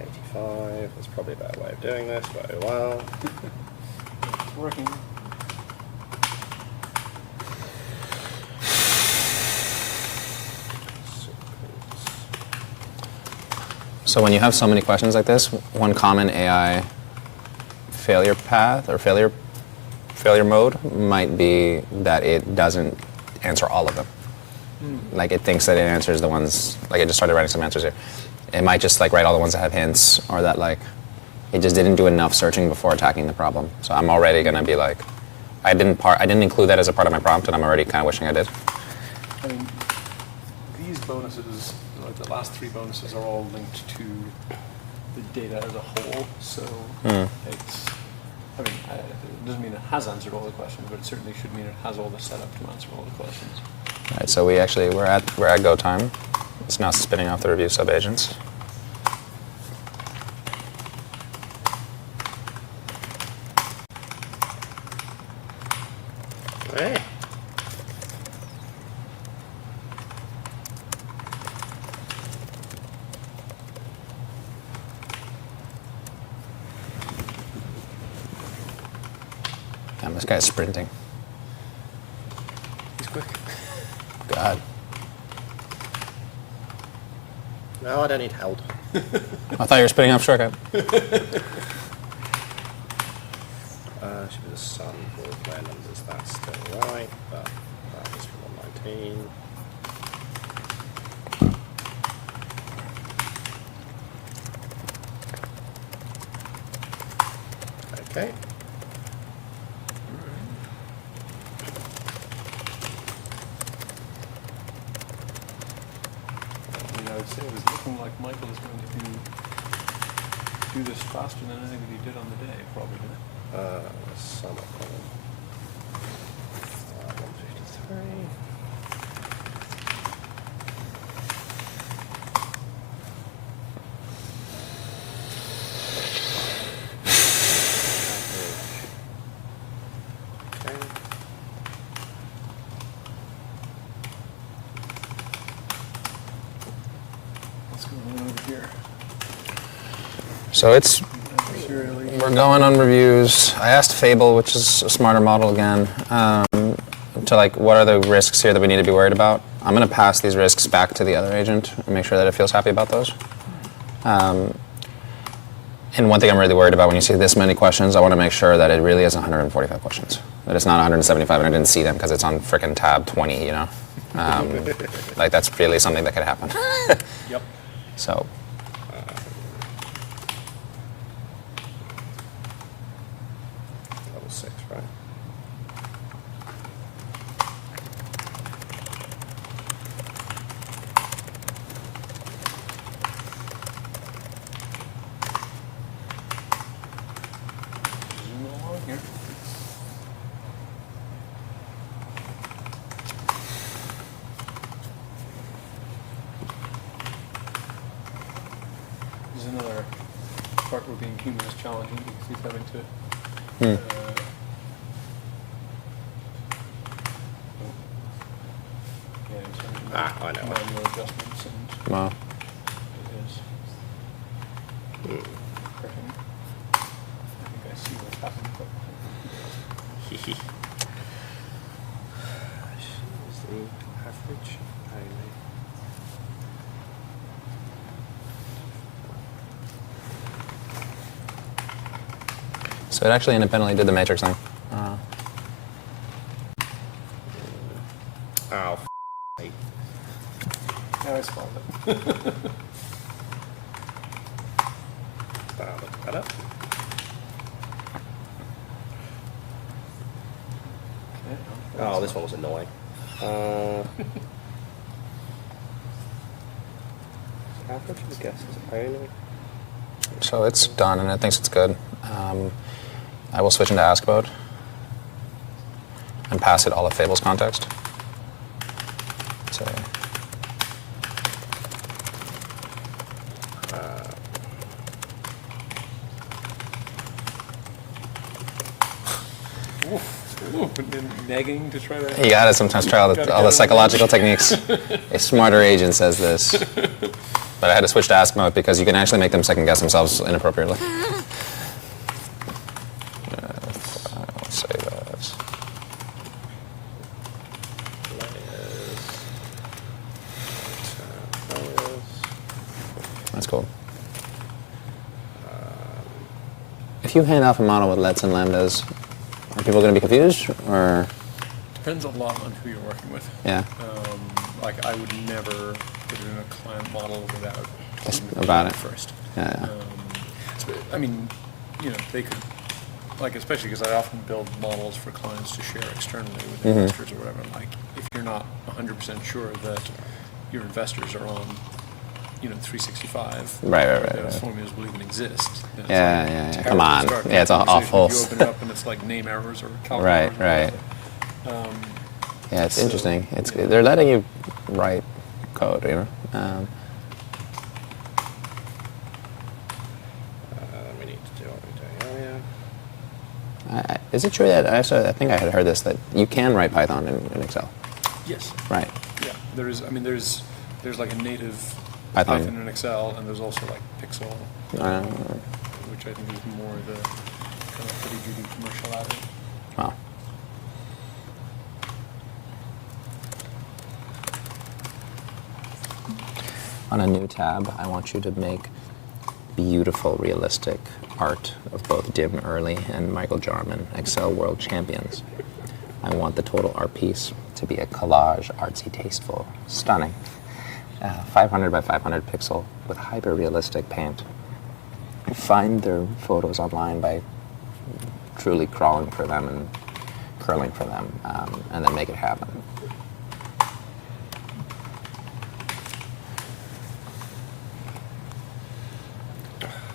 85. There's probably a better way of doing this, but oh well. It's working. So when you have so many questions like this, one common AI failure path or failure mode might be that it doesn't answer all of them. Like it thinks that it answers the ones, like it just started writing some answers here. It might just like write all the ones that have hints, or that like it just didn't do enough searching before attacking the problem. So I'm already gonna be like, I didn't include that as a part of my prompt, and I'm already kind of wishing I did. I mean, these bonuses, like the last 3 bonuses, are all linked to the data as a whole. So it's, I mean, it doesn't mean it has answered all the questions, but it certainly should mean it has all the setup to answer all the questions. All right, so we're at go time. It's now spinning off the review subagents. Hey. Damn, this guy's sprinting. He's quick. God. No, I don't need help. I thought you were spinning off shortcut. Should be the sun for player numbers. That's still right, but that is from 119. Okay. I would say it was looking like Michael is going to do this faster than anything that he did on the day, probably. Somewhat common. So we're going on reviews. I asked Fable, which is a smarter model again, to like, what are the risks here that we need to be worried about? I'm going to pass these risks back to the other agent and make sure that it feels happy about those. And one thing I'm really worried about when you see this many questions, I want to make sure that it really is 145 questions. That it's not 175 and I didn't see them because it's on frickin' tab 20, you know? Like, that's really something that could happen. Yep. So. Level 6, right? There's another part where being human is challenging because he's having to I know. manual adjustments and Wow. it is cracking. I think I see what's happening. She's the average only. So it actually independently did the matrix thing. Oh, Now I spotted it. look that up. Oh, this one was annoying. Average of the guesses only. So it's done and it thinks it's good. I will switch into ask mode and pass it all of Fable's context. So. Nagging to try to. You gotta sometimes try all the psychological techniques. A smarter agent says this. But I had to switch to ask mode because you can actually make them second guess themselves inappropriately. I'll save as. That's cool. If you hand off a model with lets and lambdas, are people going to be confused, or? Depends a lot on who you're working with. Yeah. Like, I would never put it in a client model without Just talking about it. first. Yeah. I mean, you know, they could, like, especially because I often build models for clients to share externally with investors or whatever. Like, if you're not 100% sure that your investors are on, you know, 365, Right. those formulas will even exist. Then it's Yeah. terrible Come to on. start Yeah, it's a all conversation awful. if you open it up and it's like name errors or calc Right. errors or whatever. Yeah, it's So, interesting. yeah. They're letting you write code, you know. We need to do what we were doing earlier. Is it true that I think I had heard this, that you can write Python in Excel? Yes. Right. Yeah. There is. I mean, there's like a native Python. in Excel, and there's also like Pixel, which I think is more the kind of pretty duty commercial at it. Wow. On a new tab, I want you to make beautiful, realistic art of both Dim Early and Michael Jarman, Excel World Champions. I want the total art piece to be a collage, artsy, tasteful, stunning. 500 by 500 pixel with hyper-realistic paint. Find their photos online by truly crawling for them and curling for them, and then make it happen.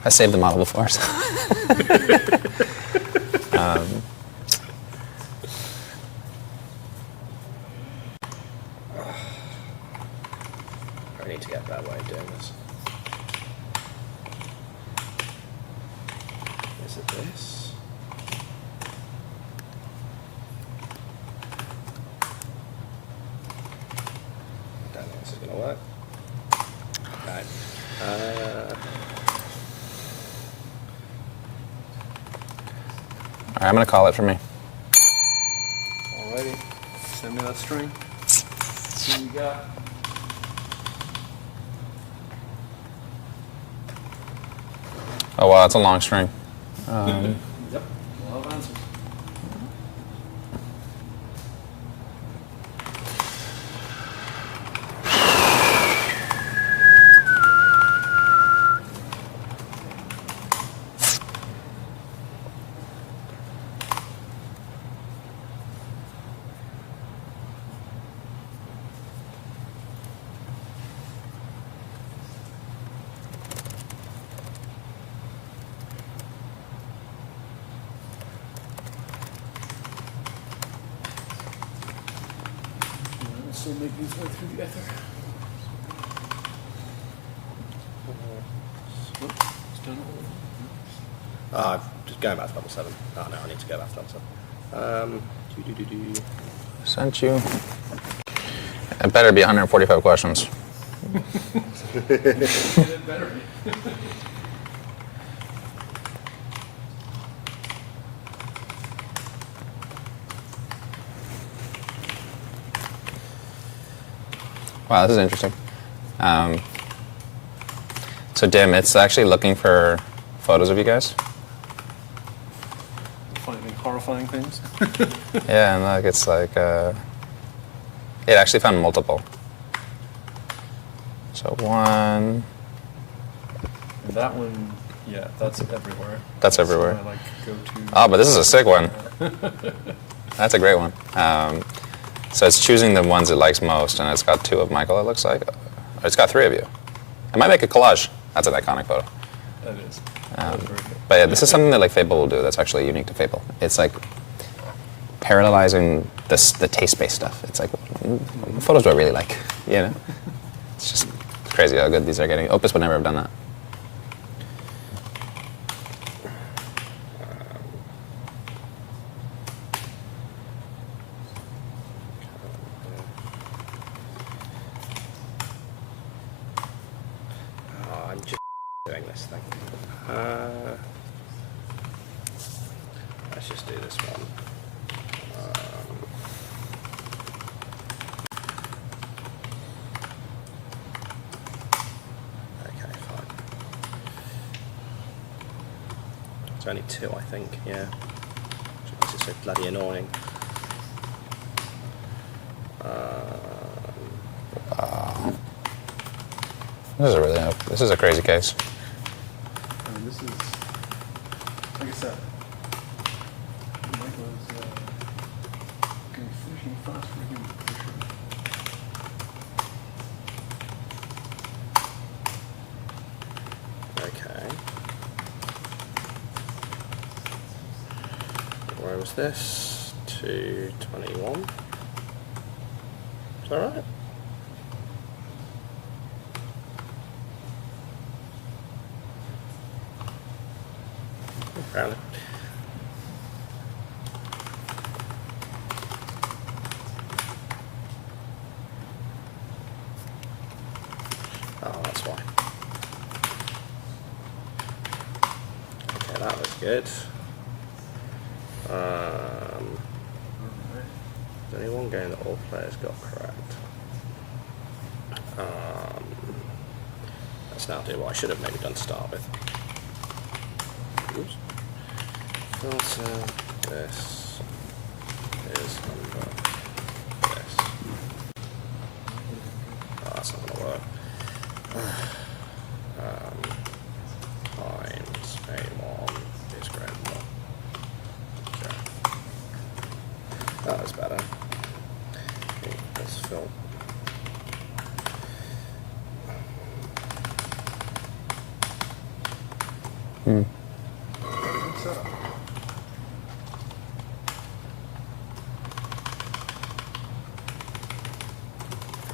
I saved the model before, so. I need to get a better way of doing this. Is it this? I don't think this is going to work. No. right, I'm gonna call it for me. Alrighty. Send me that string. See what we got. Oh wow, it's a long string. Yep. A lot of answers. Still making his way through the ether. It's done. Just going back to level 7. Oh no, I need to go back to level 7. Sent you. It better be 145 questions. It better be. Wow, this is interesting. So Dim, it's actually looking for photos of you guys. Finding horrifying things. Yeah, and look, it's like, it actually found multiple. So one, And that one, yeah, that's everywhere. That's everywhere. My, like, go-to. Oh, but this is a sick one. That's a great one. So it's choosing the ones it likes most, and it's got 2 of Michael, it looks like. Or it's got 3 of you. It might make a collage. That's an iconic photo. That is. But yeah, this is something that like Fable will do that's actually unique to Fable. It's like parallelizing the taste-based stuff. It's like, what photos do I really like? You know? It's just crazy how good these are getting. Opus would never have done that. I'm just doing this thing. Let's just do this one. Okay, fine. It's only 2, I think, yeah. This is so bloody annoying. This is a crazy case. And this is, like I said, Michael is getting finishing fast for him, for sure. Okay. Where was this? 221. Is that right? Apparently. Oh, that's why. Okay, that was good. There's only one game that all players got correct. Let's now do what I should have maybe done to start with. Oops. Filter this is number this. Oh, that's not going to work. Times A1 is greater than 1. Okay. That is better. Let's fill.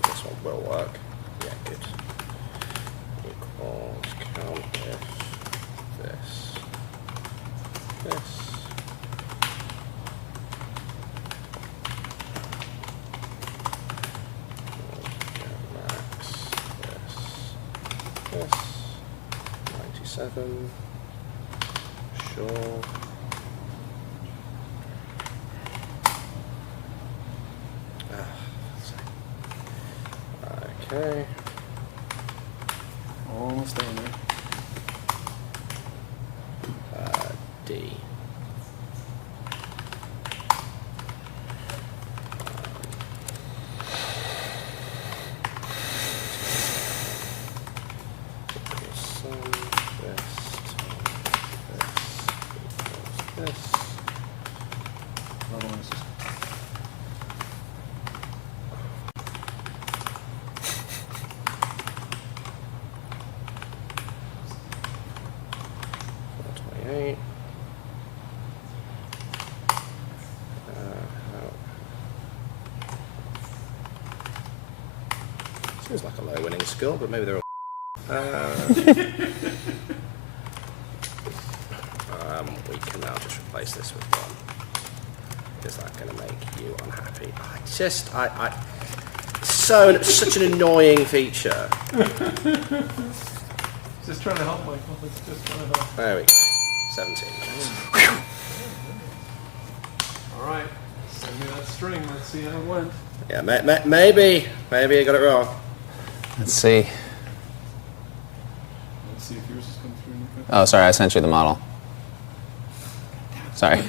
This one will work. Yeah, good. Equals count if this. Max this. 97. Sure. Okay. Almost down there. D. Another one is just Seems like a low winning skill, but maybe they're all. We can now just replace this with 1. Is that going to make you unhappy? Such an annoying feature. just trying to help, Michael. It's just trying to help. There we go. 17 minutes. All right. Send me that string. Let's see how it went. Yeah, maybe I got it wrong. Let's see. Let's see if yours has come through. Nico. Oh, sorry, I sent you the model. Sorry.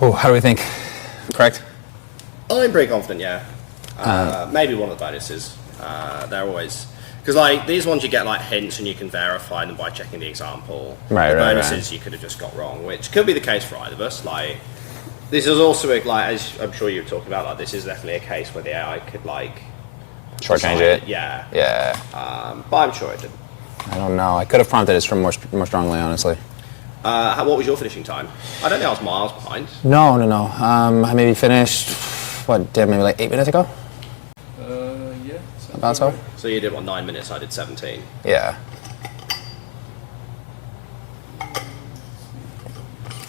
Oh, how do we think? Correct? I'm pretty confident, yeah. Maybe one of the bonuses. They're always... Because like these ones you get like hints and you can verify them by checking the example. Right, the right, bonuses you could have just got wrong, which could be the case for either of us. Like this is also like, as I'm sure you were talking about, like this is definitely a case where the AI could like Shortchange it? Yeah. Yeah. But I'm sure it didn't. I don't know. I could have prompted it more strongly, honestly. What was your finishing time? I don't think I was miles behind. No. I maybe finished, maybe like 8 minutes ago? Yeah. About so? So you did, 9 minutes, I did 17. Yeah.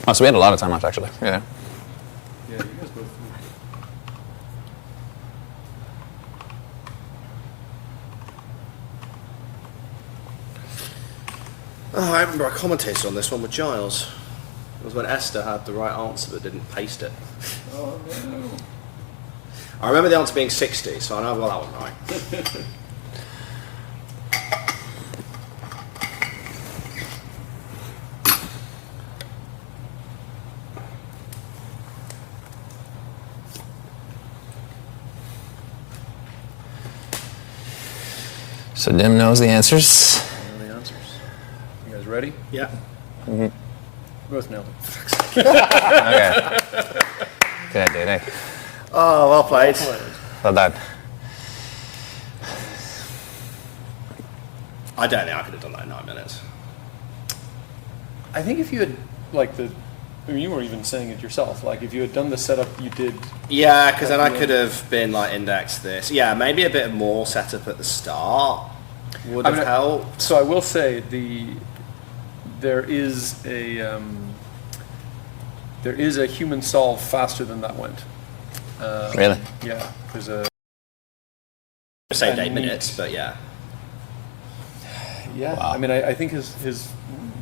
Oh, so we had a lot of time left, actually. Yeah. Yeah, you guys both. Oh, I remember I commentated on this one with Giles. It was when Esther had the right answer but didn't paste it. Oh, no. I remember the answer being 60, so I know I've got that one right. So Dim knows the answers. The answers. You guys ready? Yeah. Mm-hmm. Both nailed it. Okay. Good, dude. Hey. Oh, well played. Well done. I don't think I could have done that in 9 minutes. I think if you had, you were even saying it yourself, like if you had done the setup you did... Yeah, because then I could have been indexed this. Yeah, maybe a bit more setup at the start would have helped. So I will say there is a human solve faster than that went. Really? Yeah, there's Saved 8 minutes, but yeah. Yeah, Wow. I mean, I think his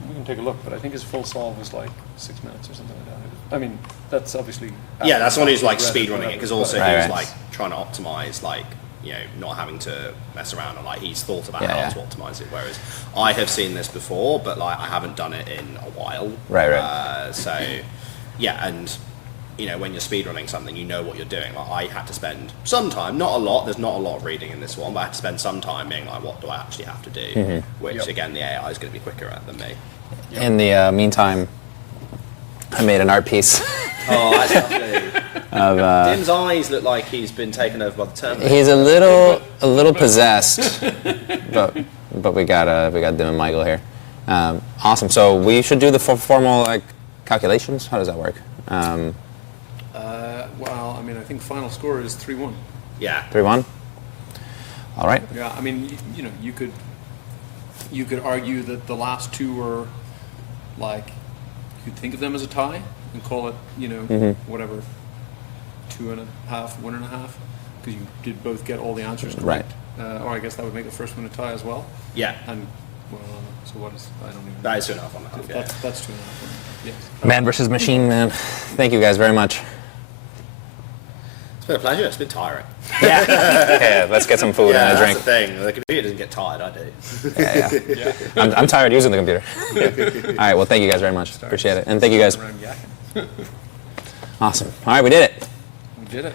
we can take a look, but I think his full solve was like 6 minutes or something like that. I mean, that's obviously... Yeah, that's one who's speed running it, because also Right, he was right. trying to optimize, not having to mess around, and he's thought about how to optimize it, whereas I have seen this before, but I haven't done it in a while. Right. So, yeah, and when you're speedrunning something, you know what you're doing. I had to spend some time, not a lot, there's not a lot of reading in this one, but I had to spend some time being what do I actually have to do? Mm-hmm. Which, again, the AI is going to be quicker at than me. In the meantime, I made an art piece. Oh, that's lovely. Dim's eyes look like he's been taken over by the Terminator. He's a little possessed, but we got Dim and Michael here. Awesome. So we should do the formal calculations. How does that work? Well, I mean, I think final score is 3-1. Yeah. 3-1. All right. Yeah, I mean, you could argue that the last two were you could think of them as a tie and call it, whatever, 2.5, 1.5, because you did both get all the answers correct. Right. Or I guess that would make the first one a tie as well. Yeah. And so what is? I don't even. That is 2.5. That's 2.5. Yes. Man versus machine, man. Thank you guys very much. It's been a pleasure. It's been tiring. Yeah, let's get some food and a that's drink. the thing. The computer doesn't get tired. I do. Yeah. I'm tired using the computer. All right, well, thank you guys very much. Appreciate it. And thank you guys. Awesome. All right, we did it. We did it.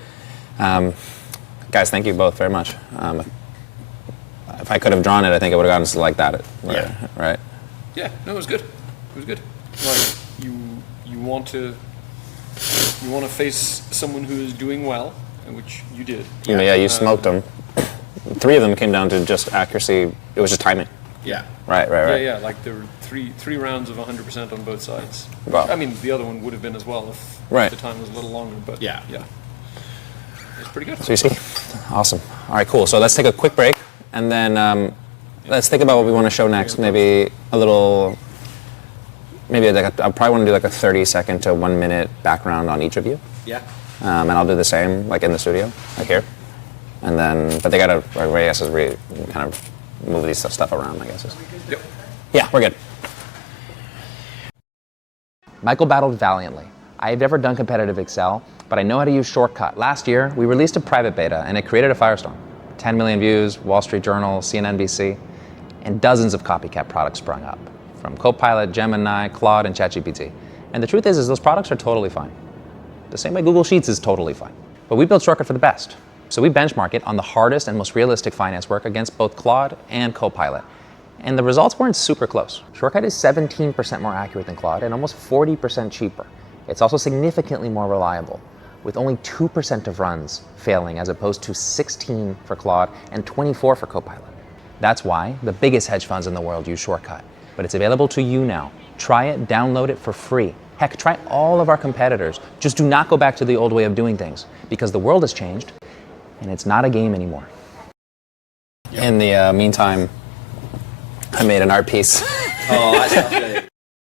Guys, thank you both very much. If I could have drawn it, I think it would have gotten like that. Yeah. Right? Yeah, no, it was good. It was good. Like you want to face someone who is doing well, which you did. Yeah, you smoked them. 3 of them came down to just accuracy. It was just timing. Yeah. Right. Yeah. Like there were three rounds of 100% on both sides. Wow. I mean, the other one would have been as well if Right. the time was a little longer. But Yeah. it's pretty good. So you see? Awesome. All right, cool. So let's take a quick break, and then let's think about what we want to show next. Maybe a little. Maybe like I probably want to do like a 30-second to 1 minute background on each of you. Yeah. And I'll do the same, like in the studio, like here. And then, but they gotta, I guess, is kind of move these stuff around, I guess. Yep. Yeah, we're good. Michael battled valiantly. I have never done competitive Excel, but I know how to use Shortcut. Last year, we released a private beta, and it created a firestorm. 10 million views, Wall Street Journal, CNN, NBC, and dozens of copycat products sprung up, from Copilot, Gemini, Claude, and ChatGPT. And the truth is those products are totally fine. The same way Google Sheets is totally fine. But we built Shortcut for the best. So we benchmark it on the hardest and most realistic finance work against both Claude and Copilot. And the results weren't super close. Shortcut is 17% more accurate than Claude and almost 40% cheaper. It's also significantly more reliable, with only 2% of runs failing as opposed to 16 for Claude and 24 for Copilot. That's why the biggest hedge funds in the world use Shortcut. But it's available to you now. Try it, download it for free. Heck, try all of our competitors. Just do not go back to the old way of doing things, because the world has changed and it's not a game anymore. In the meantime, I made an art piece. Oh, that's